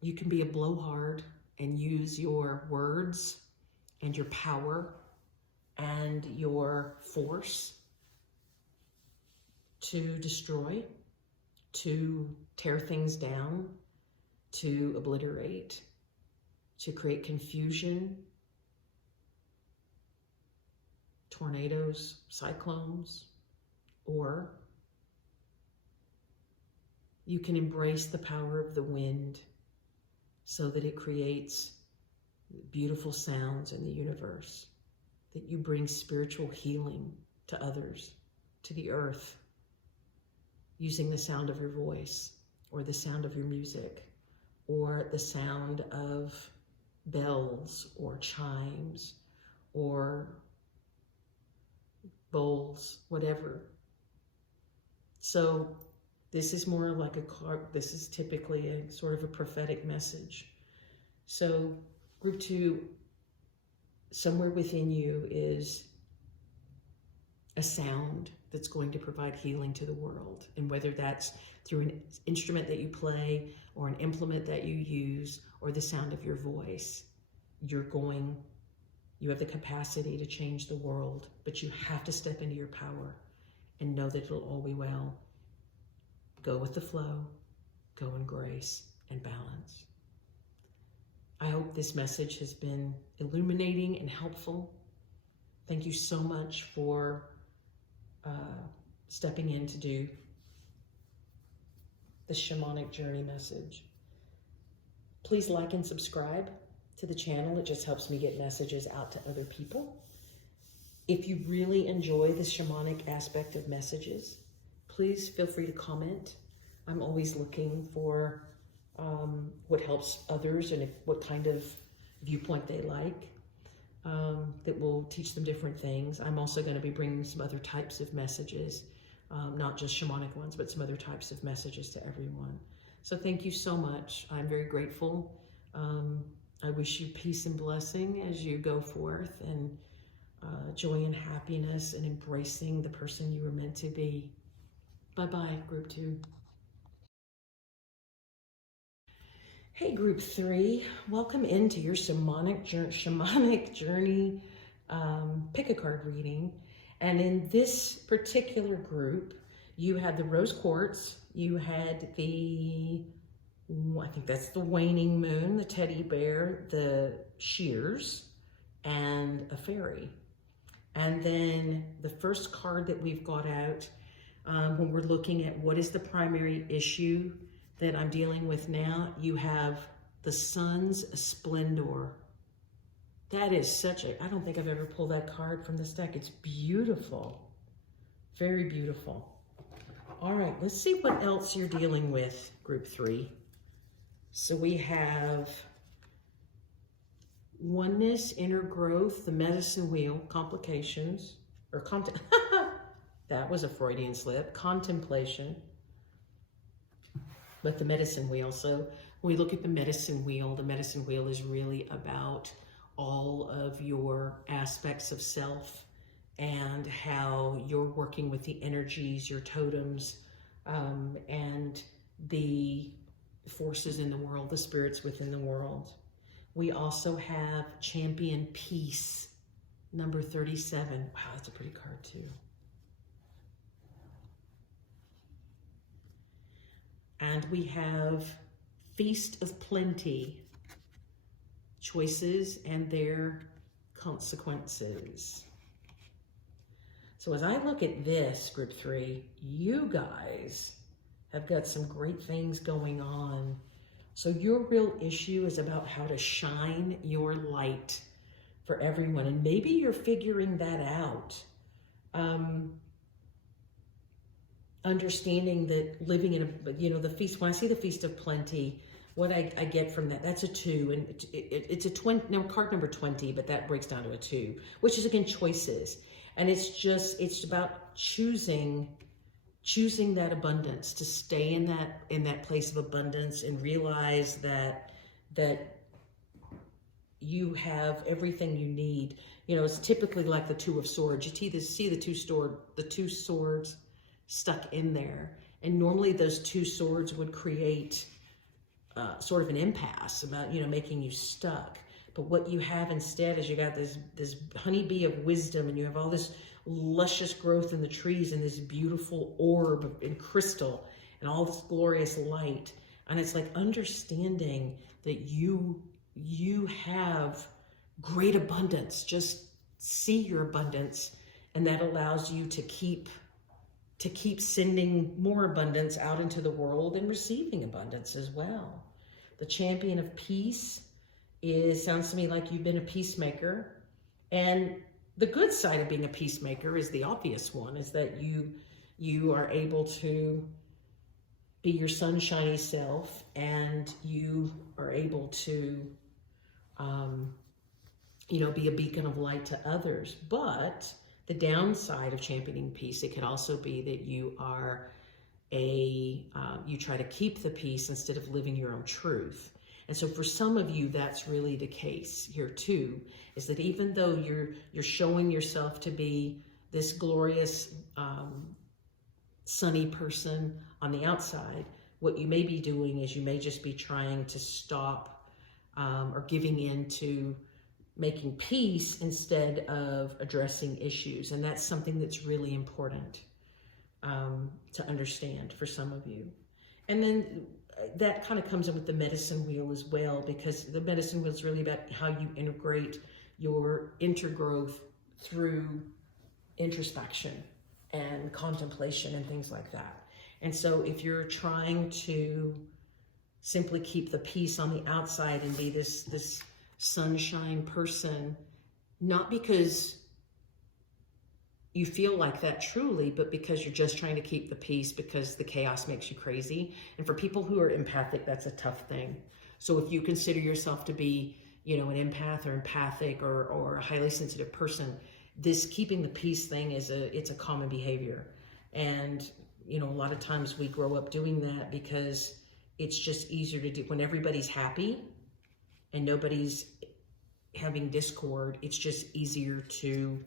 you can be a blowhard and use your words and your power and your force to destroy, to tear things down, to obliterate, to create confusion, tornadoes, cyclones, or you can embrace the power of the wind so that it creates beautiful sounds in the universe, that you bring spiritual healing to others, to the earth, using the sound of your voice, or the sound of your music, or the sound of bells, or chimes, or bowls, whatever. So this is more like this is typically a sort of a prophetic message. So group 2, somewhere within you is a sound that's going to provide healing to the world. And whether that's through an instrument that you play, or an implement that you use, or the sound of your voice, you have the capacity to change the world, but you have to step into your power and know that it'll all be well. Go with the flow, go in grace and balance. I hope this message has been illuminating and helpful. Thank you so much for stepping in to do the Shamanic Journey message. Please like and subscribe to the channel. It just helps me get messages out to other people. If you really enjoy the shamanic aspect of messages, please feel free to comment. I'm always looking for what helps others and what kind of viewpoint they like, that will teach them different things. I'm also going to be bringing some other types of messages, not just shamanic ones, but some other types of messages to everyone. So thank you so much. I'm very grateful. I wish you peace and blessing as you go forth, and joy and happiness, and embracing the person you were meant to be. Bye-bye, group 2. Hey, group 3, welcome into your shamanic journey pick a card reading. And in this particular group, you had the rose quartz, you had I think that's the waning moon, the teddy bear, the shears, and a fairy. And then the first card that we've got out, when we're looking at what is the primary issue that I'm dealing with now, you have the sun's splendor. That is I don't think I've ever pulled that card from this deck. It's beautiful, very beautiful. All right, let's see what else you're dealing with, group 3. So we have oneness, inner growth, the medicine wheel, complications, or that was a Freudian slip, contemplation, but the medicine wheel. So when we look at the medicine wheel is really about all of your aspects of self and how you're working with the energies, your totems, and the forces in the world, the spirits within the world. We also have champion peace number 37. Wow, that's a pretty card too. And we have Feast of Plenty, choices and their consequences. So as I look at this, group 3, you guys have got some great things going on. So your real issue is about how to shine your light for everyone. And maybe you're figuring that out. Understanding that living in a, you know, the feast, when I see the Feast of Plenty, what I get from that, that's a 2, and it's a 20, no, card number 20, but that breaks down to a 2, which is again choices. And it's about choosing that abundance, to stay in that place of abundance and realize that you have everything you need. You know, it's typically like the 2 of Swords. You see the two swords stuck in there, and normally those 2 swords would create sort of an impasse about, you know, making you stuck. But what you have instead is you got this honeybee of wisdom, and you have all this luscious growth in the trees, and this beautiful orb and crystal and all this glorious light. And it's like understanding that you have great abundance. Just see your abundance, and that allows you to keep sending more abundance out into the world and receiving abundance as well. The Champion of Peace sounds to me like you've been a peacemaker. And the good side of being a peacemaker is the obvious one, is that you are able to be your sunshiny self, and you are able to, you know, be a beacon of light to others. But the downside of championing peace, it could also be that you are you try to keep the peace instead of living your own truth. And so for some of you, that's really the case here too, is that even though you're showing yourself to be this glorious, sunny person on the outside, what you may be doing is you may just be trying to stop or giving in to making peace instead of addressing issues. And that's something that's really important to understand for some of you. And then that kind of comes in with the medicine wheel as well, because the medicine wheel is really about how you integrate your intergrowth through introspection and contemplation and things like that. And so if you're trying to simply keep the peace on the outside and be this sunshine person, not because you feel like that truly, but because you're just trying to keep the peace because the chaos makes you crazy. And for people who are empathic, that's a tough thing. So if you consider yourself to be, you know, an empath or empathic or a highly sensitive person, this keeping the peace thing it's a common behavior. And, you know, a lot of times we grow up doing that because it's just easier to do when everybody's happy and nobody's having discord. It's just easier to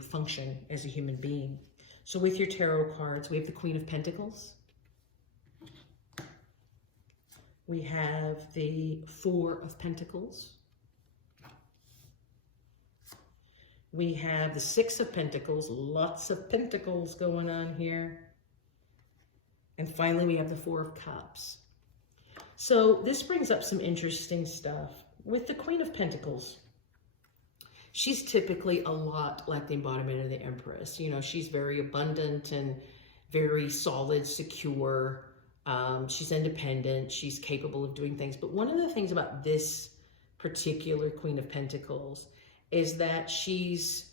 function as a human being. So with your tarot cards, we have the Queen of Pentacles. We have the 4 of Pentacles. We have the 6 of Pentacles, lots of pentacles going on here. And finally, we have the 4 of Cups. So this brings up some interesting stuff. With the Queen of Pentacles, she's typically a lot like the embodiment of the Empress. You know, she's very abundant and very solid, secure. She's independent. She's capable of doing things. But one of the things about this particular Queen of Pentacles is that she's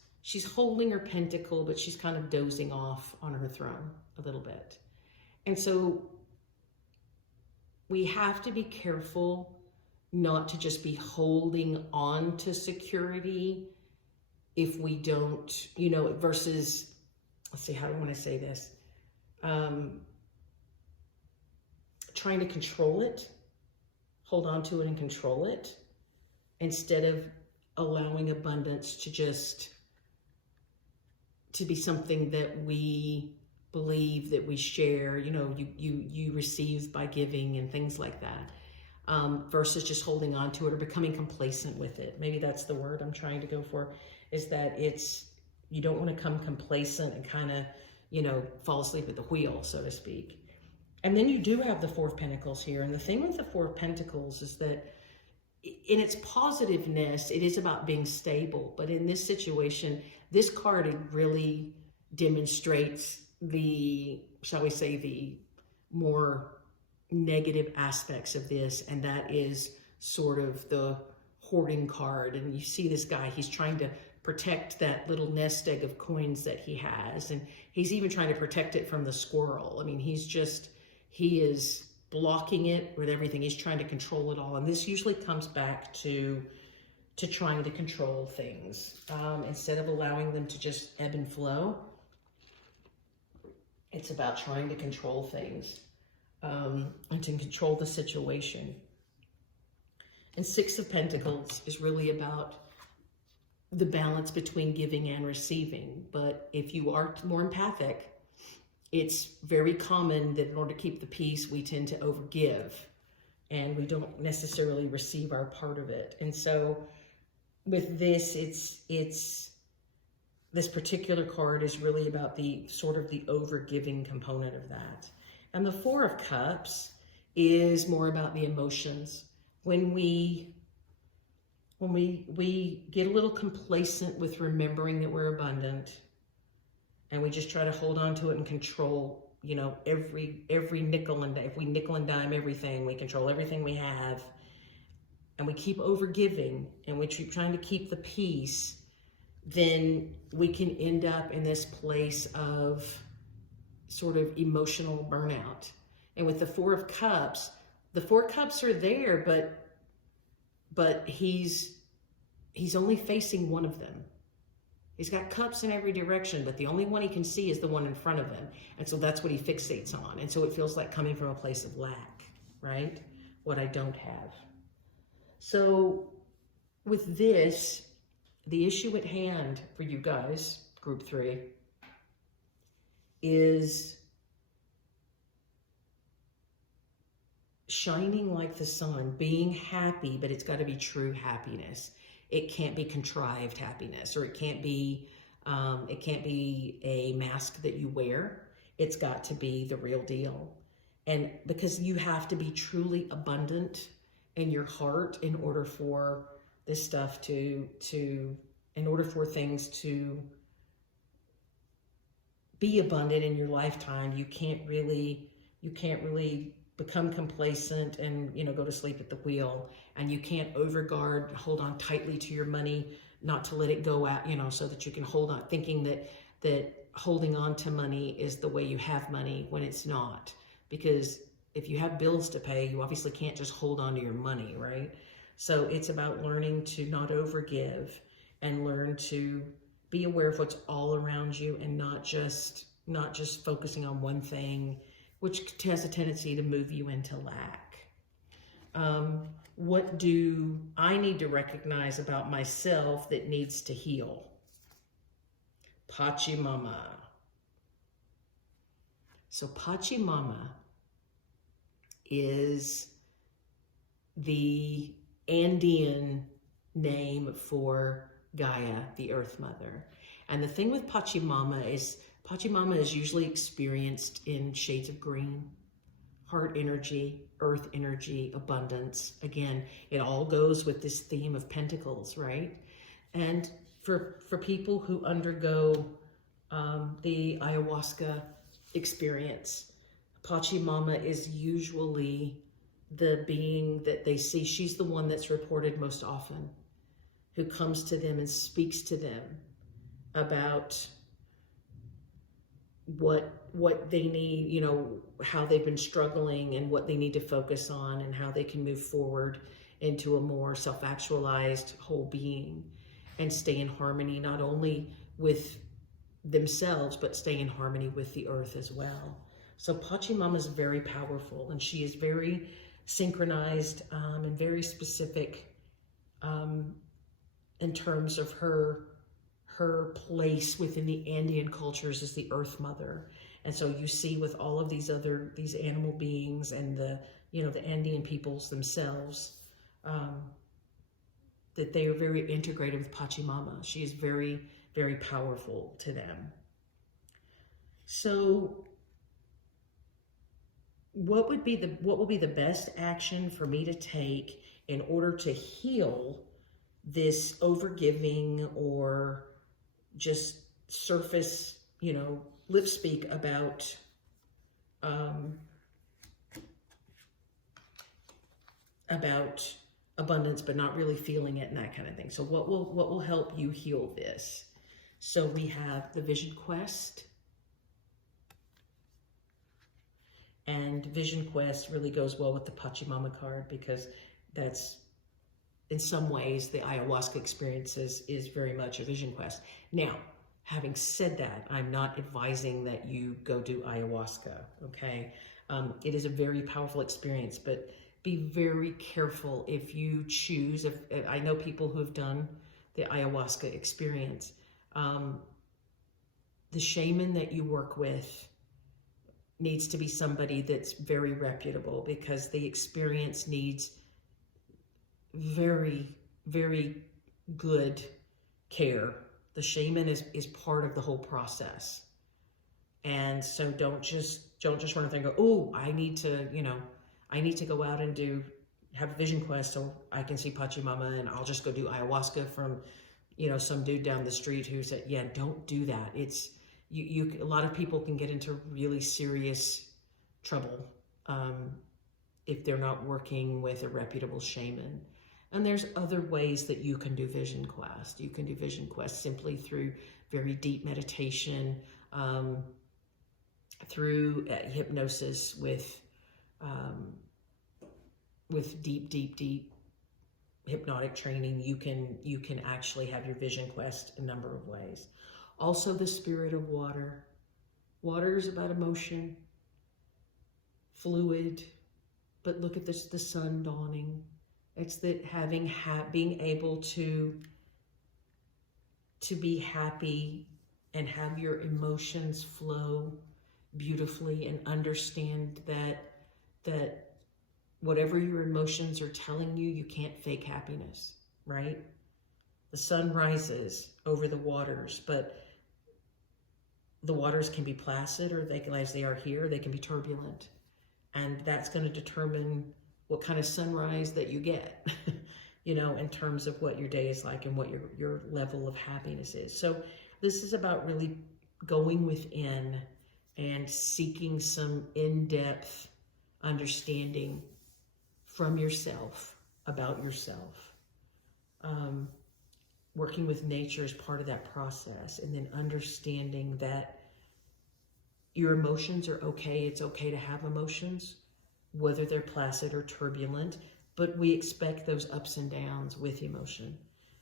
holding her pentacle, but she's kind of dozing off on her throne a little bit. And so we have to be careful not to just be holding on to security if we don't, you know, versus, let's see, how do I want to say this? Trying to control it, hold on to it and control it, instead of allowing abundance to be something that we believe that we share, you know, you receive by giving and things like that. versus just holding on to it or becoming complacent with it. Maybe that's the word I'm trying to go for, is that you don't want to become complacent and kind of, fall asleep at the wheel, so to speak. And then you do have the Four of Pentacles here. And the thing with the Four of Pentacles is that in its positiveness, it is about being stable. But in this situation, this card, it really demonstrates the, shall we say, the more negative aspects of this. And that is sort of the hoarding card. And you see this guy, he's trying to protect that little nest egg of coins that he has. And he's even trying to protect it from the squirrel. I mean, he is blocking it with everything. He's trying to control it all. And this usually comes back to trying to control things. Instead of allowing them to just ebb and flow, it's about trying to control things and to control the situation. And Six of Pentacles is really about the balance between giving and receiving. But if you are more empathic, it's very common that in order to keep the peace, we tend to overgive and we don't necessarily receive our part of it. And so with this, this particular card is really about the sort of the overgiving component of that. And the Four of Cups is more about the emotions. When we get a little complacent with remembering that we're abundant, and we just try to hold on to it and control, every nickel and dime. If we nickel and dime everything, we control everything we have, and we keep overgiving, and we keep trying to keep the peace, then we can end up in this place of sort of emotional burnout. And with the Four of Cups are there, but he's only facing one of them. He's got cups in every direction, but the only one he can see is the one in front of him. And so that's what he fixates on. And so it feels like coming from a place of lack, right? What I don't have. So with this, the issue at hand for you guys, group 3, is shining like the sun, being happy, but it's got to be true happiness. It can't be contrived happiness, or it can't be a mask that you wear. It's got to be the real deal. And because you have to be truly abundant in your heart in order for this stuff in order for things to be abundant in your lifetime, you can't really become complacent and, go to sleep at the wheel. And you can't overguard, hold on tightly to your money, not to let it go out, so that you can hold on, thinking that holding on to money is the way you have money, when it's not. Because if you have bills to pay, you obviously can't just hold on to your money, right? So it's about learning to not overgive and learn to be aware of what's all around you, and not just focusing on one thing, which has a tendency to move you into lack. What do I need to recognize about myself that needs to heal? Pachamama. So Pachamama is the Andean name for Gaia, the Earth Mother. And the thing with Pachamama is usually experienced in shades of green, heart energy, earth energy, abundance. Again, it all goes with this theme of pentacles, right? And for people who undergo the ayahuasca experience, Pachamama is usually the being that they see. She's the one that's reported most often, who comes to them and speaks to them about what they need, how they've been struggling and what they need to focus on, and how they can move forward into a more self-actualized whole being and stay in harmony, not only with themselves, but stay in harmony with the earth as well. So Pachamama is very powerful, and she is very synchronized and very specific in terms of her place within the Andean cultures as the Earth Mother. And so you see with all of these animal beings and the you know, the Andean peoples themselves, that they are very integrated with Pachamama. She is very, very powerful to them. So what would be the best action for me to take in order to heal this overgiving or just surface, you know, lip speak about abundance, but not really feeling it and that kind of thing. So what will help you heal this? So we have the Vision Quest. And Vision Quest really goes well with the Pachamama card, because that's, in some ways, the ayahuasca experiences is very much a Vision Quest. Now, having said that, I'm not advising that you go do ayahuasca, okay? It is a very powerful experience, but be very careful if you choose. If I know people who have done the ayahuasca experience, the shaman that you work with needs to be somebody that's very reputable, because the experience needs very, very good care. The shaman is part of the whole process. And so don't just run up there and go, oh, I need to go out and have a Vision Quest so I can see Pachamama, and I'll just go do ayahuasca from, you know, some dude down the street who said, yeah, don't do that. It's, a lot of people can get into really serious trouble if they're not working with a reputable shaman. And there's other ways that you can do Vision Quest. You can do Vision Quest simply through very deep meditation, through hypnosis with deep hypnotic training. You can actually have your Vision Quest a number of ways. Also, the spirit of water. Water is about emotion, fluid, but look at this, the sun dawning. It's that being able to be happy and have your emotions flow beautifully, and understand that whatever your emotions are telling you, you can't fake happiness, right? The sun rises over the waters, but the waters can be placid, or they can, as they are here, they can be turbulent. And that's going to determine what kind of sunrise that you get, you know, in terms of what your day is like and what your level of happiness is. So this is about really going within and seeking some in-depth understanding from yourself, about yourself. Working with nature is part of that process, and then understanding that your emotions are okay. It's okay to have emotions, whether they're placid or turbulent, but we expect those ups and downs with emotion,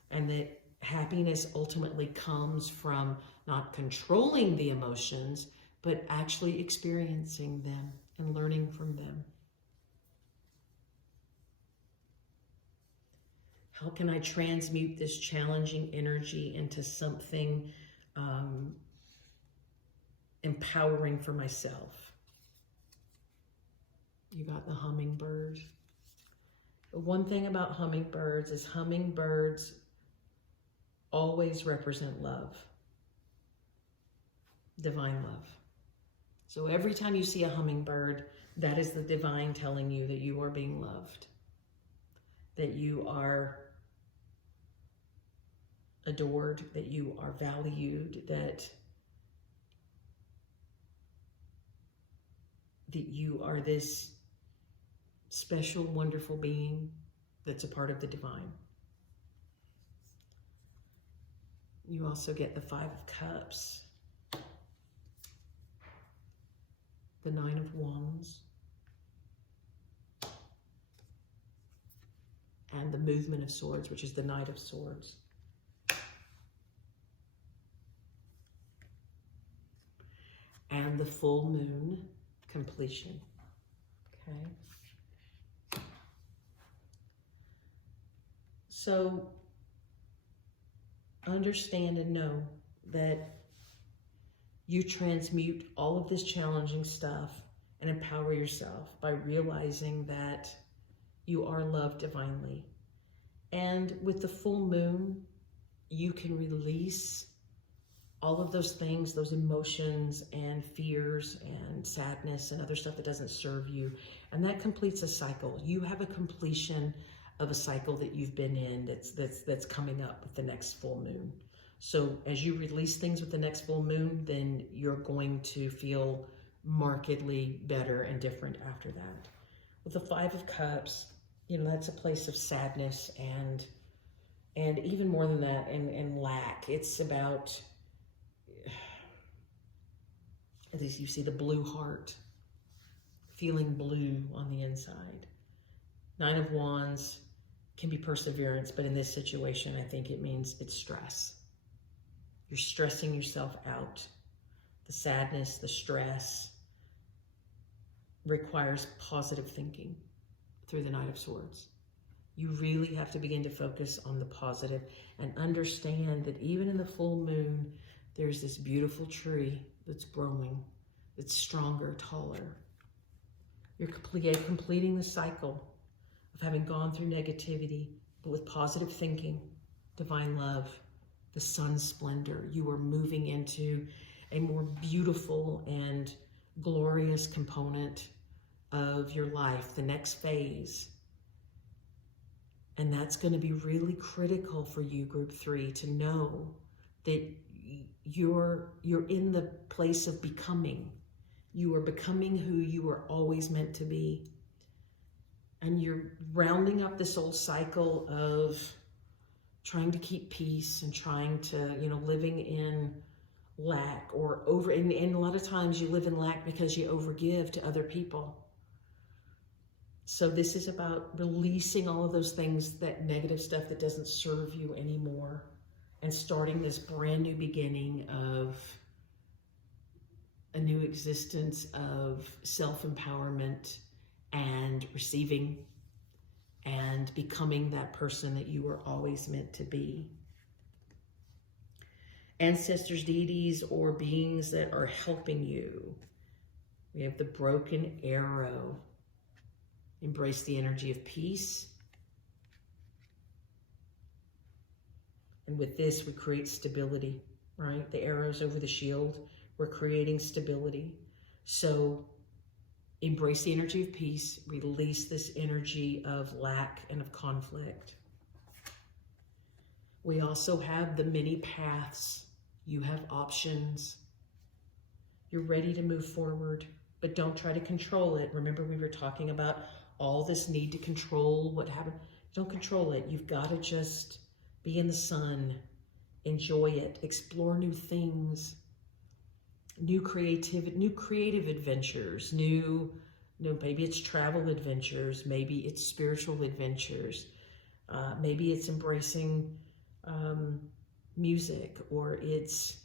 and that happiness ultimately comes from not controlling the emotions, but actually experiencing them and learning from them. How can I transmute this challenging energy into something empowering for myself? You got the hummingbird. The one thing about hummingbirds is hummingbirds always represent love, divine love. So every time you see a hummingbird, that is the divine telling you that you are being loved, that you are adored, that you are valued, that you are this special, wonderful being that's a part of the divine. You also get the 5 of Cups, the 9 of Wands, and the movement of swords, which is the Knight of Swords. And the full moon, completion. Okay. So understand and know that you transmute all of this challenging stuff and empower yourself by realizing that you are loved divinely. And with the full moon, you can release all of those things, those emotions and fears and sadness and other stuff that doesn't serve you. And that completes a cycle. You have a completion of a cycle that you've been in that's coming up with the next full moon. So as you release things with the next full moon, then you're going to feel markedly better and different after that. With the Five of Cups, you know, that's a place of sadness and even more than that, and lack. It's about, as you see the blue heart, feeling blue on the inside. Nine of Wands can be perseverance, but in this situation, I think it means it's stress. You're stressing yourself out. The sadness, the stress requires positive thinking through the Knight of Swords. You really have to begin to focus on the positive and understand that even in the full moon, there's this beautiful tree that's growing, that's stronger, taller. You're completing the cycle of having gone through negativity, but with positive thinking, divine love, the sun's splendor. You are moving into a more beautiful and glorious component of your life, the next phase. And that's going to be really critical for you, Group 3, to know that you're in the place of becoming. You are becoming who you were always meant to be. And you're rounding up this old cycle of trying to keep peace and trying to, living in lack or over, and a lot of times you live in lack because you overgive to other people. So this is about releasing all of those things, that negative stuff that doesn't serve you anymore, and starting this brand new beginning of a new existence of self-empowerment and receiving and becoming that person that you were always meant to be. Ancestors, deities, or beings that are helping you. We have the broken arrow. Embrace the energy of peace. And with this, we create stability, right? The arrows over the shield, we're creating stability. So embrace the energy of peace, release this energy of lack and of conflict. We also have the many paths. You have options. You're ready to move forward, but don't try to control it. Remember, we were talking about all this need to control what happened. Don't control it. You've got to just be in the sun, enjoy it, explore new things, new creative adventures, maybe it's travel adventures, maybe it's spiritual adventures, maybe it's embracing music, or it's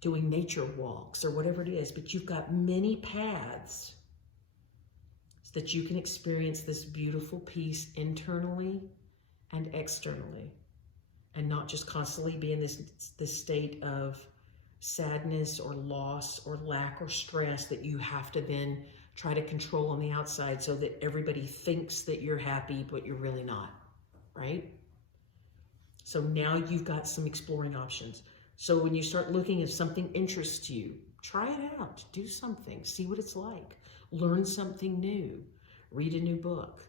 doing nature walks, or whatever it is. But you've got many paths so that you can experience this beautiful peace internally and externally, and not just constantly be in this state of sadness or loss or lack or stress that you have to then try to control on the outside so that everybody thinks that you're happy, but you're really not, right? So now you've got some exploring options. So when you start looking, if something interests you, try it out, do something, see what it's like, learn something new, read a new book,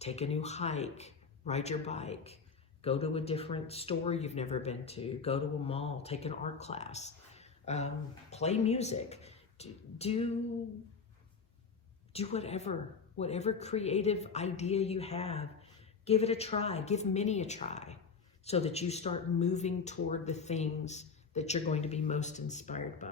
take a new hike, ride your bike, go to a different store you've never been to, go to a mall, take an art class, play music, do whatever creative idea you have, give it a try, give many a try, so that you start moving toward the things that you're going to be most inspired by.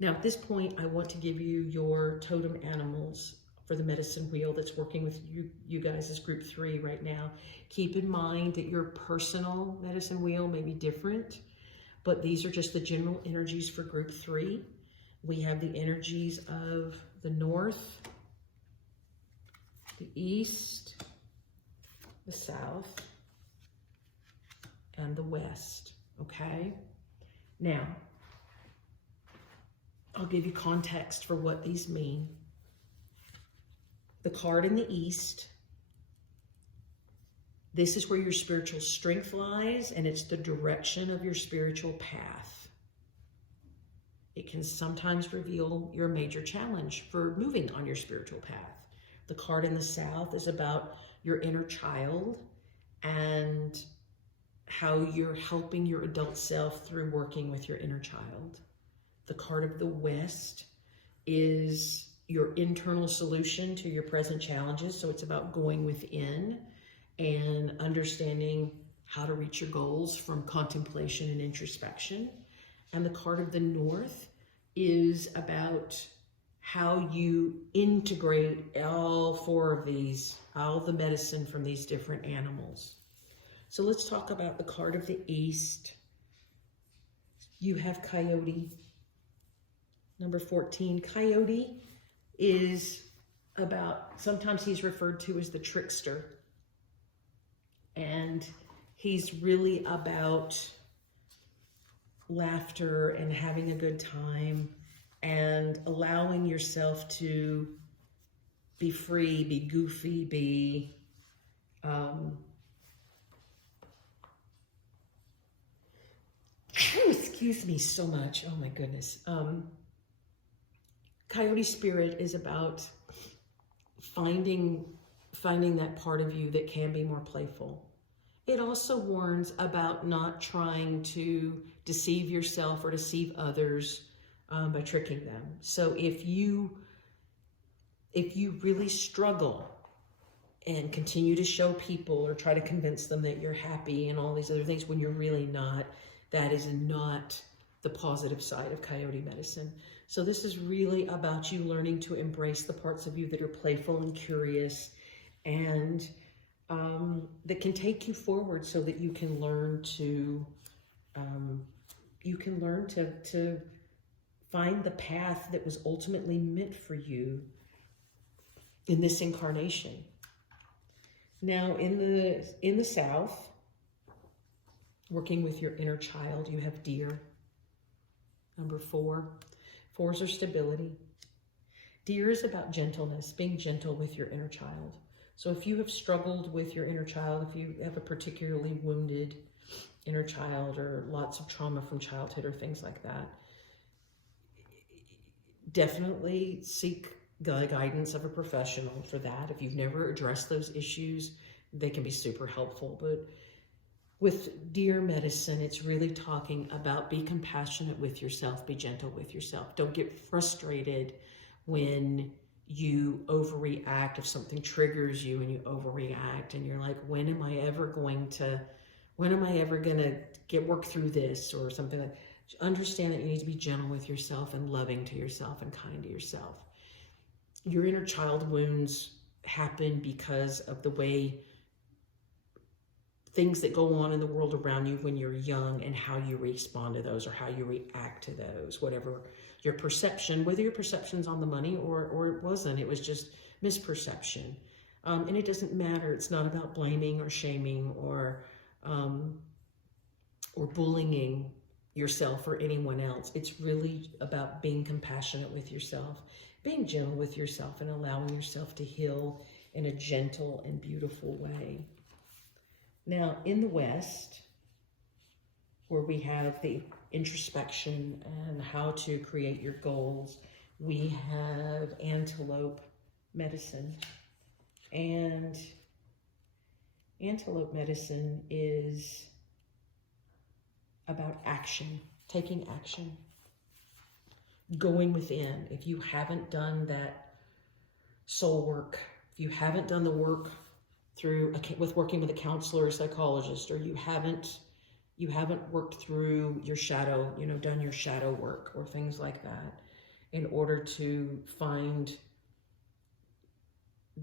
Now, at this point, I want to give you your totem animals for the medicine wheel that's working with you guys as Group 3 right now. Keep in mind that your personal medicine wheel may be different, but these are just the general energies for Group 3. We have the energies of the North, the East, the South, and the West, okay? Now, I'll give you context for what these mean. The card in the east, this is where your spiritual strength lies, and it's the direction of your spiritual path. It can sometimes reveal your major challenge for moving on your spiritual path. The card in the south is about your inner child and how you're helping your adult self through working with your inner child. The card of the west is your internal solution to your present challenges. So it's about going within and understanding how to reach your goals from contemplation and introspection. And the card of the north is about how you integrate all four of these, all the medicine from these different animals. So let's talk about the card of the east. You have Coyote, number 14. Coyote is about, sometimes he's referred to as the trickster. And he's really about laughter and having a good time and allowing yourself to be free, be goofy, be excuse me so much. Oh my goodness. Coyote spirit is about finding that part of you that can be more playful. It also warns about not trying to deceive yourself or deceive others by tricking them. So if you really struggle and continue to show people or try to convince them that you're happy and all these other things when you're really not, that is not the positive side of Coyote medicine. So this is really about you learning to embrace the parts of you that are playful and curious and that can take you forward so that you can learn to find the path that was ultimately meant for you in this incarnation. Now in the south, working with your inner child, you have Deer, number 4. 4s are stability. Deer is about gentleness, being gentle with your inner child. So if you have struggled with your inner child, if you have a particularly wounded inner child or lots of trauma from childhood or things like that, definitely seek the guidance of a professional for that. If you've never addressed those issues, they can be super helpful. But with Deer medicine, it's really talking about be compassionate with yourself, be gentle with yourself. Don't get frustrated when you overreact, if something triggers you and you overreact and you're like, when am I ever going to get work through this or something like that. Understand that you need to be gentle with yourself and loving to yourself and kind to yourself. Your inner child wounds happen because of the way things that go on in the world around you when you're young and how you respond to those or how you react to those, whatever your perception, whether your perception's on the money or it wasn't, it was just misperception. And it doesn't matter. It's not about blaming or shaming or bullying yourself or anyone else. It's really about being compassionate with yourself, being gentle with yourself, and allowing yourself to heal in a gentle and beautiful way. Now, in the West, where we have the introspection and how to create your goals, we have antelope medicine. And antelope medicine is about action, taking action, going within. If you haven't done that soul work, if you haven't done the work with working with a counselor or psychologist, or you haven't worked through your shadow, done your shadow work or things like that, in order to find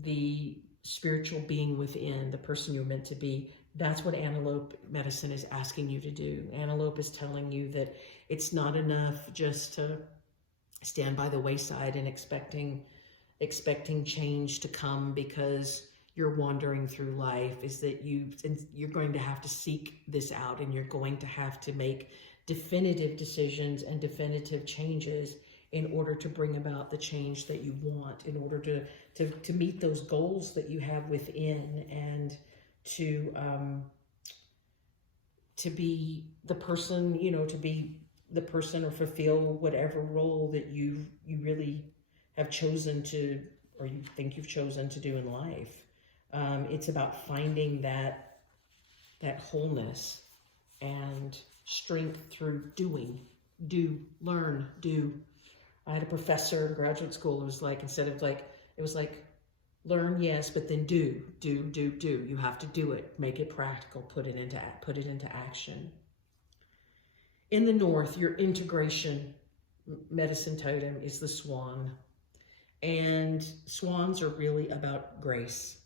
the spiritual being within, the person you're meant to be, that's what antelope medicine is asking you to do. Antelope is telling you that it's not enough just to stand by the wayside and expecting change to come because you're wandering through life. Is that you're going to have to seek this out, and you're going to have to make definitive decisions and definitive changes in order to bring about the change that you want, in order to meet those goals that you have within, and to be the person, you know, to be the person or fulfill whatever role that you really have chosen to, or you think you've chosen to do in life. It's about finding that wholeness and strength through doing, learn, do. I had a professor in graduate school who was like, instead of like, it was like, learn, yes, but then do. You have to do it. Make it practical. Put it into action. In the north, your integration medicine totem is the swan. And swans are really about grace.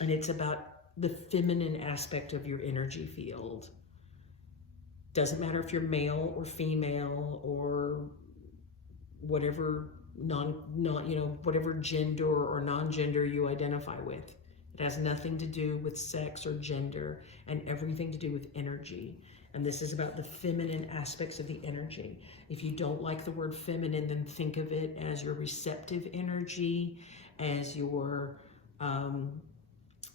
And it's about the feminine aspect of your energy field. Doesn't matter if you're male or female or whatever whatever gender or non-gender you identify with. It has nothing to do with sex or gender, and everything to do with energy. And this is about the feminine aspects of the energy. If you don't like the word feminine, then think of it as your receptive energy, as your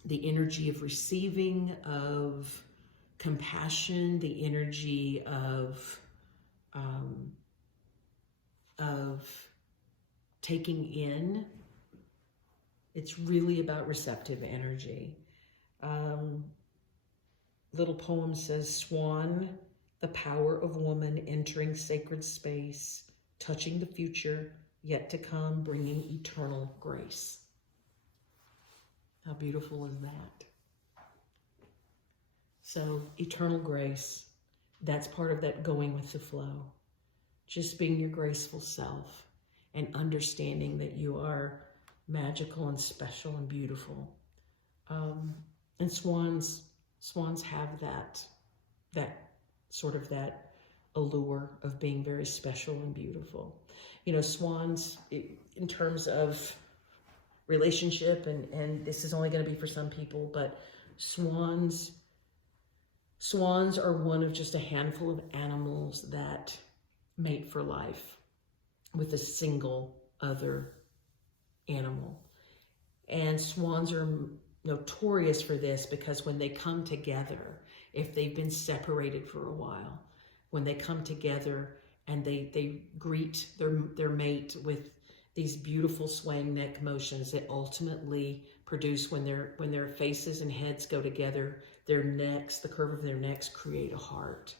the energy of receiving, of compassion, the energy of taking in. It's really about receptive energy. Little poem says, swan, the power of woman entering sacred space, touching the future yet to come, bringing eternal grace. How beautiful is that? So eternal grace, that's part of that going with the flow. Just being your graceful self and understanding that you are magical and special and beautiful. And swans have that sort of that allure of being very special and beautiful. You know, swans, in terms of relationship, and this is only going to be for some people, but swans are one of just a handful of animals that mate for life with a single other animal. And swans are notorious for this because when they come together, if they've been separated for a while, when they come together and they greet their mate with these beautiful swaying neck motions that ultimately produce, when their faces and heads go together, their necks, the curve of their necks create a heart.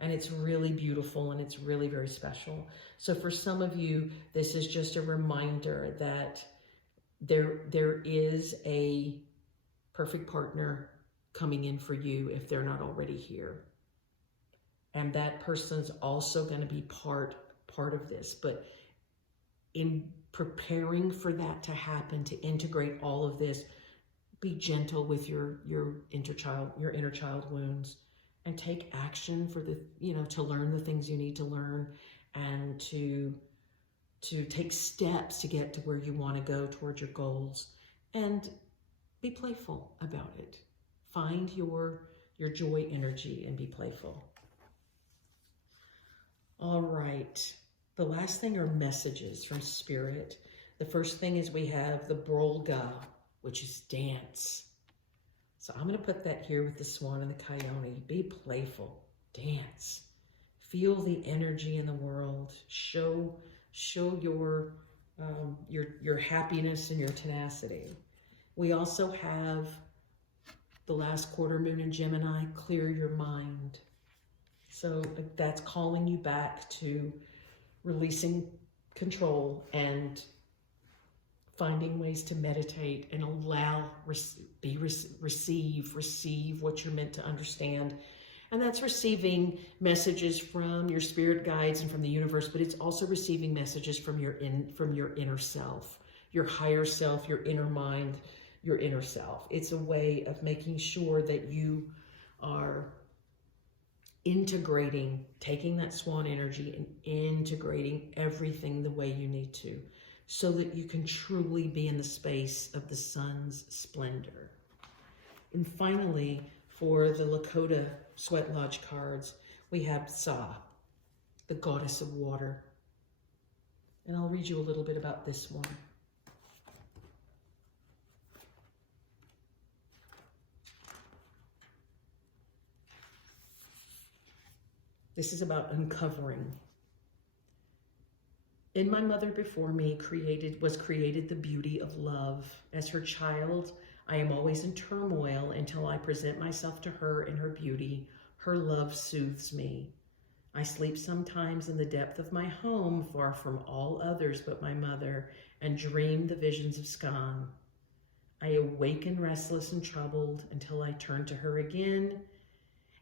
And it's really beautiful, and it's really very special. So for some of you, this is just a reminder that there is a perfect partner coming in for you if they're not already here. And that person's also going to be part of this. But in preparing for that to happen, to integrate all of this, be gentle with your inner child wounds, and take action for to learn the things you need to learn, and to take steps to get to where you want to go towards your goals, and be playful about it. Find your joy energy and be playful. All right. The last thing are messages from Spirit. The first thing is we have the Brolga, which is dance. So I'm going to put that here with the swan and the coyote. Be playful. Dance. Feel the energy in the world. Show your happiness and your tenacity. We also have the last quarter moon in Gemini, clear your mind. So that's calling you back to releasing control and finding ways to meditate and allow, receive what you're meant to understand. And that's receiving messages from your spirit guides and from the universe, but it's also receiving messages from your inner self, your higher self, your inner mind, your inner self. It's a way of making sure that you are integrating, taking that swan energy and integrating everything the way you need to, so that you can truly be in the space of the sun's splendor. And finally, For the Lakota Sweat Lodge cards, we have Sa, the goddess of water. And I'll read you a little bit about this one. This is about uncovering. In my mother before me was created the beauty of love. As her child, I am always in turmoil until I present myself to her in her beauty. Her love soothes me. I sleep sometimes in the depth of my home, far from all others but my mother, and dream the visions of Skan. I awaken restless and troubled until I turn to her again,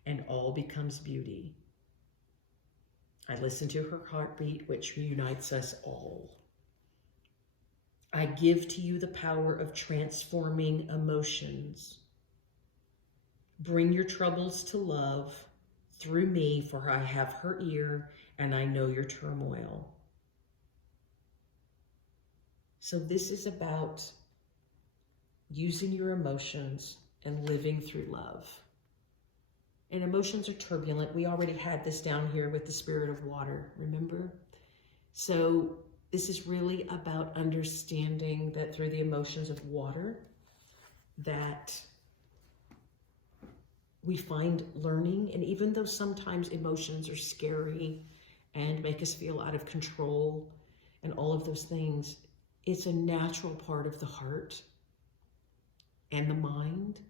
and all becomes beauty. I listen to her heartbeat, which unites us all. I give to you the power of transforming emotions. Bring your troubles to love through me, for I have her ear and I know your turmoil. So this is about using your emotions and living through love. And emotions are turbulent. We already had this down here with the spirit of water, remember? So this is really about understanding that through the emotions of water, that we find learning. And even though sometimes emotions are scary and make us feel out of control and all of those things, it's a natural part of the heart and the mind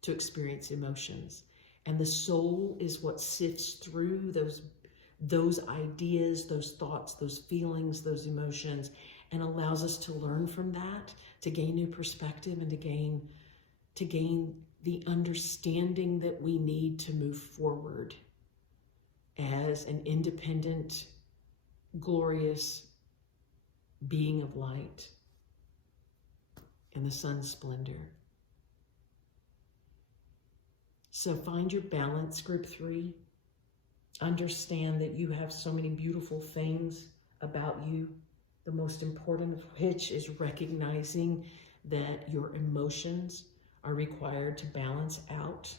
to experience emotions. And the soul is what sifts through those ideas, those thoughts, those feelings, those emotions, and allows us to learn from that, to gain new perspective, and to gain the understanding that we need to move forward as an independent, glorious being of light in the sun's splendor. So find your balance, group 3. Understand that you have so many beautiful things about you, the most important of which is recognizing that your emotions are required to balance out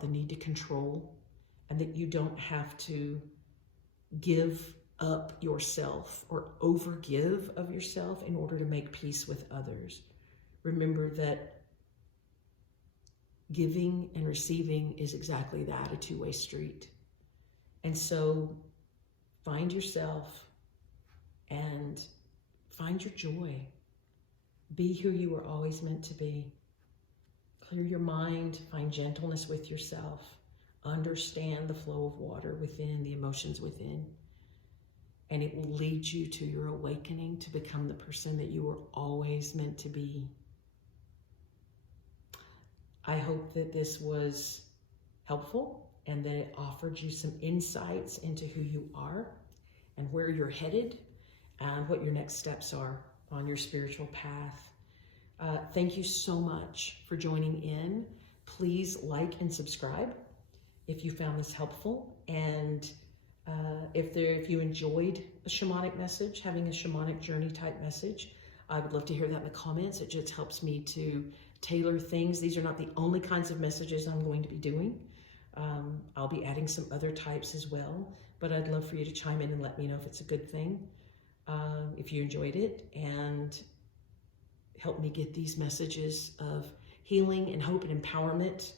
the need to control, and that you don't have to give up yourself or overgive of yourself in order to make peace with others. Remember that giving and receiving is exactly that, a two-way street. And so find yourself and find your joy. Be who you were always meant to be. Clear your mind, find gentleness with yourself. Understand the flow of water within, the emotions within. And it will lead you to your awakening to become the person that you were always meant to be. I hope that this was helpful and that it offered you some insights into who you are and where you're headed and what your next steps are on your spiritual path. Thank you so much for joining in. Please like and subscribe if you found this helpful. And if you enjoyed a shamanic message, having a shamanic journey type message, I would love to hear that in the comments. It just helps me to tailor things. These are not the only kinds of messages I'm going to be doing. I'll be adding some other types as well, but I'd love for you to chime in and let me know if it's a good thing, if you enjoyed it, and help me get these messages of healing and hope and empowerment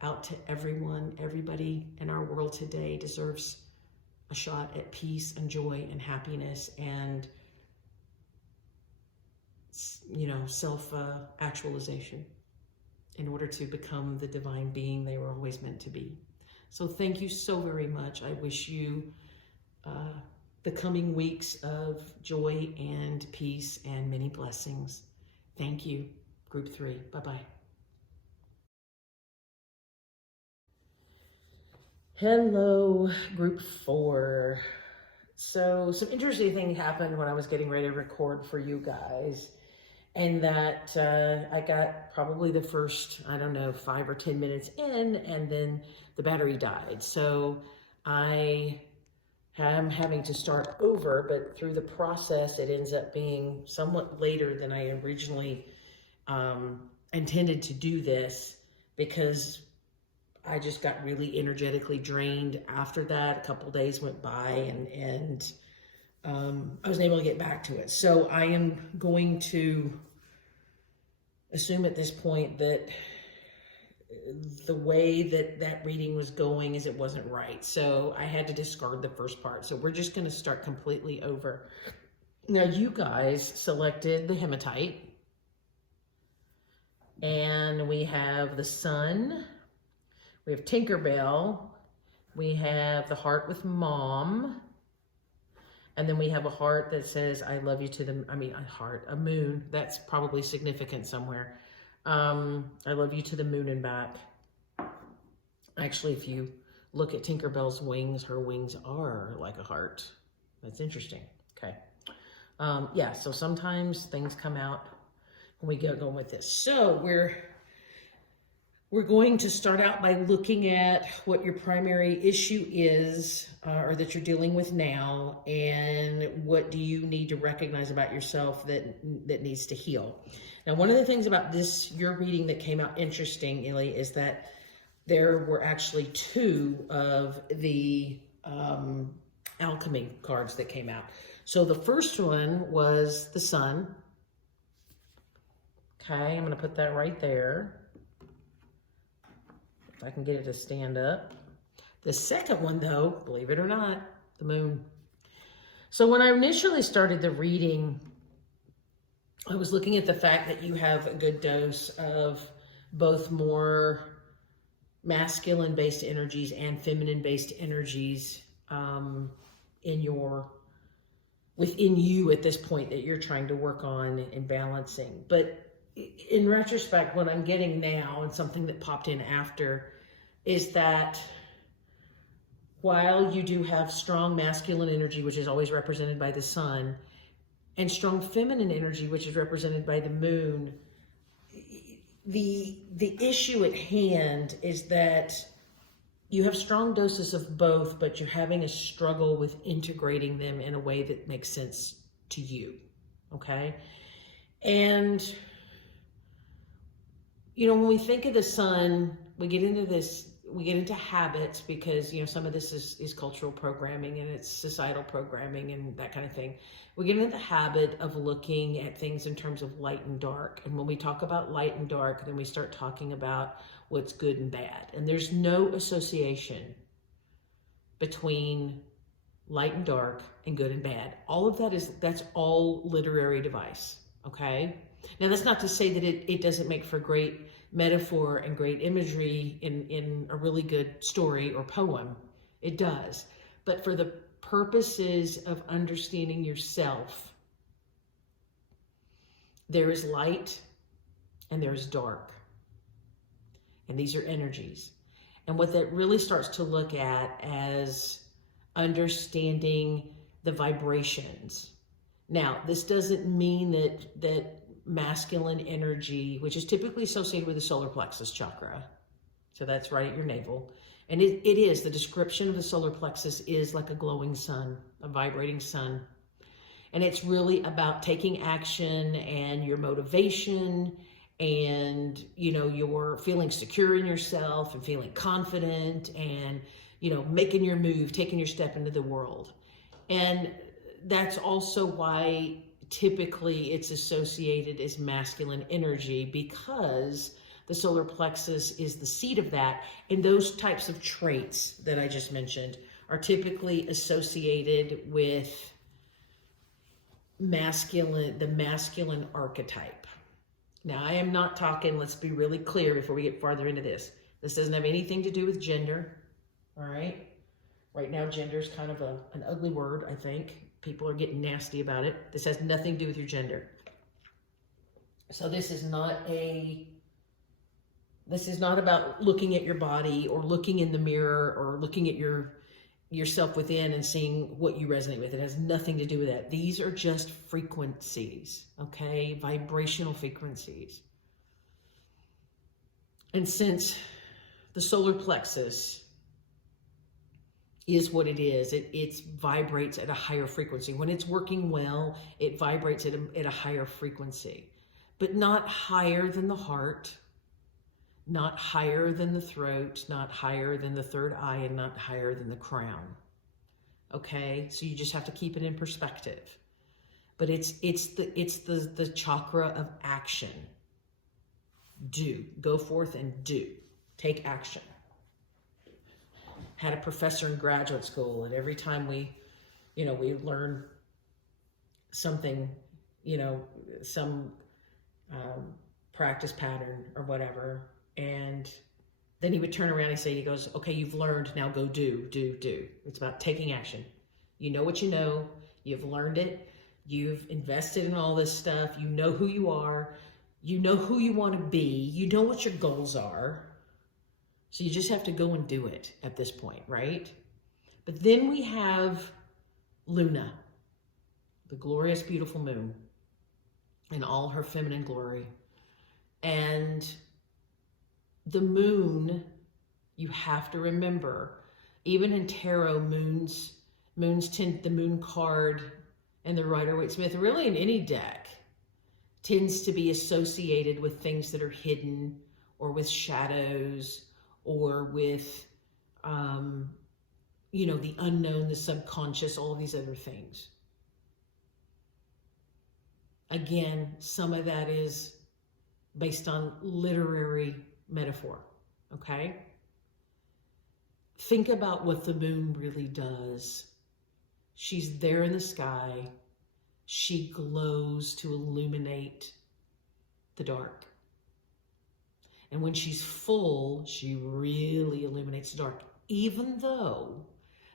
out to everyone. Everybody in our world today deserves a shot at peace and joy and happiness and self-actualization in order to become the divine being they were always meant to be. So thank you so very much. I wish you the coming weeks of joy and peace and many blessings. Thank you, group 3. Bye-bye. Hello, group 4. So some interesting thing happened when I was getting ready to record for you guys. And that I got probably the first, 5 or 10 minutes in, and then the battery died. So I am having to start over, but through the process, it ends up being somewhat later than I originally intended to do this because I just got really energetically drained after that. A couple days went by and I wasn't able to get back to it. So I am going to assume at this point that the way that reading was going is it wasn't right. So I had to discard the first part. So we're just going to start completely over. Now you guys selected the hematite. And we have the sun. We have Tinkerbell. We have the heart with mom. And then we have a heart that says, I love you to the, a moon. That's probably significant somewhere. I love you to the moon and back. Actually, if you look at Tinkerbell's wings, her wings are like a heart. That's interesting. Okay. Yeah, so sometimes things come out when we get going with this. So we're going to start out by looking at what your primary issue is, or that you're dealing with now, and what do you need to recognize about yourself that needs to heal. Now, one of the things about your reading that came out interestingly is that there were actually 2 of the alchemy cards that came out. So the first one was the sun. Okay, I'm going to put that right there. If I can get it to stand up. The second one, though, believe it or not, the moon. So when I initially started the reading, I was looking at the fact that you have a good dose of both more masculine-based energies and feminine-based energies within you at this point that you're trying to work on and balancing. But in retrospect, what I'm getting now, and something that popped in after, is that while you do have strong masculine energy, which is always represented by the sun, and strong feminine energy, which is represented by the moon, the issue at hand is that you have strong doses of both, but you're having a struggle with integrating them in a way that makes sense to you, okay? And when we think of the sun, we get into habits because, some of this is cultural programming and it's societal programming and that kind of thing. We get into the habit of looking at things in terms of light and dark. And when we talk about light and dark, then we start talking about what's good and bad. And there's no association between light and dark and good and bad. All of that's all literary device, okay? Now, that's not to say that it doesn't make for great metaphor and great imagery in a really good story or poem. It does. But for the purposes of understanding yourself, there is light and there is dark. And these are energies. And what that really starts to look at as understanding the vibrations. Now, this doesn't mean that masculine energy, which is typically associated with the solar plexus chakra. So that's right at your navel. And it is, the description of the solar plexus is like a glowing sun, a vibrating sun. And it's really about taking action and your motivation and, you're feeling secure in yourself and feeling confident and, making your move, taking your step into the world. And that's also why typically it's associated as masculine energy, because the solar plexus is the seat of that. And those types of traits that I just mentioned are typically associated with the masculine archetype. Now, I am not talking, let's be really clear before we get farther into this. This doesn't have anything to do with gender, all right? Right now, gender is kind of an ugly word, I think. People are getting nasty about it. This has nothing to do with your gender. So this is not about looking at your body or looking in the mirror or looking at yourself within and seeing what you resonate with. It has nothing to do with that. These are just frequencies, okay? Vibrational frequencies. And since the solar plexus is what it is, it vibrates at a higher frequency. When it's working well, it vibrates at a higher frequency. but not higher than the heart, not higher than the throat, not higher than the third eye, and not higher than the crown. Okay, so you just have to keep it in perspective. But it's the chakra of action. Do. Go forth and do. Take action. Had a professor in graduate school, and every time we learn something, some practice pattern or whatever, and then he would turn around and say, he goes, okay, you've learned, now go do. It's about taking action. You know what you know, you've learned it, you've invested in all this stuff, you know who you are, you know who you want to be, you know what your goals are. So you just have to go and do it at this point, right? But then we have Luna, the glorious, beautiful moon, in all her feminine glory. And the moon, you have to remember, even in tarot, moons tend, the moon card and the Rider-Waite-Smith, really in any deck, tends to be associated with things that are hidden, or with shadows, or with, the unknown, the subconscious, all of these other things. Again, some of that is based on literary metaphor, okay? Think about what the moon really does. She's there in the sky. She glows to illuminate the dark. And when she's full, she really illuminates the dark, even though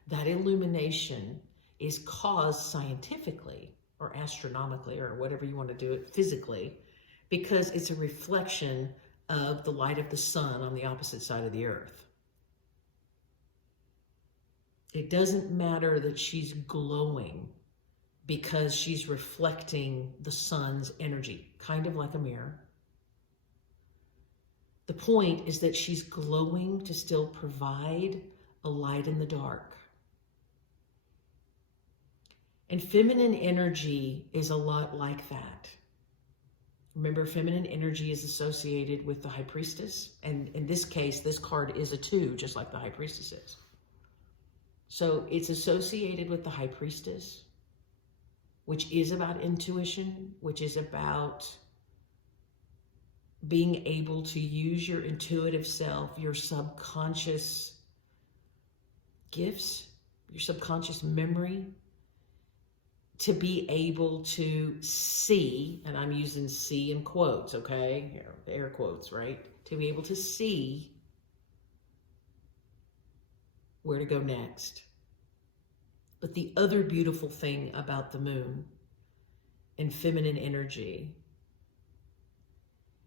that illumination is caused scientifically or astronomically, or whatever you want to do it, physically, because it's a reflection of the light of the sun on the opposite side of the earth. It doesn't matter that she's glowing, because she's reflecting the sun's energy, kind of like a mirror. The point is that she's glowing to still provide a light in the dark. And feminine energy is a lot like that. Remember, feminine energy is associated with the High Priestess. And in this case, this card is a 2, just like the High Priestess is. So it's associated with the High Priestess, which is about intuition, which is about being able to use your intuitive self, your subconscious gifts, your subconscious memory, to be able to see, and I'm using see in quotes, okay? Here, the air quotes, right? To be able to see where to go next. But the other beautiful thing about the moon and feminine energy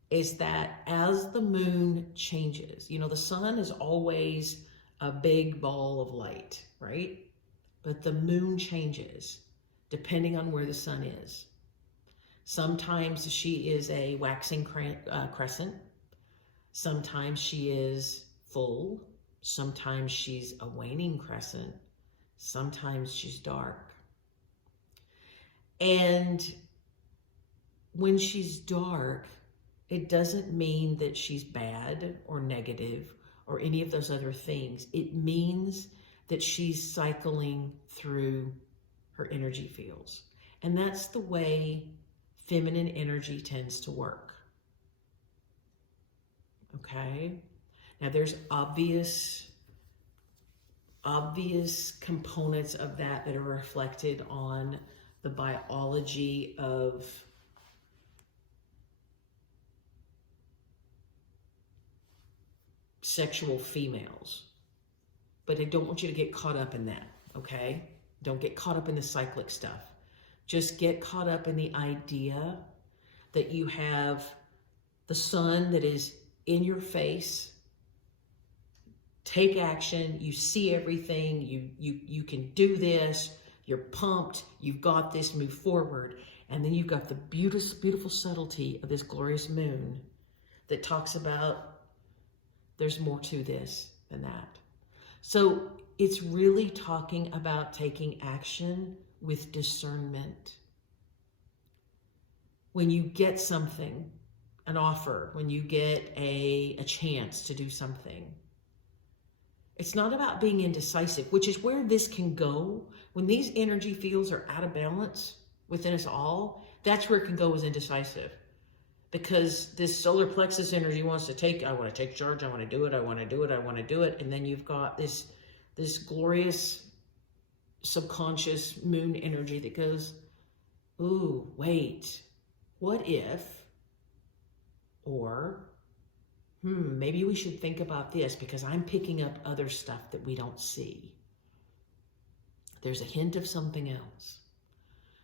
is that as the moon changes, the sun is always a big ball of light, right? But the moon changes depending on where the sun is. Sometimes she is a waxing crescent. Sometimes she is full. Sometimes she's a waning crescent. Sometimes she's dark. And when she's dark, it doesn't mean that she's bad or negative or any of those other things. It means that she's cycling through her energy fields. And that's the way feminine energy tends to work. Okay? Now there's obvious components of that are reflected on the biology of sexual females. But I don't want you to get caught up in that, okay? Don't get caught up in the cyclic stuff. Just get caught up in the idea that you have the sun that is in your face. Take action. You see everything. You can do this. You're pumped. You've got this. Move forward. And then you've got the beautiful subtlety of this glorious moon that talks about there's more to this than that. So it's really talking about taking action with discernment. when you get something, an offer, when you get a chance to do something, it's not about being indecisive, which is where this can go. When these energy fields are out of balance within us all, that's where it can go as indecisive. Because this solar plexus energy wants to take, I want to take charge, I want to do it, I want to do it, I want to do it. And then you've got this glorious subconscious moon energy that goes, ooh, wait, what if, or, maybe we should think about this because I'm picking up other stuff that we don't see. There's a hint of something else.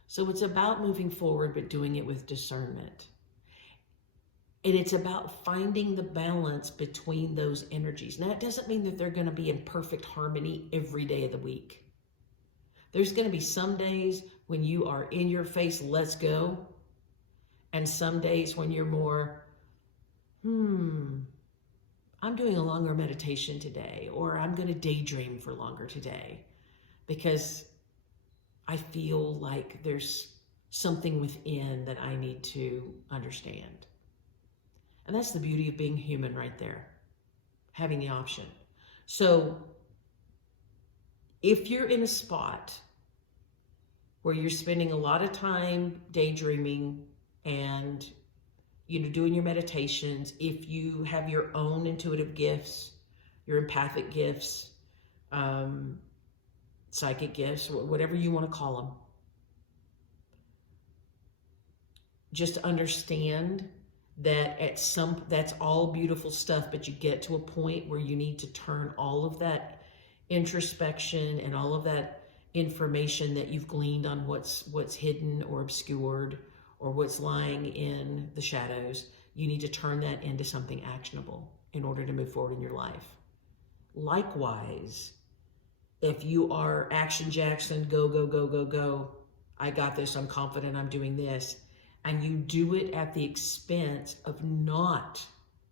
So it's about moving forward, but doing it with discernment. And it's about finding the balance between those energies. Now, it doesn't mean that they're going to be in perfect harmony every day of the week. There's going to be some days when you are in your face, let's go. And some days when you're more, I'm doing a longer meditation today, or I'm going to daydream for longer today because I feel like there's something within that I need to understand. And that's the beauty of being human right there, having the option. So if you're in a spot where you're spending a lot of time daydreaming and doing your meditations, if you have your own intuitive gifts, your empathic gifts, psychic gifts, whatever you want to call them, just understand that that's all beautiful stuff, but you get to a point where you need to turn all of that introspection and all of that information that you've gleaned on what's hidden or obscured or what's lying in the shadows, you need to turn that into something actionable in order to move forward in your life. Likewise, if you are Action Jackson, go, go, go, go, go, I got this, I'm confident, I'm doing this, and you do it at the expense of not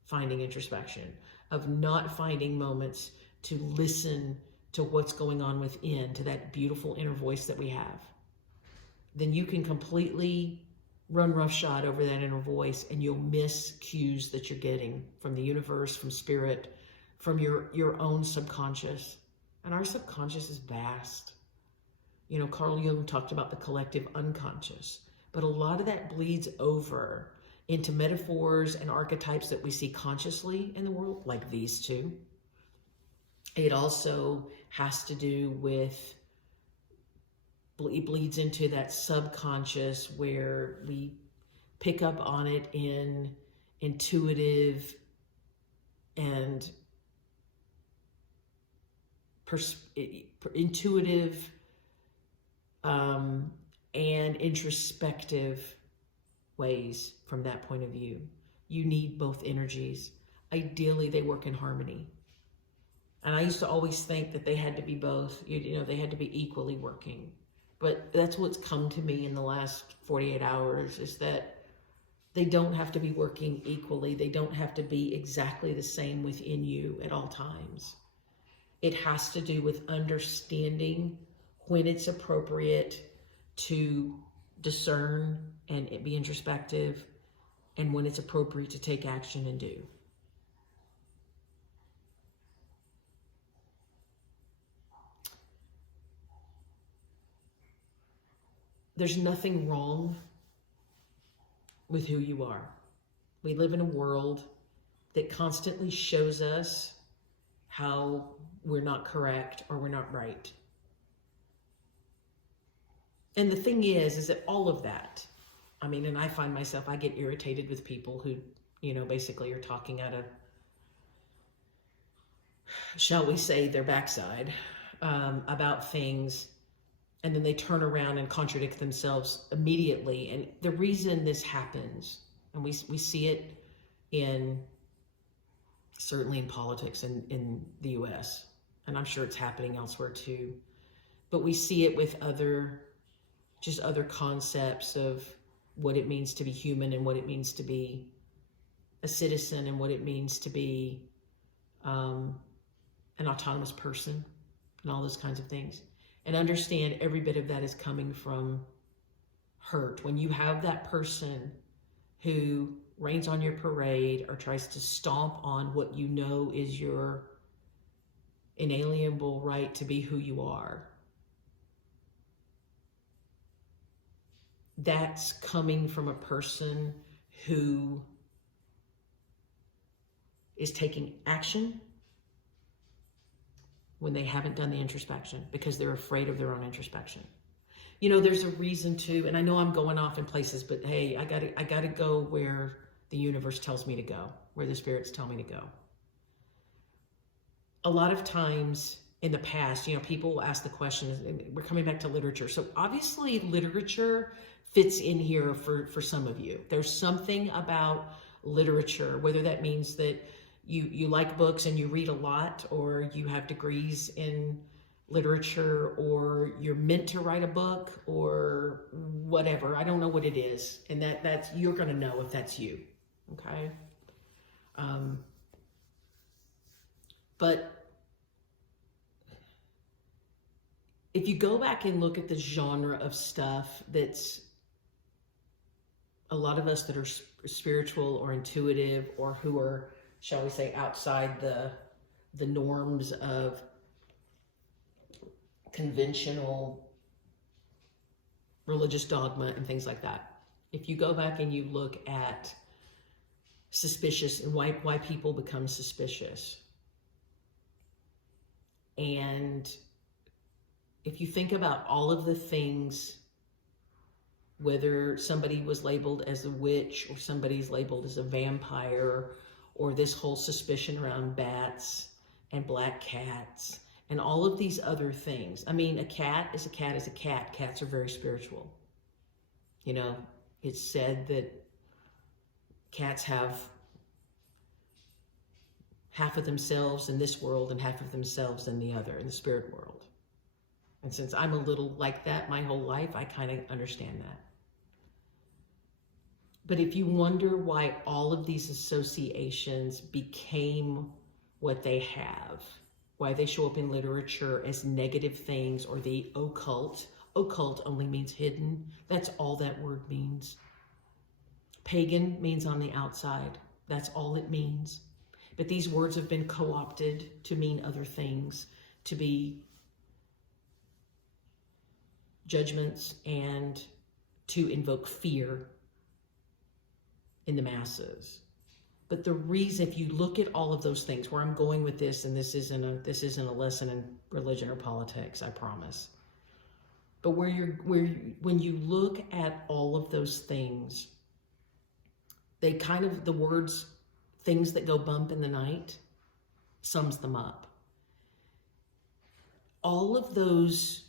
finding introspection, of not finding moments to listen to what's going on within, to that beautiful inner voice that we have, then you can completely run roughshod over that inner voice, and you'll miss cues that you're getting from the universe, from spirit, from your own subconscious. And our subconscious is vast. Carl Jung talked about the collective unconscious, but a lot of that bleeds over into metaphors and archetypes that we see consciously in the world, like these two. It also has to do with, it bleeds into that subconscious where we pick up on it in intuitive and and introspective ways from that point of view. You need both energies. Ideally, they work in harmony. And I used to always think that they had to be both, they had to be equally working. But that's what's come to me in the last 48 hours, is that they don't have to be working equally. They don't have to be exactly the same within you at all times. It has to do with understanding when it's appropriate to discern and be introspective, and when it's appropriate to take action and do. There's nothing wrong with who you are. We live in a world that constantly shows us how we're not correct or we're not right. And the thing is that all of that, and I find myself, I get irritated with people who, basically are talking out of, shall we say, their backside about things, and then they turn around and contradict themselves immediately. And the reason this happens, and we see it certainly in politics in the US, and I'm sure it's happening elsewhere too, but we see it with other concepts of what it means to be human, and what it means to be a citizen, and what it means to be an autonomous person, and all those kinds of things. And understand every bit of that is coming from hurt. When you have that person who rains on your parade or tries to stomp on what you know is your inalienable right to be who you are. That's coming from a person who is taking action when they haven't done the introspection because they're afraid of their own introspection. You know, there's a reason to, and I know I'm going off in places, but hey, I gotta go where the universe tells me to go, where the spirits tell me to go. A lot of times in the past, you know, people will ask the question, and we're coming back to literature. So obviously literature fits in here for some of you. There's something about literature, whether that means that you like books and you read a lot, or you have degrees in literature, or you're meant to write a book, or whatever. I don't know what it is. And that's you're going to know if that's you. Okay. But if you go back and look at the genre of stuff that's a lot of us that are spiritual or intuitive, or who are, shall we say, outside the norms of conventional religious dogma and things like that. If you go back and you look at suspicious and why people become suspicious, and if you think about all of the things, whether somebody was labeled as a witch or somebody's labeled as a vampire, or this whole suspicion around bats and black cats and all of these other things. I mean, a cat is a cat is a cat. Cats are very spiritual. You know, it's said that cats have half of themselves in this world and half of themselves in the other, in the spirit world. And since I'm a little like that my whole life, I kind of understand that. But if you wonder why all of these associations became what they have, why they show up in literature as negative things, or the occult. Occult only means hidden. That's all that word means. Pagan means on the outside. That's all it means. But these words have been co-opted to mean other things, to be judgments and to invoke fear in the masses. But the reason, if you look at all of those things, where I'm going with this, and this isn't a lesson in religion or politics, I promise. But when you look at all of those things, they kind of, the words, things that go bump in the night, sums them up. All of those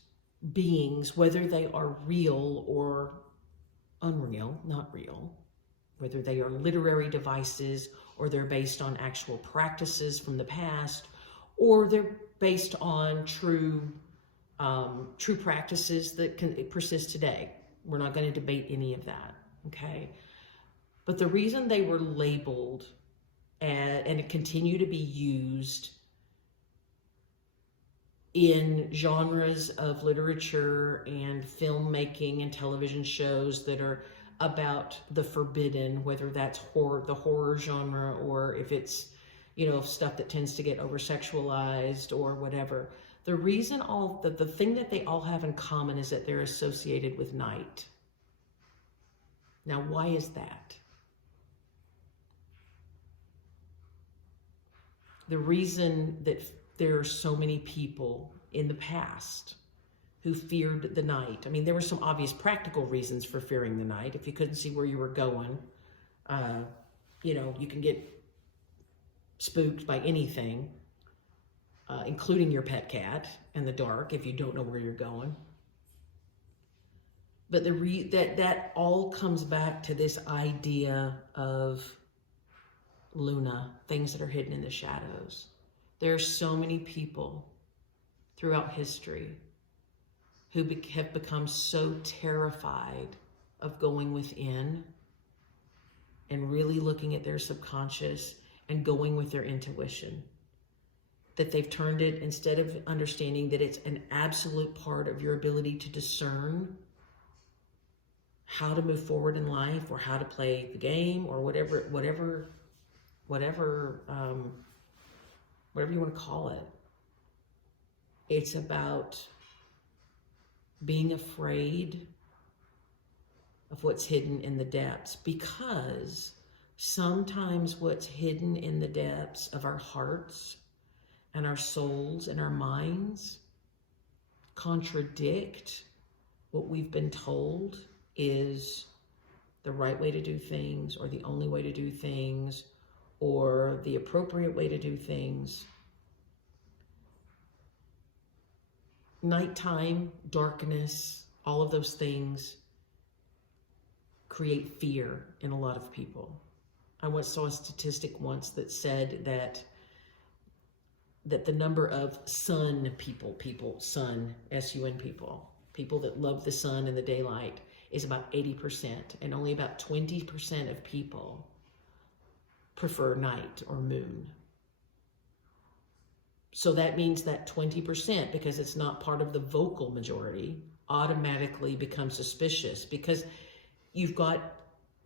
beings, whether they are real or unreal, not real, whether they are literary devices, or they're based on actual practices from the past, or they're based on true practices that can persist today. We're not going to debate any of that, okay? But the reason they were labeled and continue to be used in genres of literature and filmmaking and television shows that are about the forbidden, whether that's the horror genre, or if it's, you know, stuff that tends to get over-sexualized or whatever. The reason the thing that they all have in common is that they're associated with night. Now, why is that? The reason that there are so many people in the past who feared the night. I mean, there were some obvious practical reasons for fearing the night. If you couldn't see where you were going, you know, you can get spooked by anything, including your pet cat in the dark if you don't know where you're going. But that all comes back to this idea of Luna, things that are hidden in the shadows. There are so many people throughout history who have become so terrified of going within and really looking at their subconscious and going with their intuition, that they've turned it, instead of understanding that it's an absolute part of your ability to discern how to move forward in life, or how to play the game, or whatever you want to call it. It's about being afraid of what's hidden in the depths, because sometimes what's hidden in the depths of our hearts and our souls and our minds contradict what we've been told is the right way to do things, or the only way to do things, or the appropriate way to do things. Nighttime, darkness, all of those things create fear in a lot of people. I once saw a statistic once that said that the number of sun people, sun, S-U-N people that love the sun and the daylight is about 80%, and only about 20% of people prefer night or moon. So that means that 20%, because it's not part of the vocal majority, automatically becomes suspicious, because you've got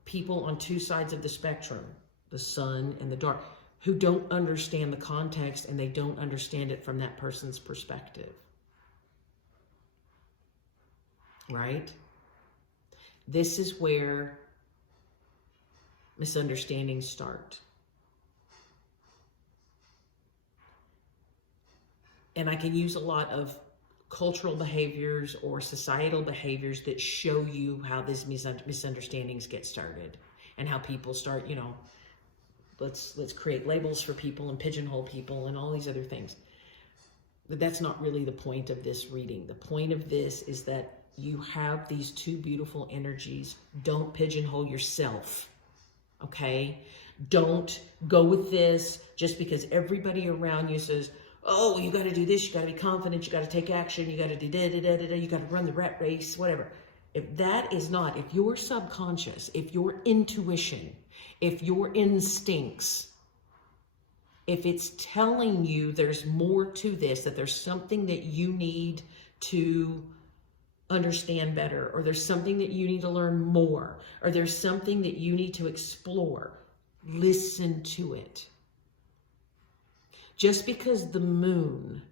people on two sides of the spectrum, the sun and the dark, who don't understand the context, and they don't understand it from that person's perspective. Right? This is where misunderstandings start. And I can use a lot of cultural behaviors or societal behaviors that show you how these misunderstandings get started, and how people start, let's create labels for people and pigeonhole people and all these other things. But that's not really the point of this reading. The point of this is that you have these two beautiful energies. Don't pigeonhole yourself, okay? Don't go with this just because everybody around you says, oh, you got to do this, you got to be confident, you got to take action, you got to do da-da-da-da-da, you got to run the rat race, whatever. If that is not, if your subconscious, if your intuition, if your instincts, if it's telling you there's more to this, that there's something that you need to understand better, or there's something that you need to learn more, or there's something that you need to explore, listen to it. Just because the moon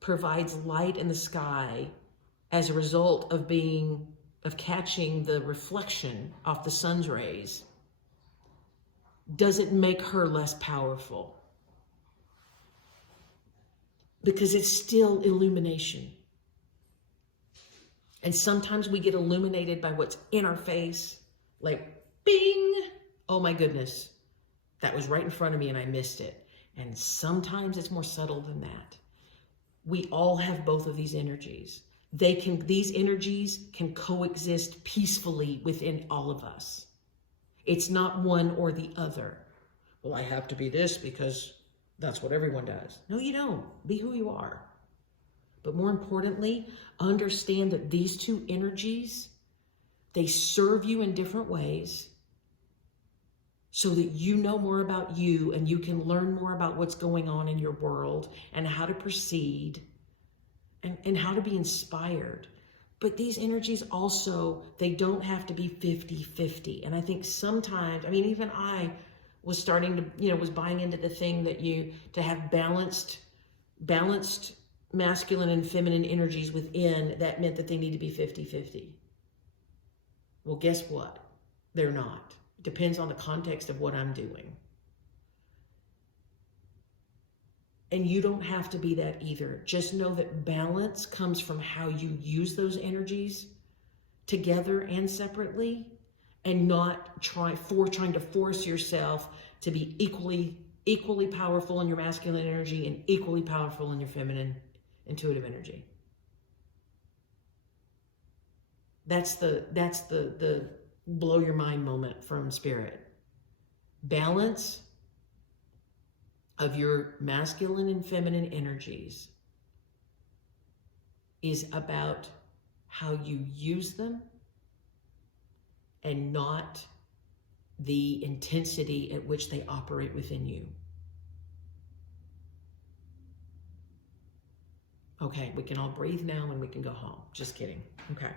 provides light in the sky as a result of catching the reflection off the sun's rays, doesn't make her less powerful. Because it's still illumination. And sometimes we get illuminated by what's in our face, like bing, oh my goodness, that was right in front of me and I missed it. And sometimes it's more subtle than that. We all have both of these energies. These energies can coexist peacefully within all of us. It's not one or the other. Well, I have to be this because that's what everyone does. No, you don't. Be who you are. But more importantly, understand that these two energies, they serve you in different ways so that you know more about you and you can learn more about what's going on in your world and how to proceed and how to be inspired. But these energies also, they don't have to be 50-50. And I think sometimes, even I was starting to, was buying into the thing that to have balanced masculine and feminine energies within, that meant that they need to be 50-50. Well, guess what? They're not. It depends on the context of what I'm doing. And you don't have to be that either. Just know that balance comes from how you use those energies together and separately, and not trying to force yourself to be equally powerful in your masculine energy and equally powerful in your feminine intuitive energy. That's the blow your mind moment from Spirit. Balance of your masculine and feminine energies is about how you use them and not the intensity at which they operate within you. Okay, we can all breathe now and we can go home. Just kidding. Okay.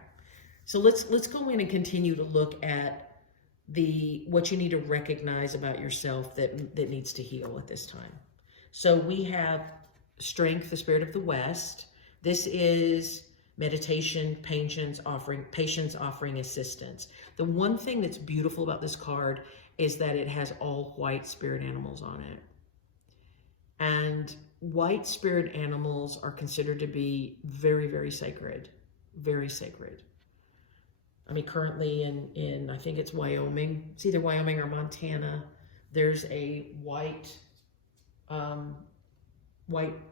So let's go in and continue to look at what you need to recognize about yourself that needs to heal at this time. So we have Strength, the Spirit of the West. This is meditation, patience offering assistance. The one thing that's beautiful about this card is that it has all white spirit animals on it. And white spirit animals are considered to be very, very sacred, very sacred. I mean, currently in I think it's Wyoming, it's either Wyoming or Montana, there's a white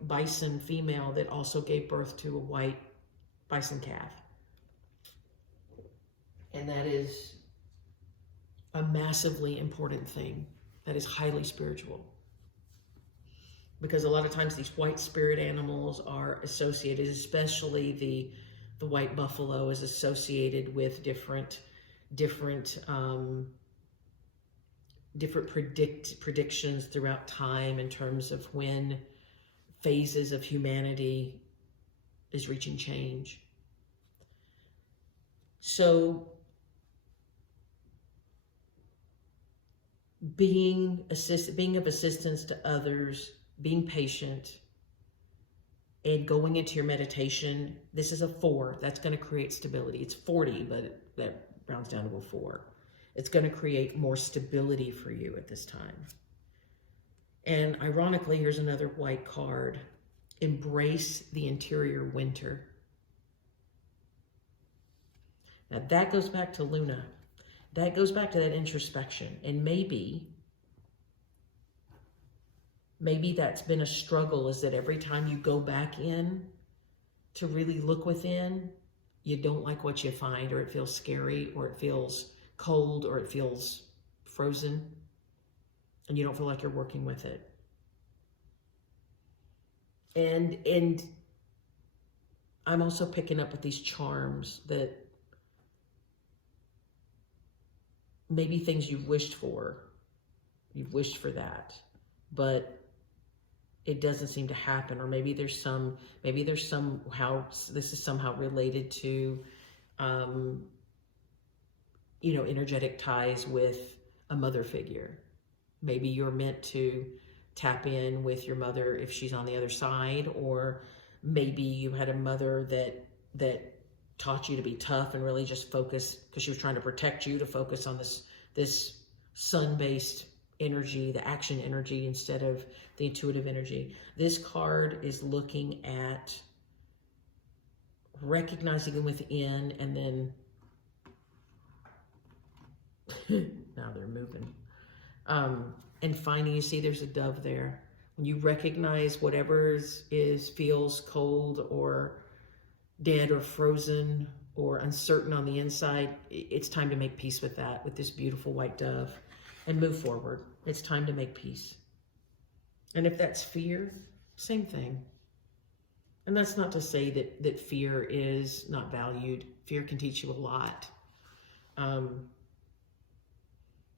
bison female that also gave birth to a white bison calf. And that is a massively important thing. That is highly spiritual. Because a lot of times these white spirit animals are associated, especially the white buffalo is associated with different predictions throughout time in terms of when phases of humanity is reaching change. So being of assistance to others, being patient, and going into your meditation, this is a 4. That's going to create stability. It's 40, but that rounds down to a 4. It's going to create more stability for you at this time. And ironically, here's another white card. Embrace the interior winter. Now that goes back to Luna. That goes back to that introspection. And maybe that's been a struggle, is that every time you go back in to really look within, you don't like what you find, or it feels scary, or it feels cold, or it feels frozen, and you don't feel like you're working with it. And I'm also picking up with these charms that maybe things you've wished for that, but it doesn't seem to happen. Or maybe this is somehow related to, energetic ties with a mother figure. Maybe you're meant to tap in with your mother if she's on the other side, or maybe you had a mother that taught you to be tough and really just focus, because she was trying to protect you, to focus on this sun-based energy, the action energy, instead of the intuitive energy. This card is looking at recognizing within, and then now they're moving. And finding, you see there's a dove there. When you recognize whatever feels cold or dead or frozen or uncertain on the inside, it's time to make peace with that, with this beautiful white dove, and move forward. It's time to make peace. And if that's fear, same thing. And that's not to say that fear is not valued. Fear can teach you a lot.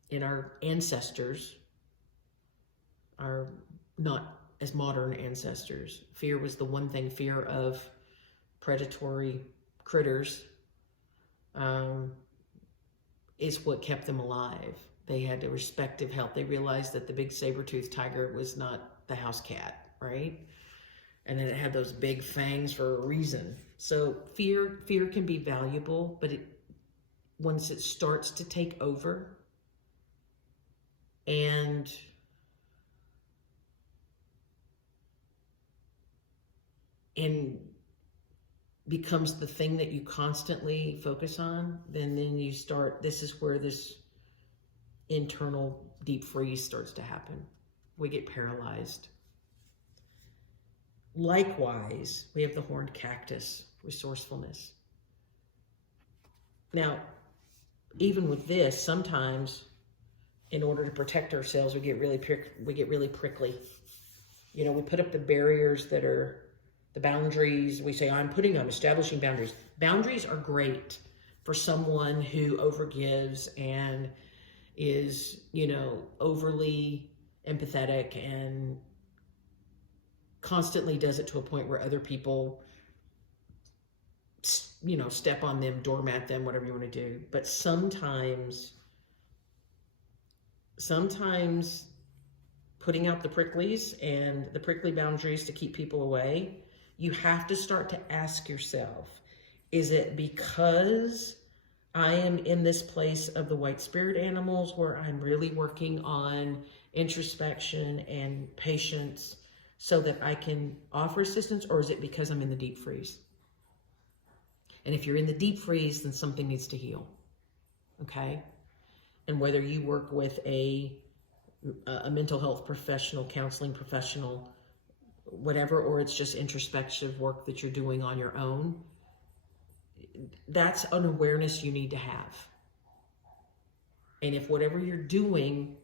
In our ancestors, are not as modern ancestors, fear was the one thing, fear of predatory critters, is what kept them alive. They had a respective health. They realized that the big saber-toothed tiger was not the house cat, right? And then it had those big fangs for a reason. So fear can be valuable, but once it starts to take over and becomes the thing that you constantly focus on, then you start, this is where this internal deep freeze starts to happen. We get paralyzed. Likewise, we have the horned cactus, resourcefulness. Now, even with this, sometimes in order to protect ourselves, we get really prickly. We put up the barriers that are the boundaries. We say, I'm establishing boundaries. Boundaries are great for someone who overgives and is, overly empathetic and constantly does it to a point where other people you know, step on them, doormat them, whatever you want to do. But sometimes putting out the pricklies and the prickly boundaries to keep people away, you have to start to ask yourself, is it because I am in this place of the white spirit animals where I'm really working on introspection and patience so that I can offer assistance, or is it because I'm in the deep freeze? And if you're in the deep freeze, then something needs to heal, okay? And whether you work with a mental health professional, counseling professional, whatever, or it's just introspective work that you're doing on your own, that's an awareness you need to have. And if whatever you're doing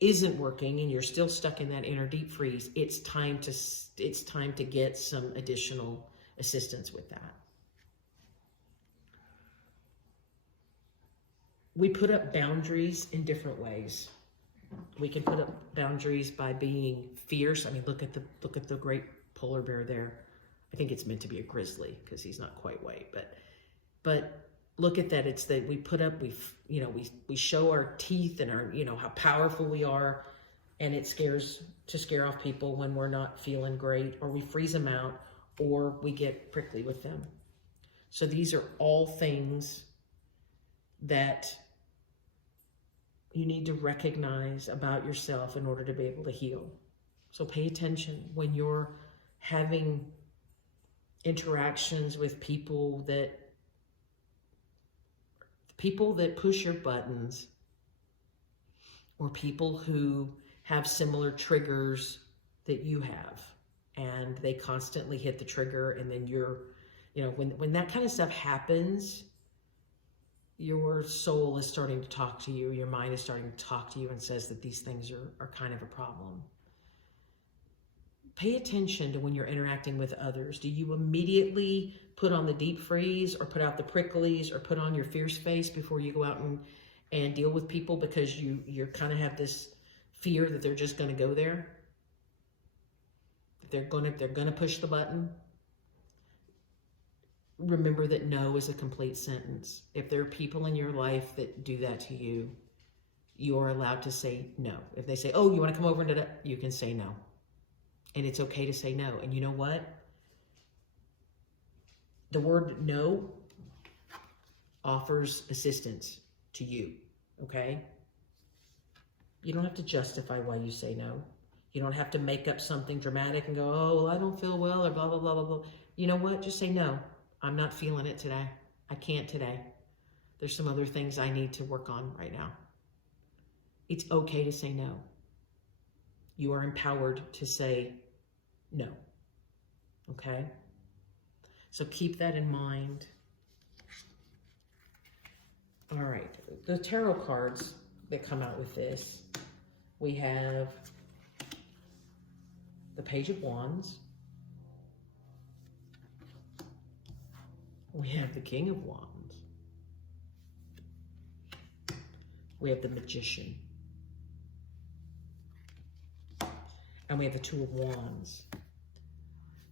isn't working and you're still stuck in that inner deep freeze, it's time to get some additional assistance with that. We put up boundaries in different ways. We can put up boundaries by being fierce. I mean, look at the great polar bear there. I think it's meant to be a grizzly because he's not quite white, but look at that. It's that we put up, we show our teeth and our, how powerful we are, and it to scare off people when we're not feeling great, or we freeze them out, or we get prickly with them. So these are all things that you need to recognize about yourself in order to be able to heal. So pay attention when you're having interactions with people that push your buttons, or people who have similar triggers that you have, and they constantly hit the trigger, and then when that kind of stuff happens, your soul is starting to talk to you, your mind is starting to talk to you and says that these things are kind of a problem. Pay attention to when you're interacting with others. Do you immediately put on the deep freeze, or put out the pricklies, or put on your fierce face before you go out and deal with people because you kind of have this fear that they're just going to go there? They're going to push the button? Remember that no is a complete sentence. If there are people in your life that do that to you, you are allowed to say no. If they say, oh, you want to come over and do that, you can say no. And it's okay to say no. And you know what? The word no offers assistance to you, okay? You don't have to justify why you say no. You don't have to make up something dramatic and go, oh, well, I don't feel well, or blah, blah, blah, blah, blah. You know what? Just say no. I'm not feeling it today. I can't today. There's some other things I need to work on right now. It's okay to say no. You are empowered to say no. Okay? So keep that in mind. All right. The tarot cards that come out with this, we have the Page of Wands. We have the King of Wands. We have the Magician. And we have the Two of Wands.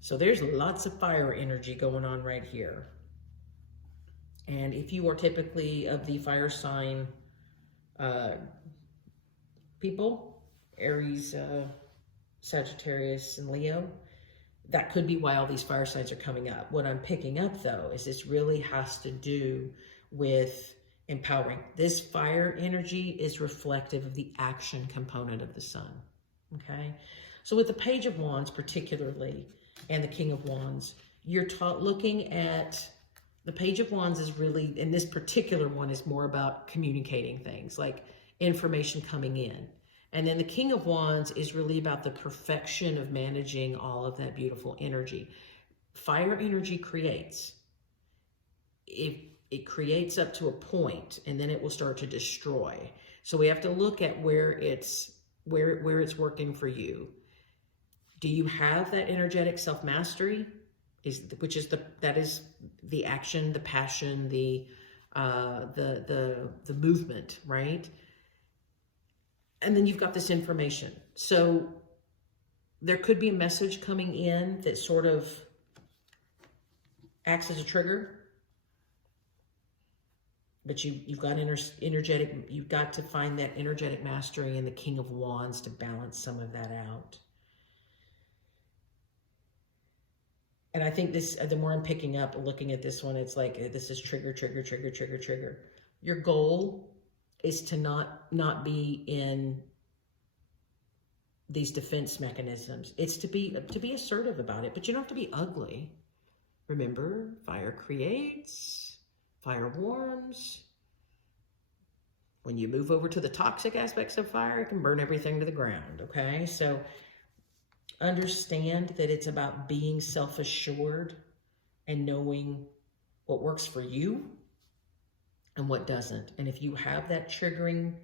So there's lots of fire energy going on right here. And if you are typically of the fire sign people, Aries, Sagittarius, and Leo, that could be why all these fire signs are coming up. What I'm picking up, though, is this really has to do with empowering. This fire energy is reflective of the action component of the sun, okay? So with the Page of Wands particularly, and the King of Wands, you're looking at, the Page of Wands is really, and this particular one is more about communicating things, like information coming in. And then the King of Wands is really about the perfection of managing all of that beautiful energy. Fire energy creates. It creates up to a point, and then it will start to destroy. So we have to look at where it's working for you. Do you have that energetic self-mastery? That is the action, the passion, the movement, right? And then you've got this information. So there could be a message coming in that sort of acts as a trigger. But you've got energetic, you've got to find that energetic mastery in the King of Wands to balance some of that out. And I think this, the more I'm picking up, looking at this one, it's like, this is trigger, trigger, trigger, trigger, trigger. Your goal is to not be in these defense mechanisms. It's to be assertive about it, but you don't have to be ugly. Remember, fire creates, fire warms. When you move over to the toxic aspects of fire, it can burn everything to the ground, okay? So understand that it's about being self-assured and knowing what works for you and what doesn't. And if you have that triggering,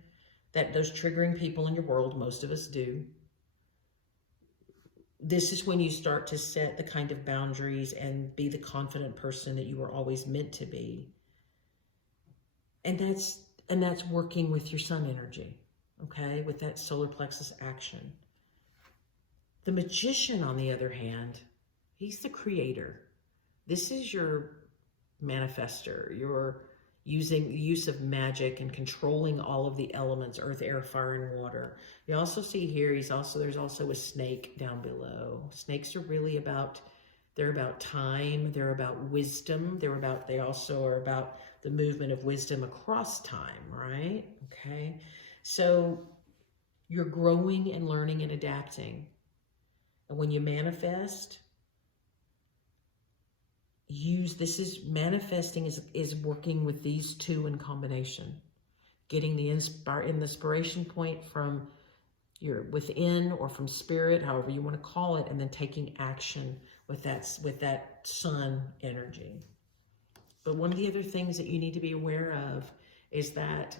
those triggering people in your world, most of us do, this is when you start to set the kind of boundaries and be the confident person that you were always meant to be. And that's working with your sun energy, okay? With that solar plexus action. The magician, on the other hand, he's the creator. This is your manifester, your using the use of magic and controlling all of the elements, earth, air, fire, and water. You also see here, there's also a snake down below. Snakes are really they're about time, they're about wisdom, they also are about the movement of wisdom across time, right? Okay, so you're growing and learning and adapting. And when you manifest, manifesting is working with these two in combination, getting the inspiration point from your within or from spirit, however you want to call it, and then taking action with that sun energy. But one of the other things that you need to be aware of is that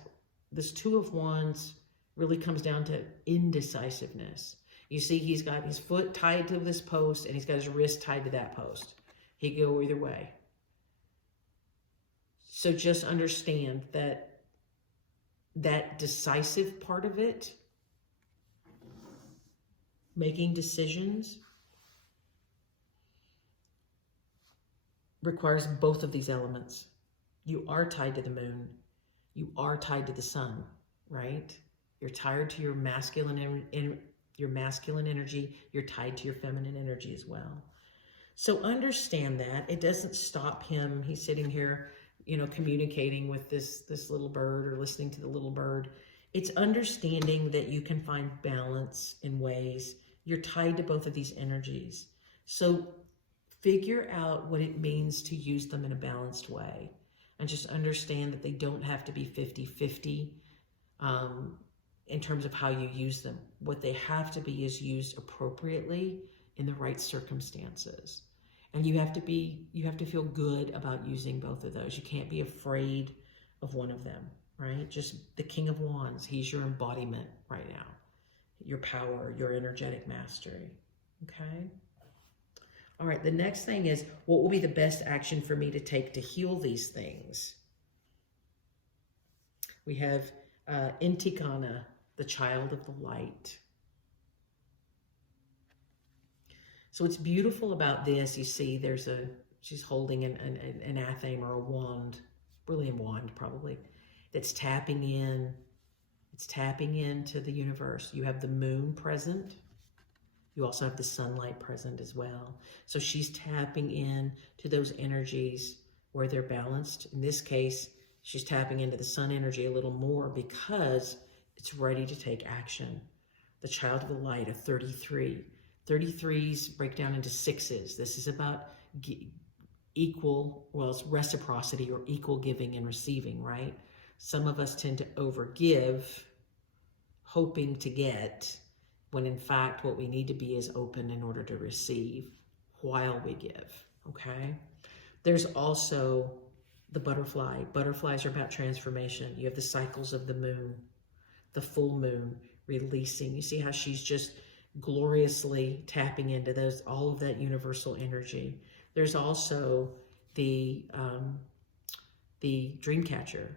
this Two of Wands really comes down to indecisiveness. You see, he's got his foot tied to this post and he's got his wrist tied to that post. He could go either way. So just understand that decisive part of it, making decisions, requires both of these elements. You are tied to the moon. You are tied to the sun, right? You're tied to your masculine energy. You're tied to your feminine energy as well. So understand that. It doesn't stop him. He's sitting here, communicating with this little bird or listening to the little bird. It's understanding that you can find balance in ways. You're tied to both of these energies. So figure out what it means to use them in a balanced way. And just understand that they don't have to be 50-50 in terms of how you use them. What they have to be is used appropriately in the right circumstances. And you have to feel good about using both of those. You can't be afraid of one of them, right? Just the King of Wands, he's your embodiment right now. Your power, your energetic mastery, okay? All right, the next thing is, what will be the best action for me to take to heal these things? We have Intikana, the child of the light. So what's beautiful about this, you see she's holding an athame or a wand, really a wand probably, that's tapping in. It's tapping into the universe. You have the moon present. You also have the sunlight present as well. So she's tapping in to those energies where they're balanced. In this case, she's tapping into the sun energy a little more because it's ready to take action. The child of the light, a 33. 33s break down into 6s. This is about it's reciprocity or equal giving and receiving, right? Some of us tend to overgive, hoping to get, when in fact what we need to be is open in order to receive while we give, okay? There's also the butterfly. Butterflies are about transformation. You have the cycles of the moon, the full moon, releasing. You see how she's just gloriously tapping into all of that universal energy. There's also the Dreamcatcher,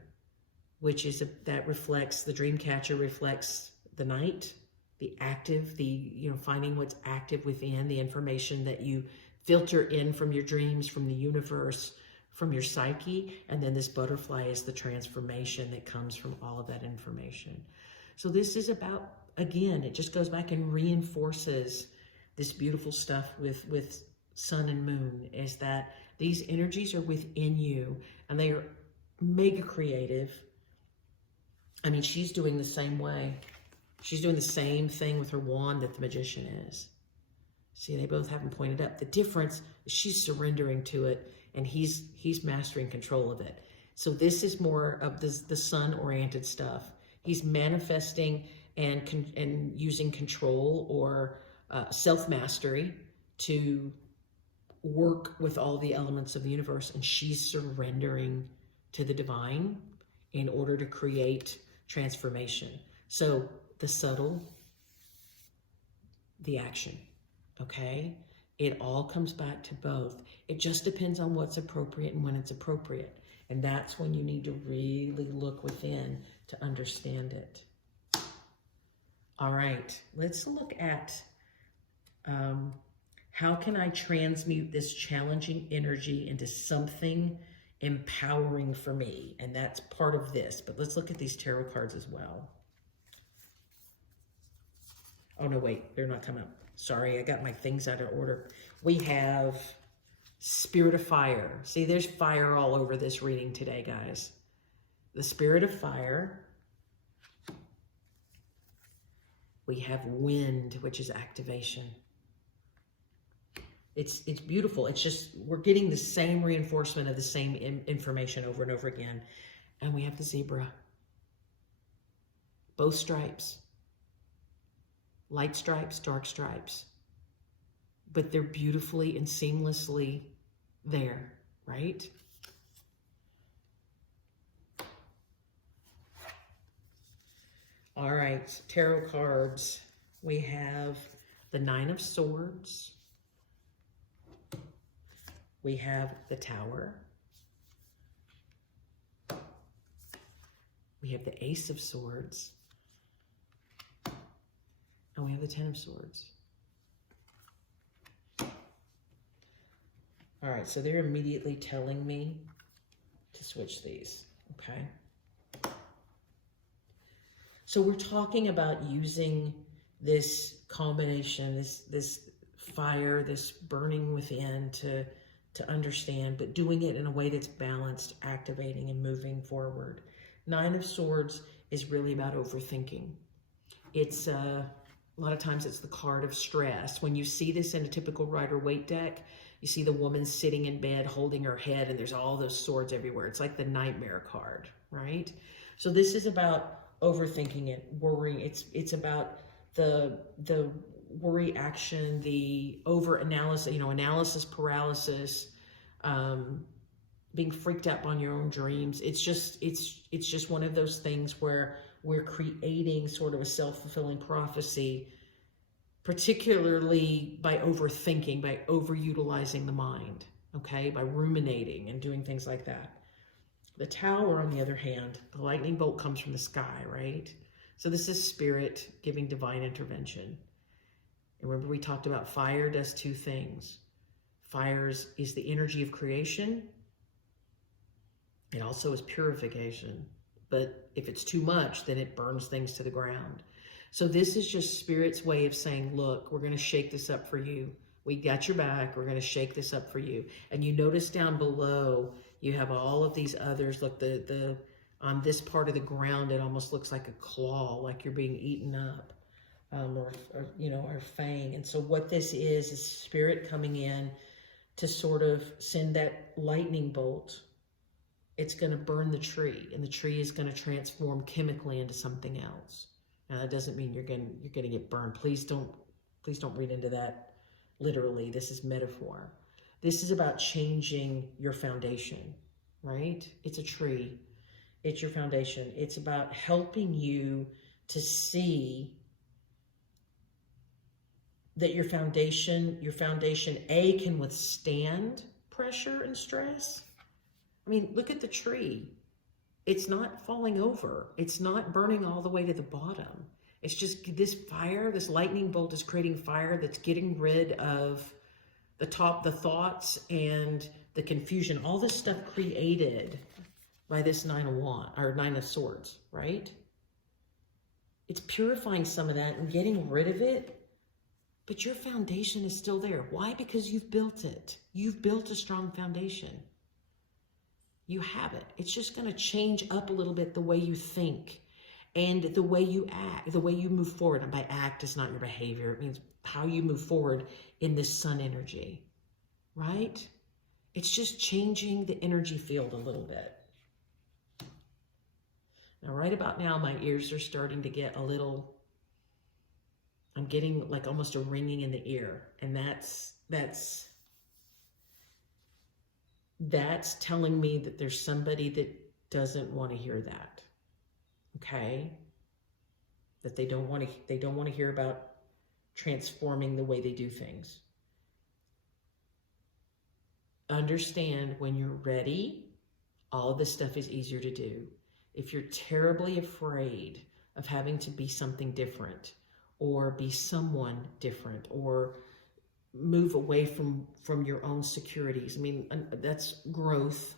which is the Dreamcatcher reflects the night, the active, finding what's active within, the information that you filter in from your dreams, from the universe, from your psyche, and then this butterfly is the transformation that comes from all of that information. So this is about, again, it just goes back and reinforces this beautiful stuff with sun and moon, is that these energies are within you and they are mega creative. I mean, she's doing the same way. She's doing the same thing with her wand that the magician is. See, they both have them pointed up. The difference is she's surrendering to it and he's mastering control of it. So this is more of the sun-oriented stuff. He's manifesting and using control or self-mastery to work with all the elements of the universe, and she's surrendering to the divine in order to create transformation. So the subtle, the action, okay? It all comes back to both. It just depends on what's appropriate and when it's appropriate. And that's when you need to really look within to understand it. All right, let's look at how can I transmute this challenging energy into something empowering for me? And that's part of this, but let's look at these tarot cards as well. Oh no, wait, they're not coming up. Sorry, I got my things out of order. We have Spirit of Fire. See, there's fire all over this reading today, guys. The Spirit of Fire. We have Wind, which is activation. It's beautiful. It's just, we're getting the same reinforcement of the same information over and over again. And we have the Zebra. Both stripes. Light stripes, dark stripes. But they're beautifully and seamlessly there, right? All right, tarot cards. We have the Nine of Swords. We have the Tower. We have the Ace of Swords. And we have the Ten of Swords. All right, so they're immediately telling me to switch these, okay? So we're talking about using this combination, this fire, this burning within to understand, but doing it in a way that's balanced, activating, and moving forward. Nine of Swords is really about overthinking. It's a lot of times it's the card of stress. When you see this in a typical Rider-Waite deck, you see the woman sitting in bed holding her head and there's all those swords everywhere. It's like the nightmare card, right? So this is about overthinking it, worrying. It's about the worry action, the over-analysis, analysis paralysis, being freaked out on your own dreams. It's just one of those things where we're creating sort of a self-fulfilling prophecy, particularly by overthinking, by overutilizing the mind, okay, by ruminating and doing things like that. The Tower, on the other hand, the lightning bolt comes from the sky, right? So this is spirit giving divine intervention. And remember, we talked about fire does two things. Fire is the energy of creation. It also is purification. But if it's too much, then it burns things to the ground. So this is just spirit's way of saying, look, we're going to shake this up for you. We got your back. We're going to shake this up for you. And you notice down below, you have all of these others. Look, on this part of the ground, it almost looks like a claw, like you're being eaten up, or fang. And so what this is spirit coming in to sort of send that lightning bolt. It's going to burn the tree, and the tree is going to transform chemically into something else. Now, that doesn't mean you're going to get burned. Please don't read into that literally. This is metaphor. This is about changing your foundation, right? It's a tree. It's your foundation. It's about helping you to see that your foundation, A, can withstand pressure and stress. I mean, look at the tree. It's not falling over. It's not burning all the way to the bottom. It's just this fire, this lightning bolt is creating fire that's getting rid of the thoughts and the confusion, all this stuff created by this Nine of Swords, right? It's purifying some of that and getting rid of it, but your foundation is still there. Why? Because you've built it. You've built a strong foundation. You have it. It's just going to change up a little bit the way you think and the way you act, the way you move forward. And by act, it's not your behavior. It means how you move forward in this sun energy, right? It's just changing the energy field a little bit. Now, right about now, my ears are starting to get a little, I'm getting like almost a ringing in the ear. And that's telling me that there's somebody that doesn't want to hear that. Okay? That they don't want to hear about transforming the way they do things. Understand, when you're ready, all of this stuff is easier to do. If you're terribly afraid of having to be something different or be someone different or move away from your own securities, I mean, that's growth,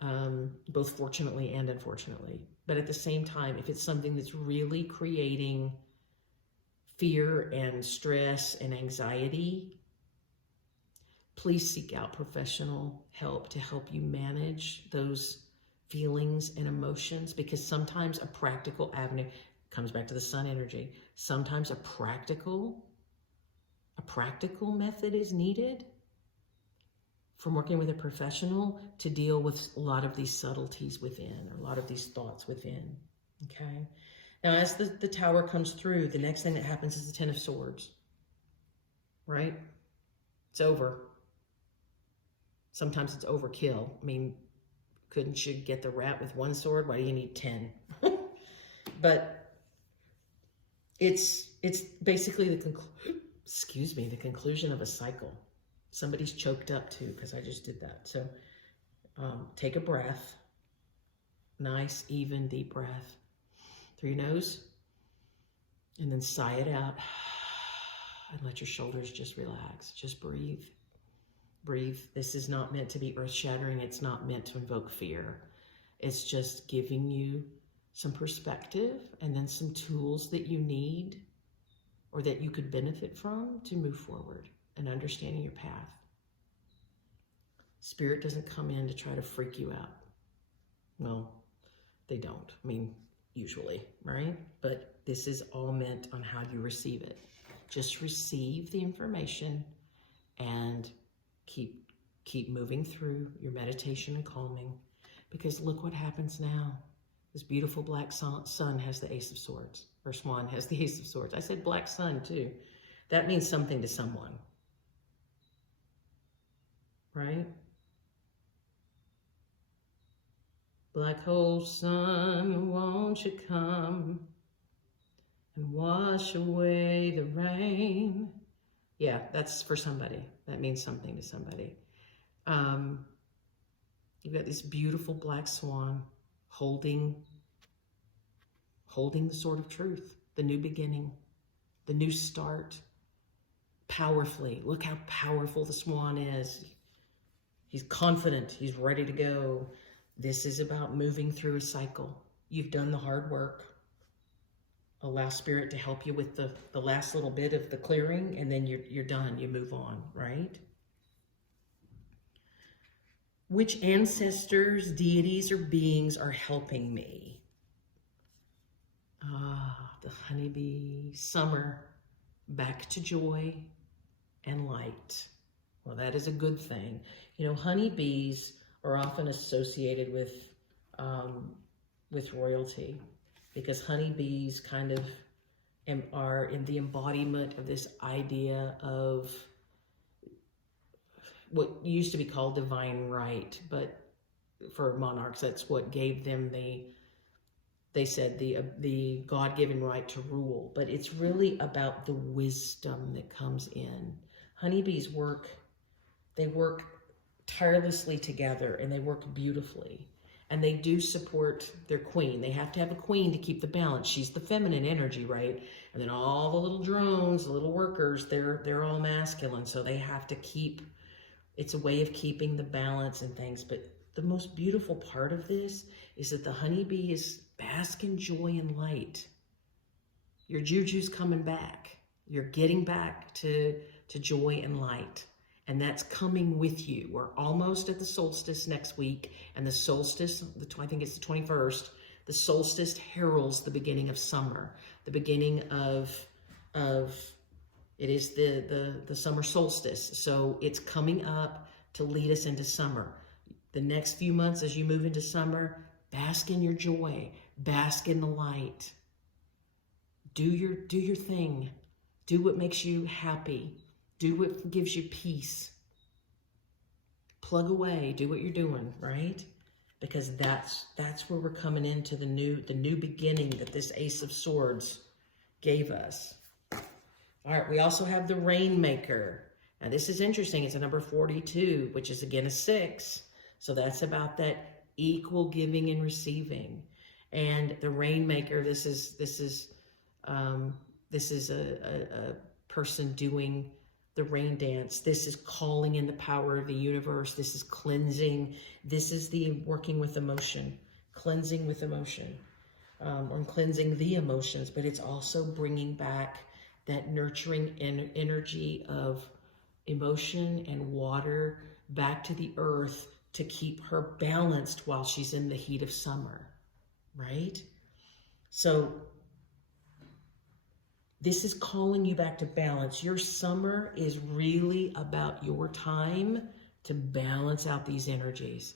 both fortunately and unfortunately. But at the same time, if it's something that's really creating fear and stress and anxiety, please seek out professional help to help you manage those feelings and emotions, because sometimes a practical avenue comes back to the sun energy. Sometimes a practical method is needed from working with a professional to deal with a lot of these subtleties within, or a lot of these thoughts within. Okay. Now, as the tower comes through, the next thing that happens is the Ten of Swords, right? It's over. Sometimes it's overkill. I mean, couldn't you get the rat with one sword? Why do you need 10? But it's basically the conclusion of a cycle. Somebody's choked up too, because I just did that. So take a breath. Nice, even, deep breath through your nose. And then sigh it out. And let your shoulders just relax. Just breathe. Breathe. This is not meant to be earth-shattering. It's not meant to invoke fear. It's just giving you some perspective and then some tools that you need or that you could benefit from to move forward and understanding your path. Spirit doesn't come in to try to freak you out. Well, they don't. I mean, usually, right? But this is all meant on how you receive it. Just receive the information and keep moving through your meditation and calming, because look what happens now. This beautiful black sun has the Ace of Swords, or swan has the Ace of Swords. I said black sun too. That means something to someone, right? Black hole sun, won't you come and wash away the rain? Yeah, that's for somebody. That means something to somebody. You've got this beautiful black swan holding the sword of truth, the new beginning, the new start, powerfully. Look how powerful the swan is. He's confident. He's ready to go. This is about moving through a cycle. You've done the hard work. Allow Spirit to help you with the last little bit of the clearing, and then you're done. You move on, right? Which ancestors, deities, or beings are helping me? The honeybee, summer, back to joy and light. Well, that is a good thing. You know, honeybees are often associated with royalty, because honeybees kind of are in the embodiment of this idea of what used to be called divine right, but for monarchs, that's what gave them they said the God-given right to rule. But it's really about the wisdom that comes in. Honeybees work tirelessly together, and they work beautifully. And they do support their queen. They have to have a queen to keep the balance. She's the feminine energy, right? And then all the little drones, the little workers, they're all masculine. So they have to keep It's a way of keeping the balance and things. But the most beautiful part of this is that the honeybee is bask in joy and light. Your juju's coming back. You're getting back to joy and light. And that's coming with you. We're almost at the solstice next week. And the solstice, I think it's the 21st, the solstice heralds the beginning of summer. The beginning of it is the summer solstice. So it's coming up to lead us into summer. The next few months as you move into summer, bask in your joy, bask in the light. Do your thing. Do what makes you happy. Do what gives you peace. Plug away, do what you're doing, right? Because that's where we're coming into the new beginning that this Ace of Swords gave us. All right, we also have the Rainmaker. Now this is interesting. It's a number 42, which is again a 6. So that's about that equal giving and receiving. And the Rainmaker, this is a person doing the rain dance. This is calling in the power of the universe. This is cleansing. This is the working with emotion, cleansing with emotion, or cleansing the emotions, but it's also bringing back that nurturing energy of emotion and water back to the earth to keep her balanced while she's in the heat of summer, right? So this is calling you back to balance. Your summer is really about your time to balance out these energies.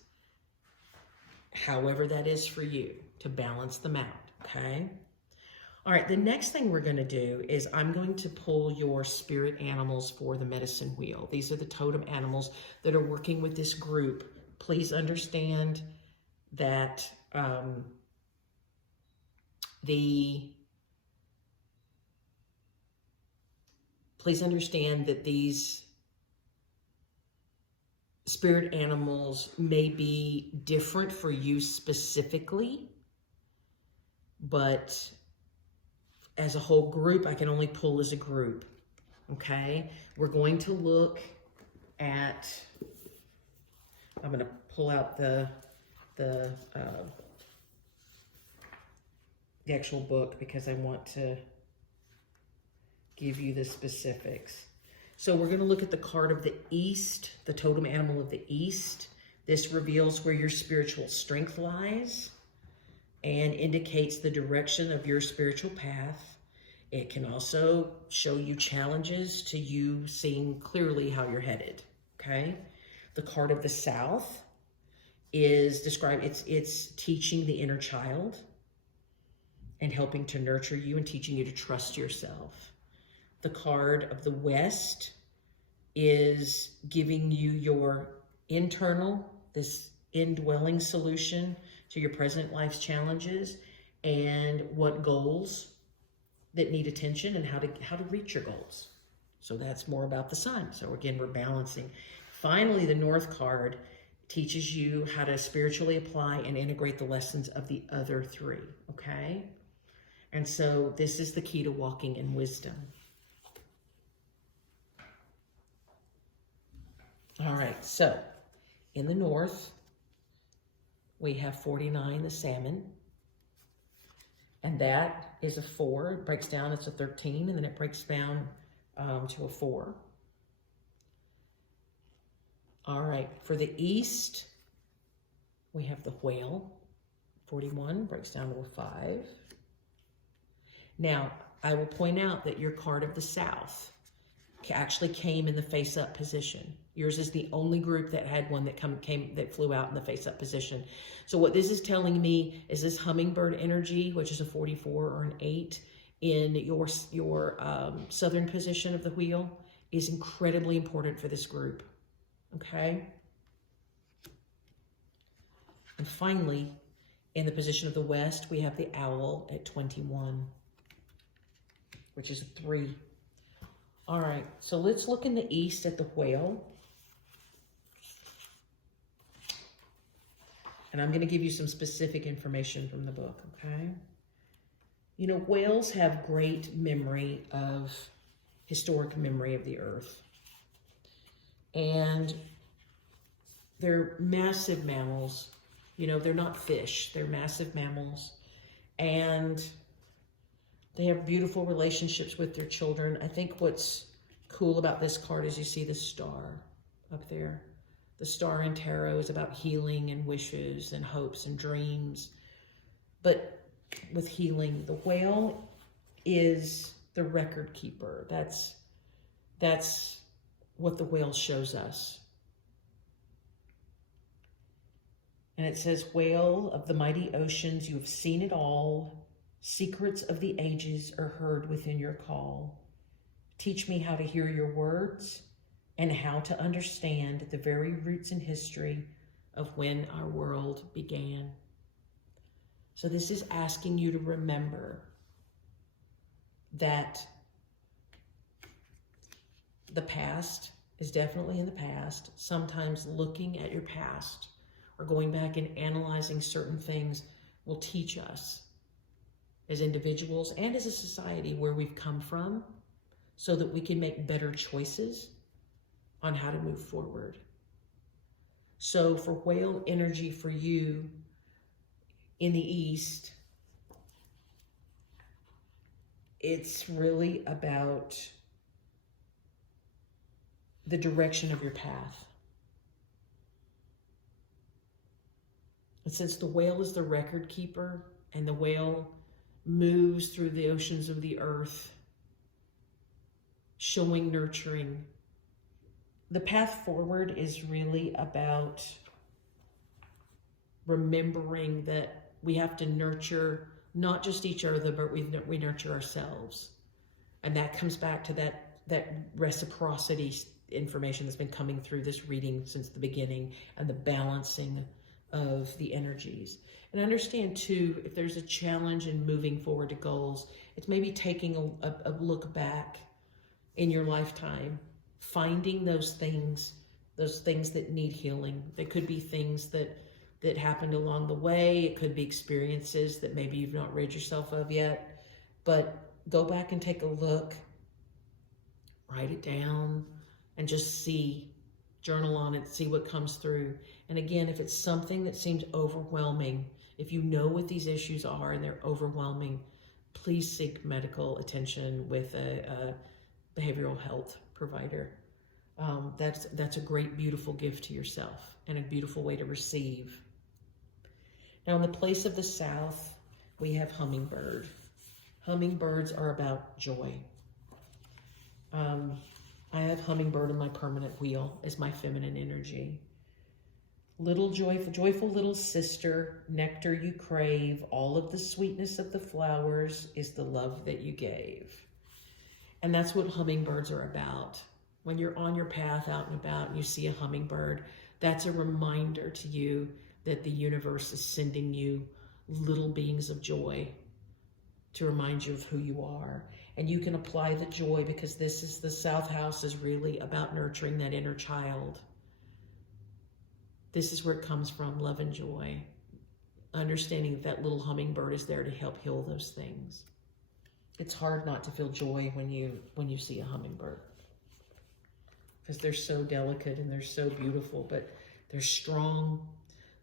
However that is for you, to balance them out, okay? All right, the next thing we're going to do is I'm going to pull your spirit animals for the medicine wheel. These are the totem animals that are working with this group. Please understand that these spirit animals may be different for you specifically, but as a whole group, I can only pull as a group, okay? We're going to look at, I'm going to pull out the actual book because I want to give you the specifics. So we're going to look at the card of the East, the totem animal of the East. This reveals where your spiritual strength lies and indicates the direction of your spiritual path. It can also show you challenges to you seeing clearly how you're headed, okay? The card of the South is described, it's teaching the inner child and helping to nurture you and teaching you to trust yourself. The card of the West is giving you your internal, this indwelling solution to your present life's challenges and what goals that need attention and how to reach your goals. So that's more about the sun. So again, we're balancing. Finally, the North card teaches you how to spiritually apply and integrate the lessons of the other three, okay? And so this is the key to walking in wisdom. All right, so in the North, we have 49, the salmon. And that is a 4. It breaks down, it's a 13, and then it breaks down to a 4. All right, for the East, we have the whale. 41 breaks down to a 5. Now, I will point out that your card of the South actually came in the face-up position. Yours is the only group that had one that flew out in the face-up position. So what this is telling me is this hummingbird energy, which is a 44 or an 8, in your southern position of the wheel, is incredibly important for this group. Okay? And finally, in the position of the West, we have the owl at 21, which is a 3. All right, so let's look in the East at the whale. And I'm going to give you some specific information from the book, okay? You know, whales have great memory historic memory of the earth. And they're massive mammals. You know, they're not fish, they're massive mammals. And they have beautiful relationships with their children. I think what's cool about this card is you see the star up there. The star in tarot is about healing and wishes and hopes and dreams. But with healing, the whale is the record keeper. That's what the whale shows us. And it says, whale of the mighty oceans, you have seen it all. Secrets of the ages are heard within your call. Teach me how to hear your words and how to understand the very roots and history of when our world began. So this is asking you to remember that the past is definitely in the past. Sometimes looking at your past or going back and analyzing certain things will teach us as individuals and as a society where we've come from so that we can make better choices on how to move forward. So for whale energy for you in the East, it's really about the direction of your path. And since the whale is the record keeper and the whale moves through the oceans of the earth, showing nurturing, the path forward is really about remembering that we have to nurture not just each other, but we nurture ourselves. And that comes back to that reciprocity information that's been coming through this reading since the beginning, and the balancing of the energies. And understand too, if there's a challenge in moving forward to goals, it's maybe taking a look back in your lifetime, finding those things that need healing. They could be things that happened along the way. It could be experiences that maybe you've not rid yourself of yet, but go back and take a look, write it down, and just journal on it, see what comes through. And again, if it's something that seems overwhelming, if you know what these issues are and they're overwhelming, please seek medical attention with a behavioral health provider. That's a great, beautiful gift to yourself and a beautiful way to receive. Now, in the place of the South, we have hummingbird. Hummingbirds are about joy. I have hummingbird on my permanent wheel as my feminine energy. Little joyful little sister, nectar you crave, all of the sweetness of the flowers is the love that you gave. And that's what hummingbirds are about. When you're on your path out and about and you see a hummingbird, that's a reminder to you that the universe is sending you little beings of joy to remind you of who you are. And you can apply the joy, because the South House is really about nurturing that inner child. This is where it comes from, love and joy. Understanding that little hummingbird is there to help heal those things. It's hard not to feel joy when you see a hummingbird, because they're so delicate and they're so beautiful, but they're strong.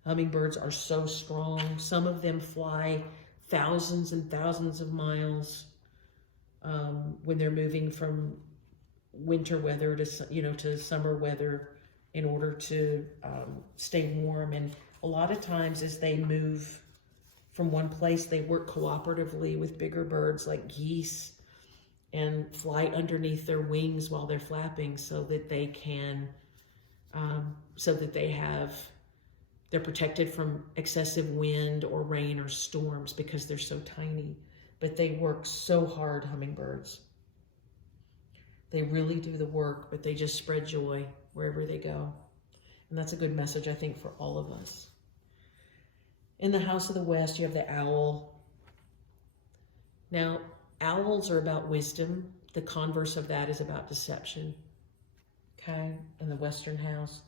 Hummingbirds are so strong. Some of them fly thousands and thousands of miles when they're moving from winter weather to summer weather in order to stay warm. And a lot of times as they move from one place, they work cooperatively with bigger birds like geese and fly underneath their wings while they're flapping, so that they can, they're protected from excessive wind or rain or storms, because they're so tiny. But they work so hard, hummingbirds. They really do the work, but they just spread joy wherever they go. And that's a good message, I think, for all of us. In the House of the West, you have the owl. Now, owls are about wisdom. The converse of that is about deception. Okay, in the Western House.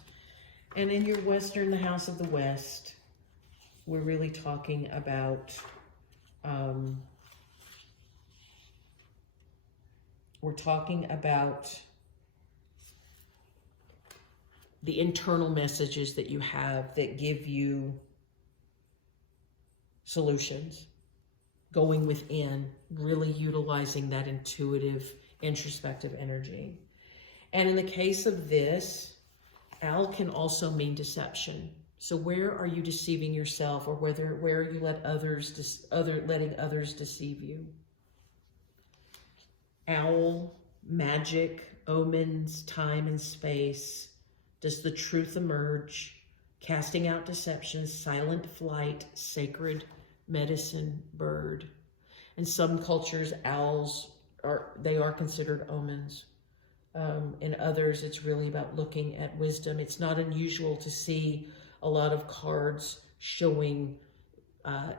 And in your the House of the West, we're really talking about the internal messages that you have that give you solutions, going within, really utilizing that intuitive, introspective energy. And in the case of this, Al can also mean deception. So where are you deceiving yourself, or where are you letting others deceive you? Owl, magic, omens, time and space. Does the truth emerge? Casting out deception, silent flight, sacred medicine bird. In some cultures, owls are considered omens. In others, it's really about looking at wisdom. It's not unusual to see a lot of cards showing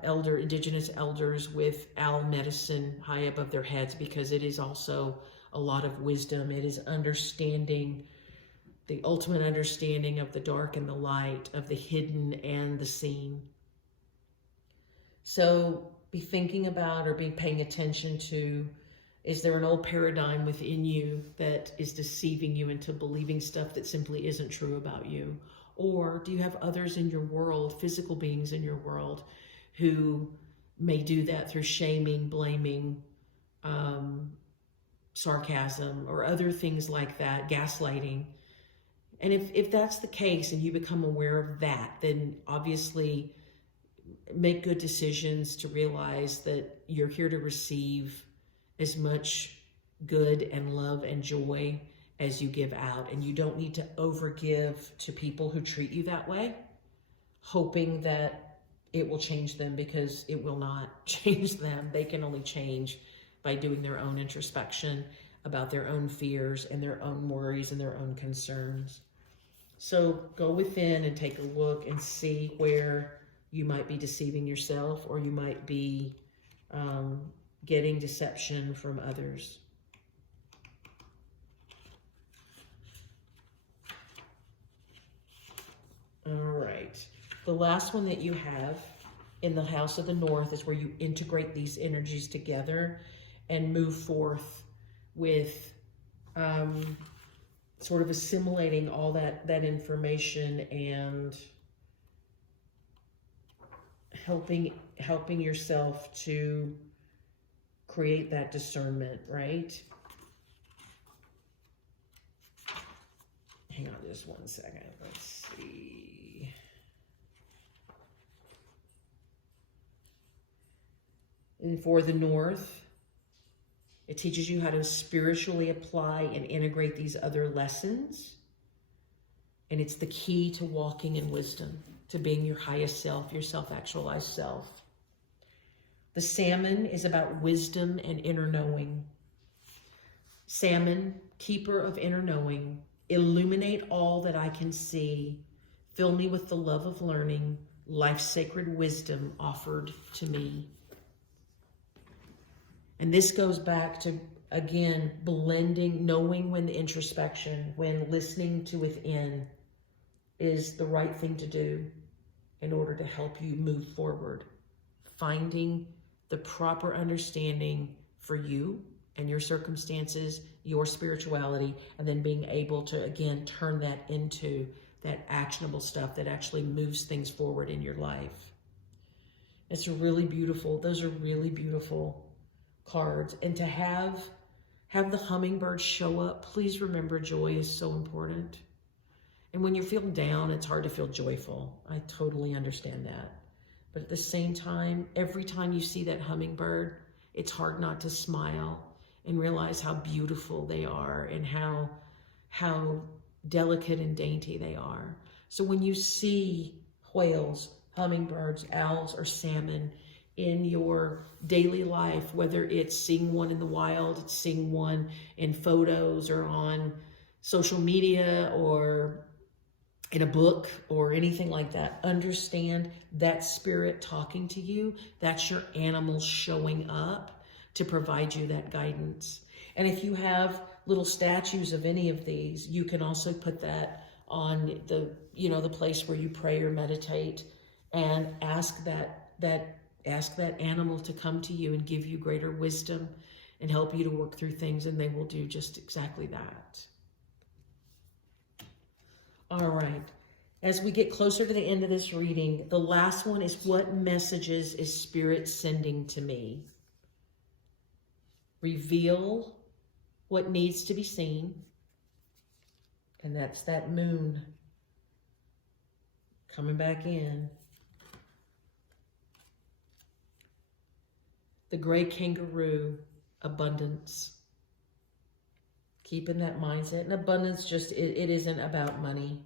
indigenous elders with owl medicine high above their heads, because it is also a lot of wisdom. It is understanding, the ultimate understanding of the dark and the light, of the hidden and the seen. So be thinking about, or be paying attention to, is there an old paradigm within you that is deceiving you into believing stuff that simply isn't true about you? Or do you have others in your world, physical beings in your world, who may do that through shaming, blaming, sarcasm, or other things like that, gaslighting? And if that's the case and you become aware of that, then obviously make good decisions to realize that you're here to receive as much good and love and joy as you give out. And you don't need to overgive to people who treat you that way, hoping that it will change them, because it will not change them. They can only change by doing their own introspection about their own fears and their own worries and their own concerns. So go within and take a look and see where you might be deceiving yourself, or you might be getting deception from others. All right. The last one that you have in the House of the North is where you integrate these energies together and move forth with sort of assimilating all that information and helping yourself to create that discernment, right? Hang on just one second. Let's see. And for the North, it teaches you how to spiritually apply and integrate these other lessons. And it's the key to walking in wisdom, to being your highest self, your self-actualized self. The Salmon is about wisdom and inner knowing. Salmon, keeper of inner knowing, illuminate all that I can see. Fill me with the love of learning, life's sacred wisdom offered to me. And this goes back to, again, blending, knowing when the introspection, when listening to within is the right thing to do in order to help you move forward. Finding the proper understanding for you and your circumstances, your spirituality, and then being able to, again, turn that into that actionable stuff that actually moves things forward in your life. It's really beautiful. Those are really beautiful cards. And to have the hummingbird show up, please remember joy is so important. And when you're feeling down, it's hard to feel joyful. I totally understand that. But at the same time, every time you see that hummingbird, it's hard not to smile and realize how beautiful they are and how delicate and dainty they are. So when you see whales, hummingbirds, owls, or salmon in your daily life, whether it's seeing one in the wild, it's seeing one in photos or on social media or in a book or anything like that, understand that spirit talking to you. That's your animal showing up to provide you that guidance. And if you have little statues of any of these, you can also put that on the place where you pray or meditate, and ask that animal to come to you and give you greater wisdom and help you to work through things, and they will do just exactly that. All right. As we get closer to the end of this reading, the last one is, what messages is Spirit sending to me? Reveal what needs to be seen. And that's that moon coming back in. The gray kangaroo, abundance. Keeping that mindset. And abundance, just it isn't about money,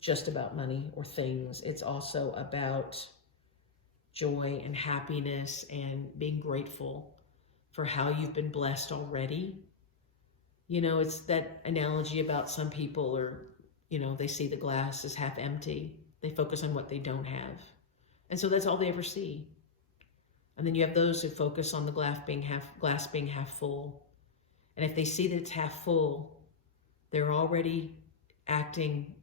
just about money or things. It's also about joy and happiness and being grateful for how you've been blessed already. You know, it's that analogy about some people are, you know, they see the glass as half empty. They focus on what they don't have. And so that's all they ever see. And then you have those who focus on the glass being half full. And if they see that it's half full, they're already acting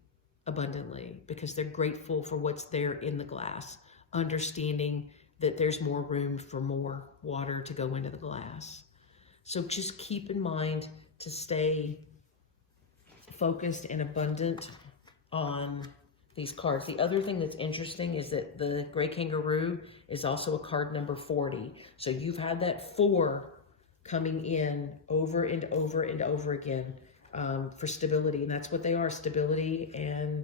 abundantly because they're grateful for what's there in the glass, understanding that there's more room for more water to go into the glass. So just keep in mind to stay focused and abundant on these cards. The other thing that's interesting is that the gray kangaroo is also a card number 40. So you've had that 4 coming in over and over and over again for stability. And that's what they are, stability and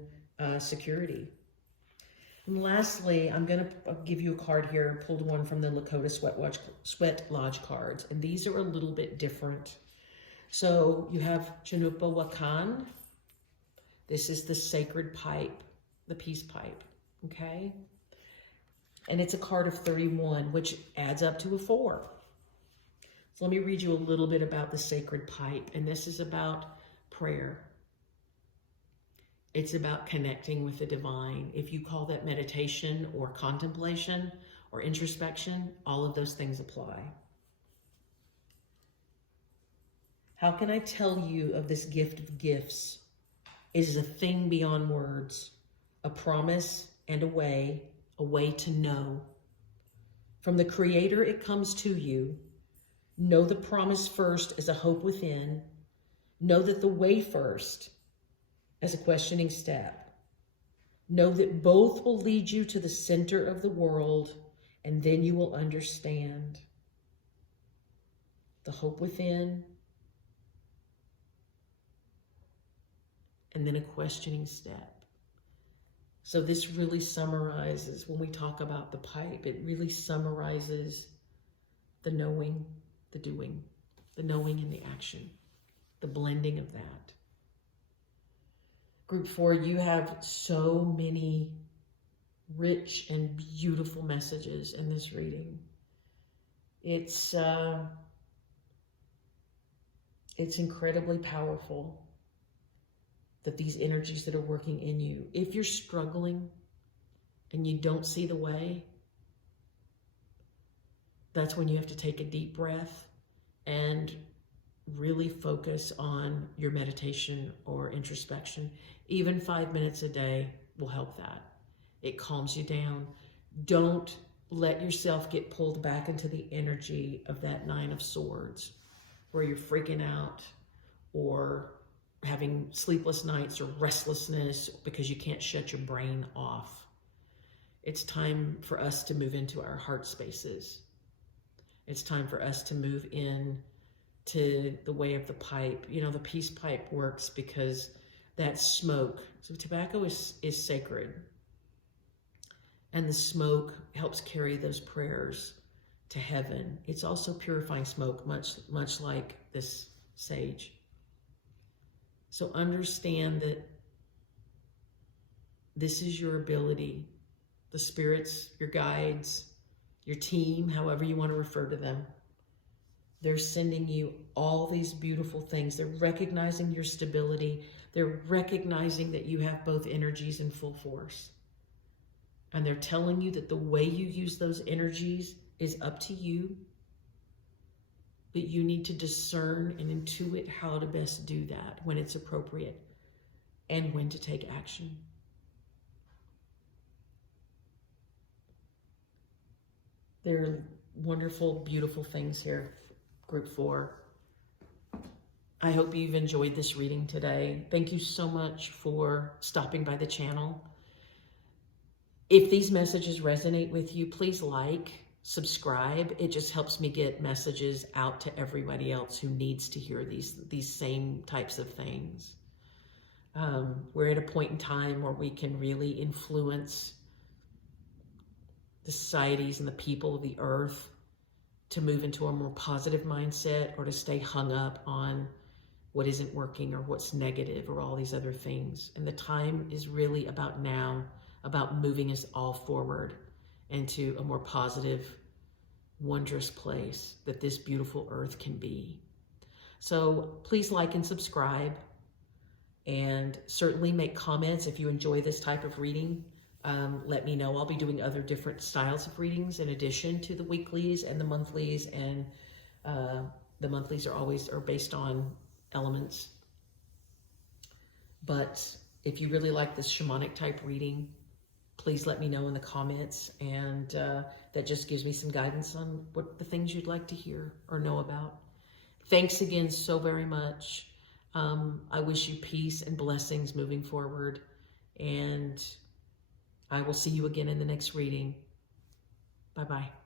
security. And lastly, I'm going to give you a card here. I pulled one from the Lakota Sweat Lodge cards. And these are a little bit different. So you have Chanupa Wakan. This is the sacred pipe, the peace pipe, okay? And it's a card of 31, which adds up to a 4. So let me read you a little bit about the sacred pipe. And this is about prayer. It's about connecting with the divine. If you call that meditation or contemplation or introspection, all of those things apply. How can I tell you of this gift of gifts? It is a thing beyond words, a promise and a way to know. From the Creator it comes to you. Know the promise first as a hope within. Know that the way first as a questioning step. Know that both will lead you to the center of the world, and then you will understand. The hope within, and then a questioning step. So this really summarizes, when we talk about the pipe, it really summarizes the knowing, the doing, the knowing and the action, the blending of that. Group 4, you have so many rich and beautiful messages in this reading. It's incredibly powerful that these energies that are working in you, if you're struggling and you don't see the way, that's when you have to take a deep breath and really focus on your meditation or introspection. Even 5 minutes a day will help that. It calms you down. Don't let yourself get pulled back into the energy of that 9 of Swords, where you're freaking out or having sleepless nights or restlessness because you can't shut your brain off. It's time for us to move into our heart spaces. It's time for us to move in to the way of the pipe. You know, the peace pipe works because that smoke, so tobacco is sacred. And the smoke helps carry those prayers to heaven. It's also purifying smoke, much like this sage. So understand that this is your ability. The spirits, your guides, your team, however you want to refer to them, they're sending you all these beautiful things. They're recognizing your stability. They're recognizing that you have both energies in full force. And they're telling you that the way you use those energies is up to you. But you need to discern and intuit how to best do that, when it's appropriate and when to take action. There are wonderful, beautiful things here, Group 4. I hope you've enjoyed this reading today. Thank you so much for stopping by the channel. If these messages resonate with you, please like, subscribe. It just helps me get messages out to everybody else who needs to hear these same types of things. We're at a point in time where we can really influence the societies and the people of the earth to move into a more positive mindset, or to stay hung up on what isn't working or what's negative or all these other things. And the time is really about now, about moving us all forward into a more positive, wondrous place that this beautiful earth can be. So please like and subscribe, and certainly make comments if you enjoy this type of reading. Let me know. I'll be doing other different styles of readings in addition to the weeklies and the monthlies, and the monthlies are based on elements. But if you really like this shamanic type reading, please let me know in the comments, and that just gives me some guidance on what the things you'd like to hear or know about. Thanks again so very much. I wish you peace and blessings moving forward, and I will see you again in the next reading. Bye-bye.